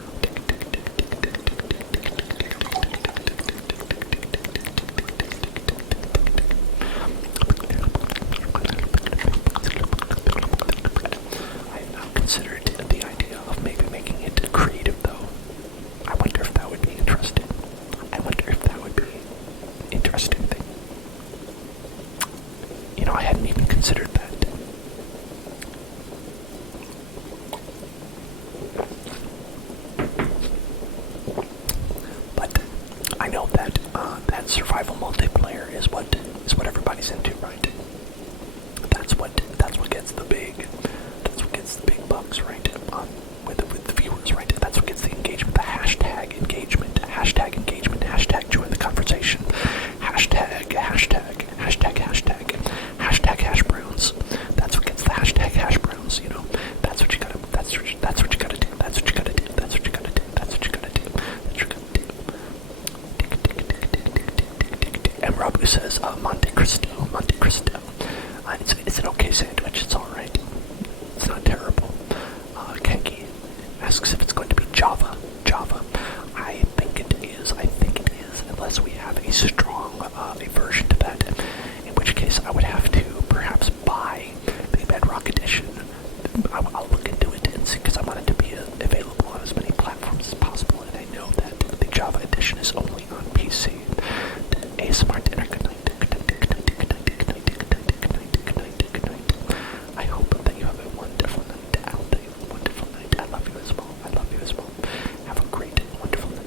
I have now considered the idea of maybe making it creative though. I wonder if that would be interesting. Interesting thing. I hadn't even considered that. But I know that that survival multiplayer is what everybody's into, right? That's what gets the big bucks, right? With the viewers, right? That's what gets the engagement, the hashtag engagement, hashtag join the conversation, hashtag hash browns. That's what gets the hashtag hash browns. That's what you gotta do. And Robu says, Monte Cristo. It's an okay sandwich. It's all right. It's not terrible. Kenki asks if it's going to be Java. I think it is, unless we have a strong aversion to that, in which case I would have to perhaps buy the Bedrock Edition. I'll look into it and see, because I want it to be available on as many platforms as possible, and I know that the Java Edition is only on PC. ASMR dinner, good night. I hope that you have a wonderful night. I hope that you have a wonderful night. I love you as well. Have a great, wonderful night.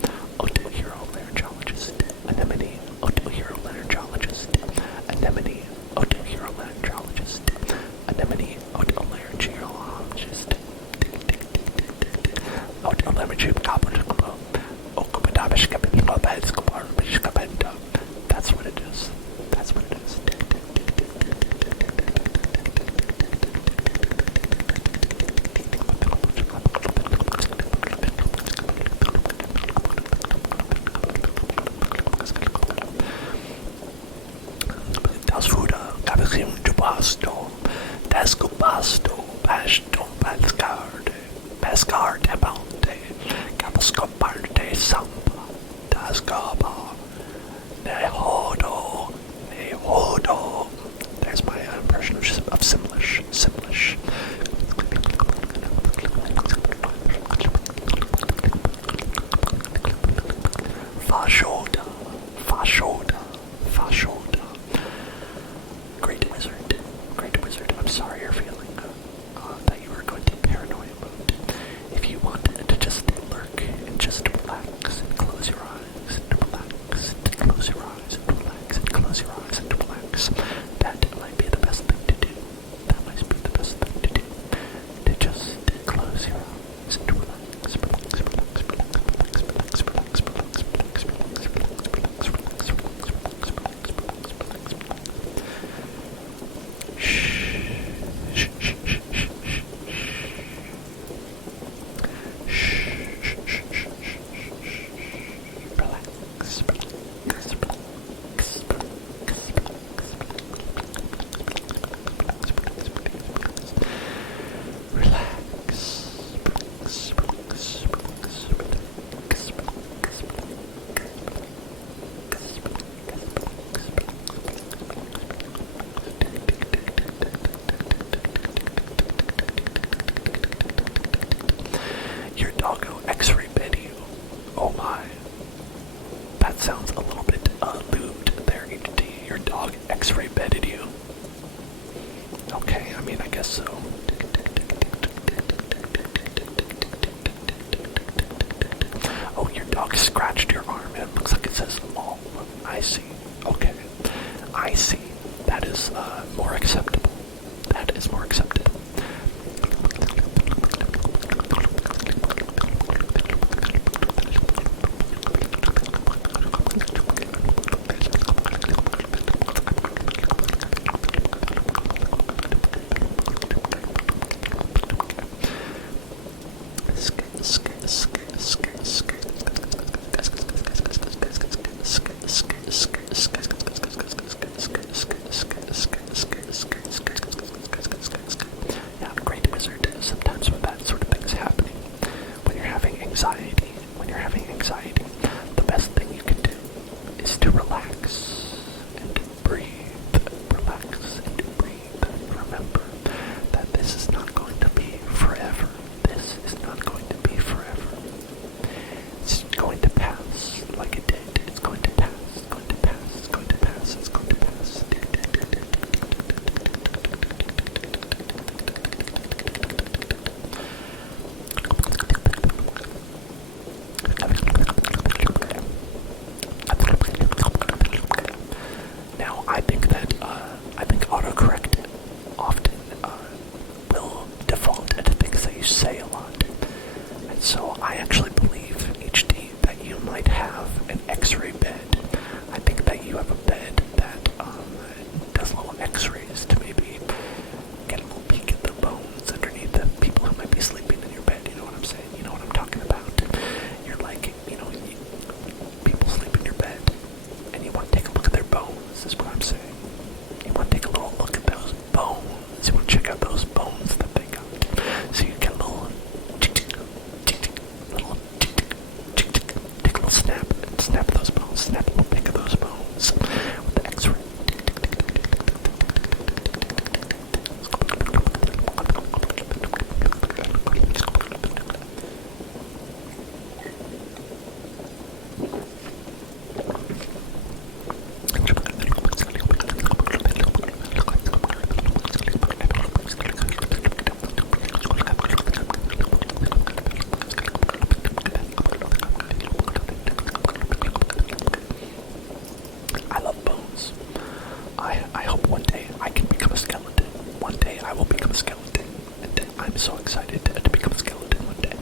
Asgard Ebonte, Gaboscoparte Samba, Dasgaba, Nehodo, Nehodo. There's my impression of Simlish. Simlish. Fashoda, Fashoda, Fashoda. Great wizard, great wizard. I'm sorry you're feeling that you are going to paranoia mode. If you want to just lurk and just relax and close your eyes and relax and close your eyes and relax and close your eyes and relax, that might be the best thing to do. That might be the best thing to do. To just close your eyes and relax, relax, relax, relax, relax, relax, relax, relax, relax, relax, relax, relax, relax, relax, relax, relax, relax. Shh, shh, shh, shh, shh, Your doggo X-ray bed you. Oh my. That sounds a little bit lewd there, ED. Your dog X-ray bedded you. Okay, I mean, I guess so. Oh, your dog scratched your arm and it looks like it says "mom." I see. Okay. I see. That is more acceptable. That is more acceptable. Yeah, great wizard. Sometimes when that sort of thing is happening, when you're having anxiety, the best thing you can do is to relax and breathe. Relax and breathe. Remember that this is not going to be forever. This is not going to be forever. It's going to pass like it did. It's going to pass. It's going to pass. It's going to pass. It's going to pass. Now, I think autocorrect often will default to things that you say a lot. And so I actually believe, HD, that you might have an X-ray bed. I think that you have a bed that does little X-rays to maybe get a little peek at the bones underneath the people who might be sleeping in your bed. You know what I'm saying? You know what I'm talking about? You're like, people sleep in your bed, and you want to take a look at their bones, is what I'm saying. You want to take a little look at those bones. You want to check out those bones that they got. So you get a little take a little snap those bones, snap a little pick of those bones with the X-ray. I love bones. I hope one day I can become a skeleton. One day I will become a skeleton. And I'm so excited to become a skeleton one day.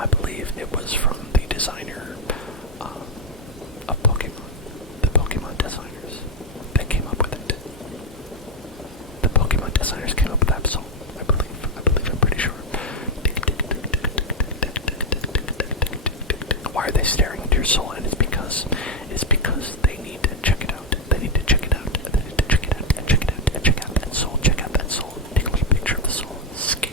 I believe it was from the designer of Pokemon. The Pokemon designers that came up with it. The Pokemon designers came up with Absol, I believe, I'm pretty sure. Why are they staring into your soul? And it's because they need to check it out. They need to check it out. They need to check it out and check it out and check out that soul. Check out that soul. Take a little picture of the soul. Sk.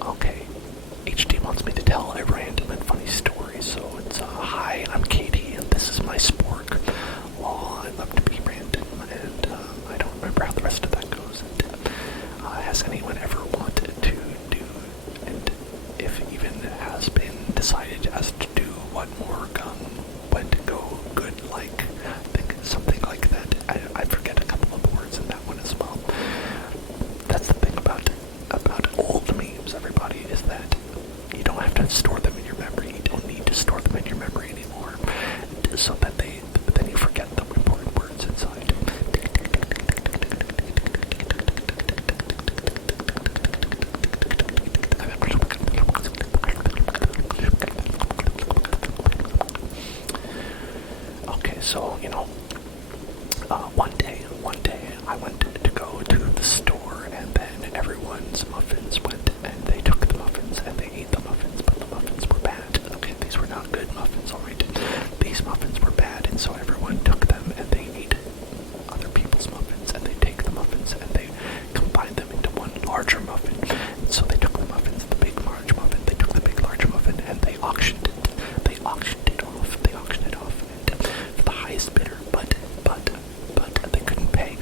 Okay, HD wants me to tell a random and funny story, so it's hi, I'm Katie, and this is my spork. Well, I love to be random, and I don't remember how the rest of that goes. And, has anyone ever wanted to do, and if even has been decided as to do what more when to go good, like, I think something like that. I forget a couple of words in that one as well. That's the thing about old memes, everybody, is that you don't have to store them in your memory. You don't need to store them in your memory anymore, so that then you forget the important words inside. Okay, so one day I went to go to the store, and then everyone's muffins went, and they took the muffins and they ate the muffins, but the muffins were bad. Okay, these were not good muffins, alright? These muffins were bad, and so everyone took them and they ate other people's muffins, and they take the muffins and they combined them into one larger muffin. And so they took the muffins, the big large muffin, they took the big large muffin and they auctioned it. They auctioned it off, and for the highest bidder, but they couldn't pay.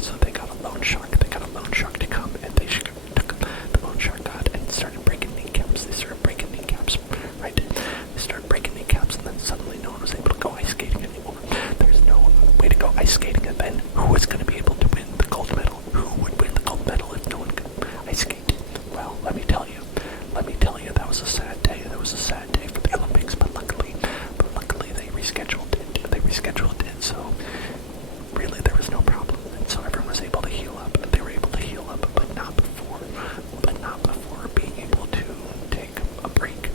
So they got a loan shark. They got a loan shark to come, and they took the loan shark got and started breaking kneecaps. They started breaking kneecaps, right? They started breaking kneecaps, and then suddenly no one was able to go ice skating anymore. There's no way to go ice skating, and then who was going to be able to win the gold medal? Who would win the gold medal if no one could ice skate? Well, let me tell you, that was a sad day. That was a sad day for the Olympics, but luckily they rescheduled it. So really there was no problem, and so everyone was able to heal up. They were able to heal up, but not before being able to take a break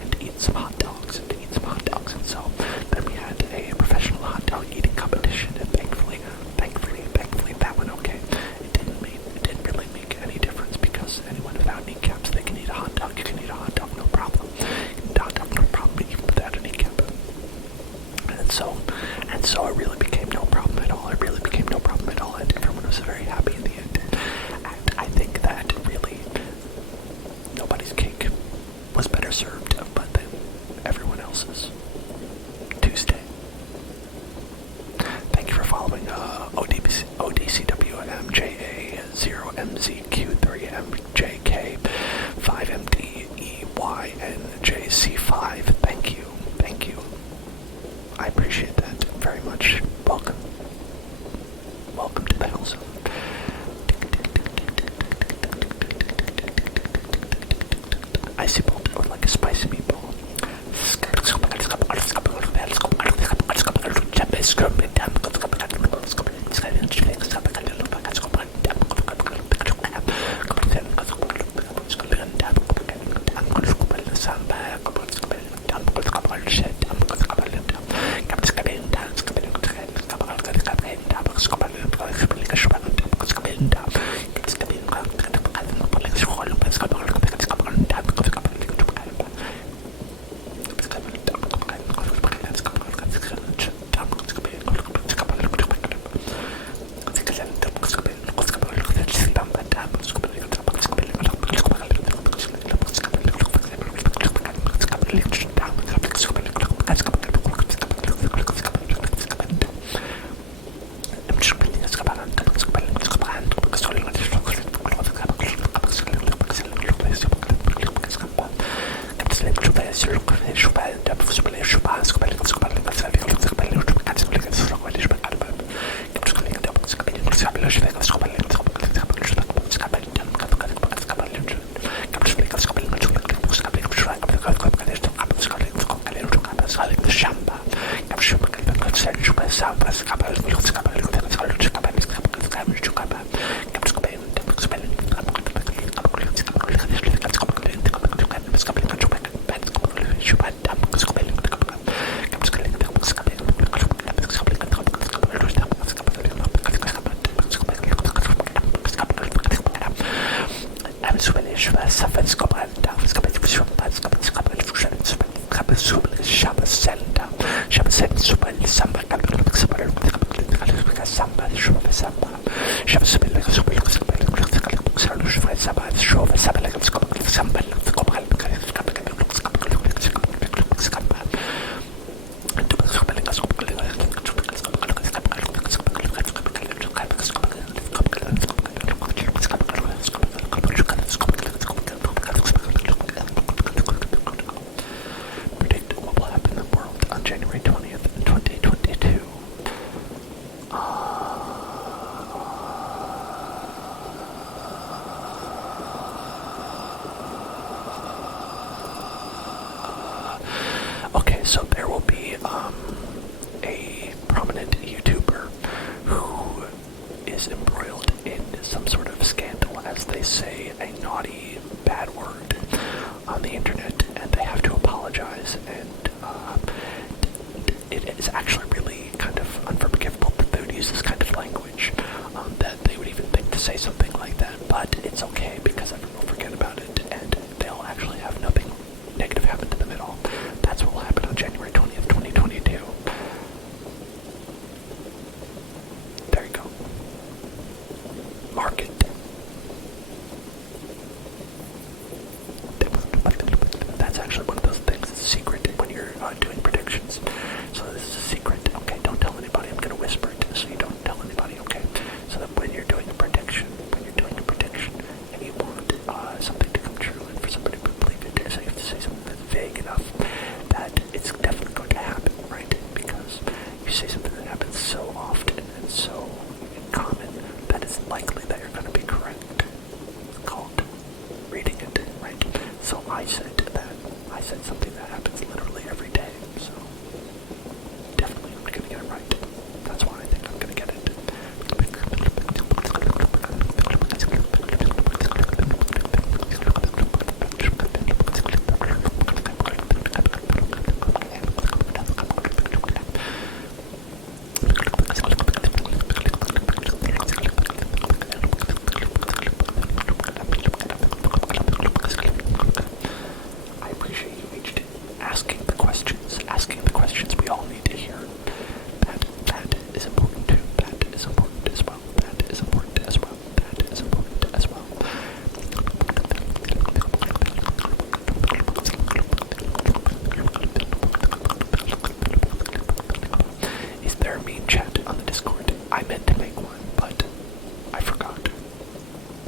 and eat some hot dogs. And so then we had a professional hot dog eating competition, and thankfully that went okay. It didn't really make any difference, because anyone without kneecaps, they can eat a hot dog. You can eat a hot dog, no problem. No problem even without a kneecap. And so it really became no problem at all. And everyone was very happy in the end. And I think that really nobody's cake was better served but than everyone else's. Tuesday. Thank you for following ODCWMJA0MZQ3MJK 5MDEYNJC5. Thank you. I appreciate that very much. Welcome to the Hell Zone. Icy bolt. I would like a spicy meatball. Okay, so there will be a prominent YouTuber who is embroiled in some sort of scandal, as they say, a naughty, bad word on the internet, and they have to apologize, and it is actually really kind of unforgivable that they would use this kind of language, that they would even think to say something like that, but it's okay because everyone will forget about it, and they'll actually have nothing negative happen to them at all. That's what will happen on January 20th, 2022. There you go. Mark it. That's actually one of those things that's secret when you're doing predictions. So this is a secret. Okay, don't tell anybody. I'm going to whisper it so you don't tell anybody, okay? So that when you're doing a prediction, and you want something to come true and for somebody to believe it, so you have to say something that's vague enough that it's definitely going to happen, right? Because you say something that happens so often and so common that it's likely that you're going to be correct. It's called reading it, right? So I said something that happens literally every day, so definitely I'm going to get it right. That's why I think I'm going to get it. I appreciate you each asking the questions we all need to hear. That is important too. That is important as well. That is important as well. That is important as well. Is there a meme chat on the Discord? I meant to make one, but I forgot.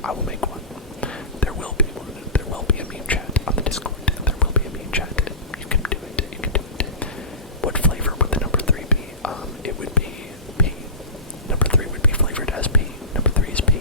I will make one. There will be one. There will be a meme chat on the Discord. There will be a meme chat. You can do it. You can do it. What flavor would the number 3 be? It would be P. Number 3 would be flavored as P. Number 3 is P.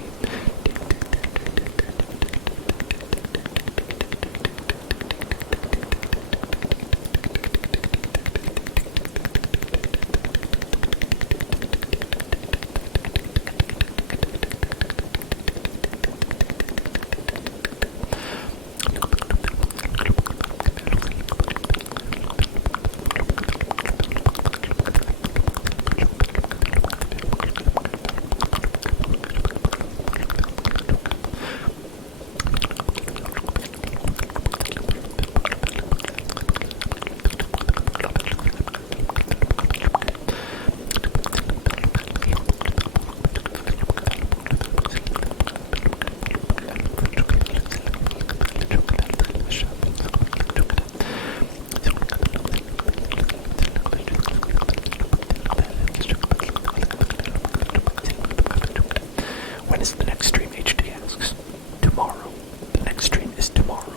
When is the next stream? HD asks. Tomorrow. The next stream is tomorrow.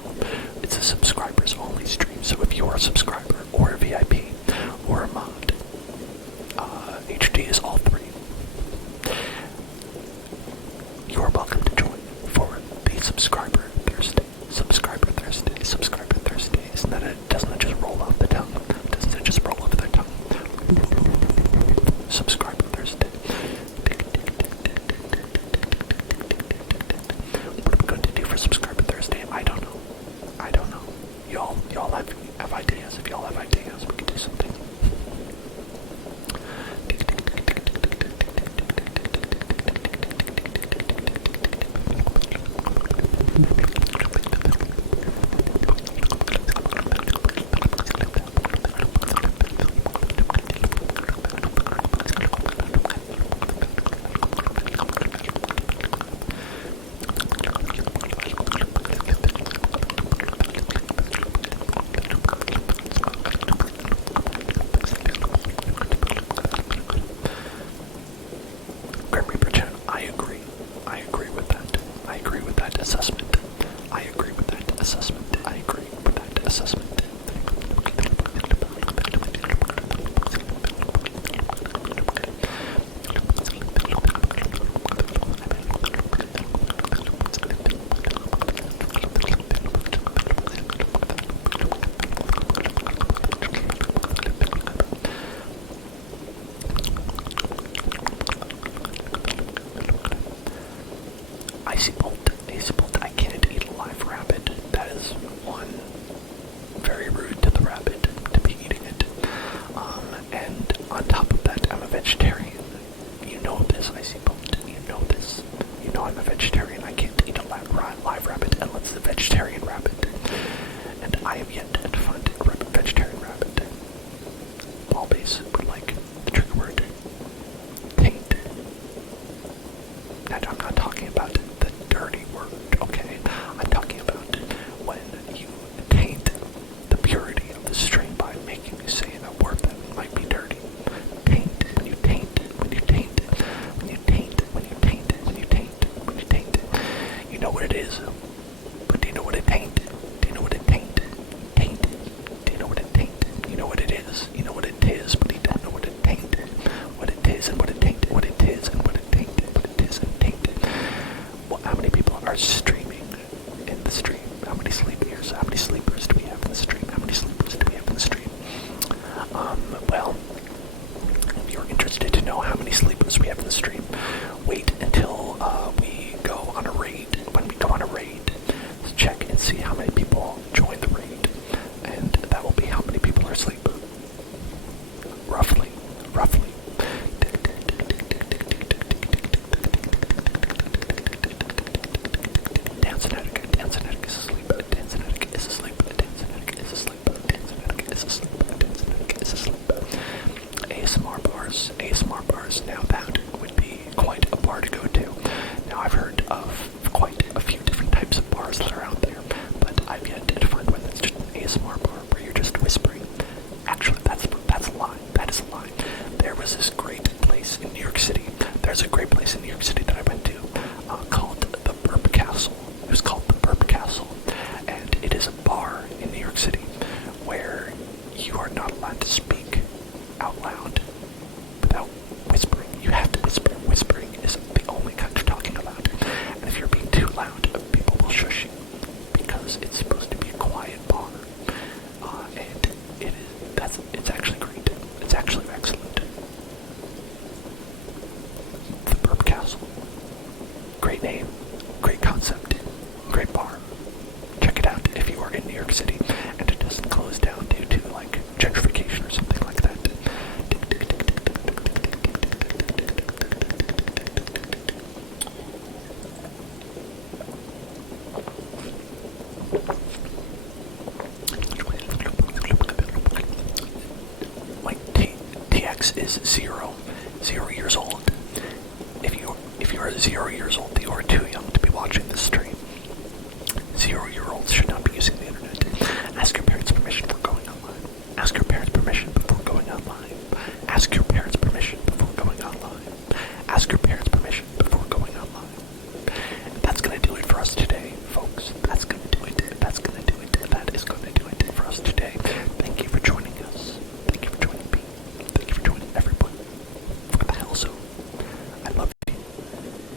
It's a subscribers only stream, so if you're a subscriber or a VIP or a mod, HD is all three. Subscriber Thursday. I don't know. Y'all have ideas. If y'all have ideas, we can do something. I can't eat a live rabbit. That is one, very rude to the rabbit to be eating it. And on top of that, I'm a vegetarian. You know this, Icy Bolt. You know this. You know I'm a vegetarian. I can't eat a live rabbit unless it's a vegetarian rabbit. And I have yet to find a vegetarian rabbit. Ball base would like the trigger word taint. And I'm not talking about the dirty word, okay? I'm talking about when you taint the purity of the stream by making me say a word that might be dirty. Taint, when you taint, when you taint, when you taint, when you taint, when you taint, when you taint. You know what it is, but do you know what it taint? Do you know what it taint? Taint. Do you know what it taint? You know what it is. You know what it is, but you don't know what it taint. What it is and what it taint. What it is and what it taint. What it is and taint. Well, how many people are streaming in the stream? How many sleepers? How many sleepers do we have in the stream? How many sleepers do we have in the stream? Well, if you're interested to know how many sleepers we have in the stream, wait until we go on a raid. When we go on a raid, check and see how many people join the raid, and that will be how many people are asleep. Roughly. Dancenetic is asleep. Dancenetic is asleep. Dancenetic is asleep. Dancenetic is asleep. Dancenetic is asleep. ASMR bars. Now that would be quite a bar to go to. Now I've heard of quite a few different types of bars that are out there, but I've yet to find one that's just an ASMR bar where you're just whispering. Actually, that's a lie. That is a lie. There was this great place in New York City. There's a great place in New York City that I went to called the Burp Castle. It was called the Burp Castle, and it is a bar in New York City where you are not allowed to speak out loud without whispering. You have to whisper. Whispering is the only kind you're talking about. And if you're being too loud, people will shush you because it's supposed to be a quiet bar. And it's actually great. It's actually excellent. The Burp Castle. Great name, great concept, great bar. Check it out if you are in New York City and it doesn't close down due to like gentrification or something like that. Like TX is 0 years old. If you're 0 years old, you are too young to be watching this stream. 0-year-olds should not be using the internet. Ask your parents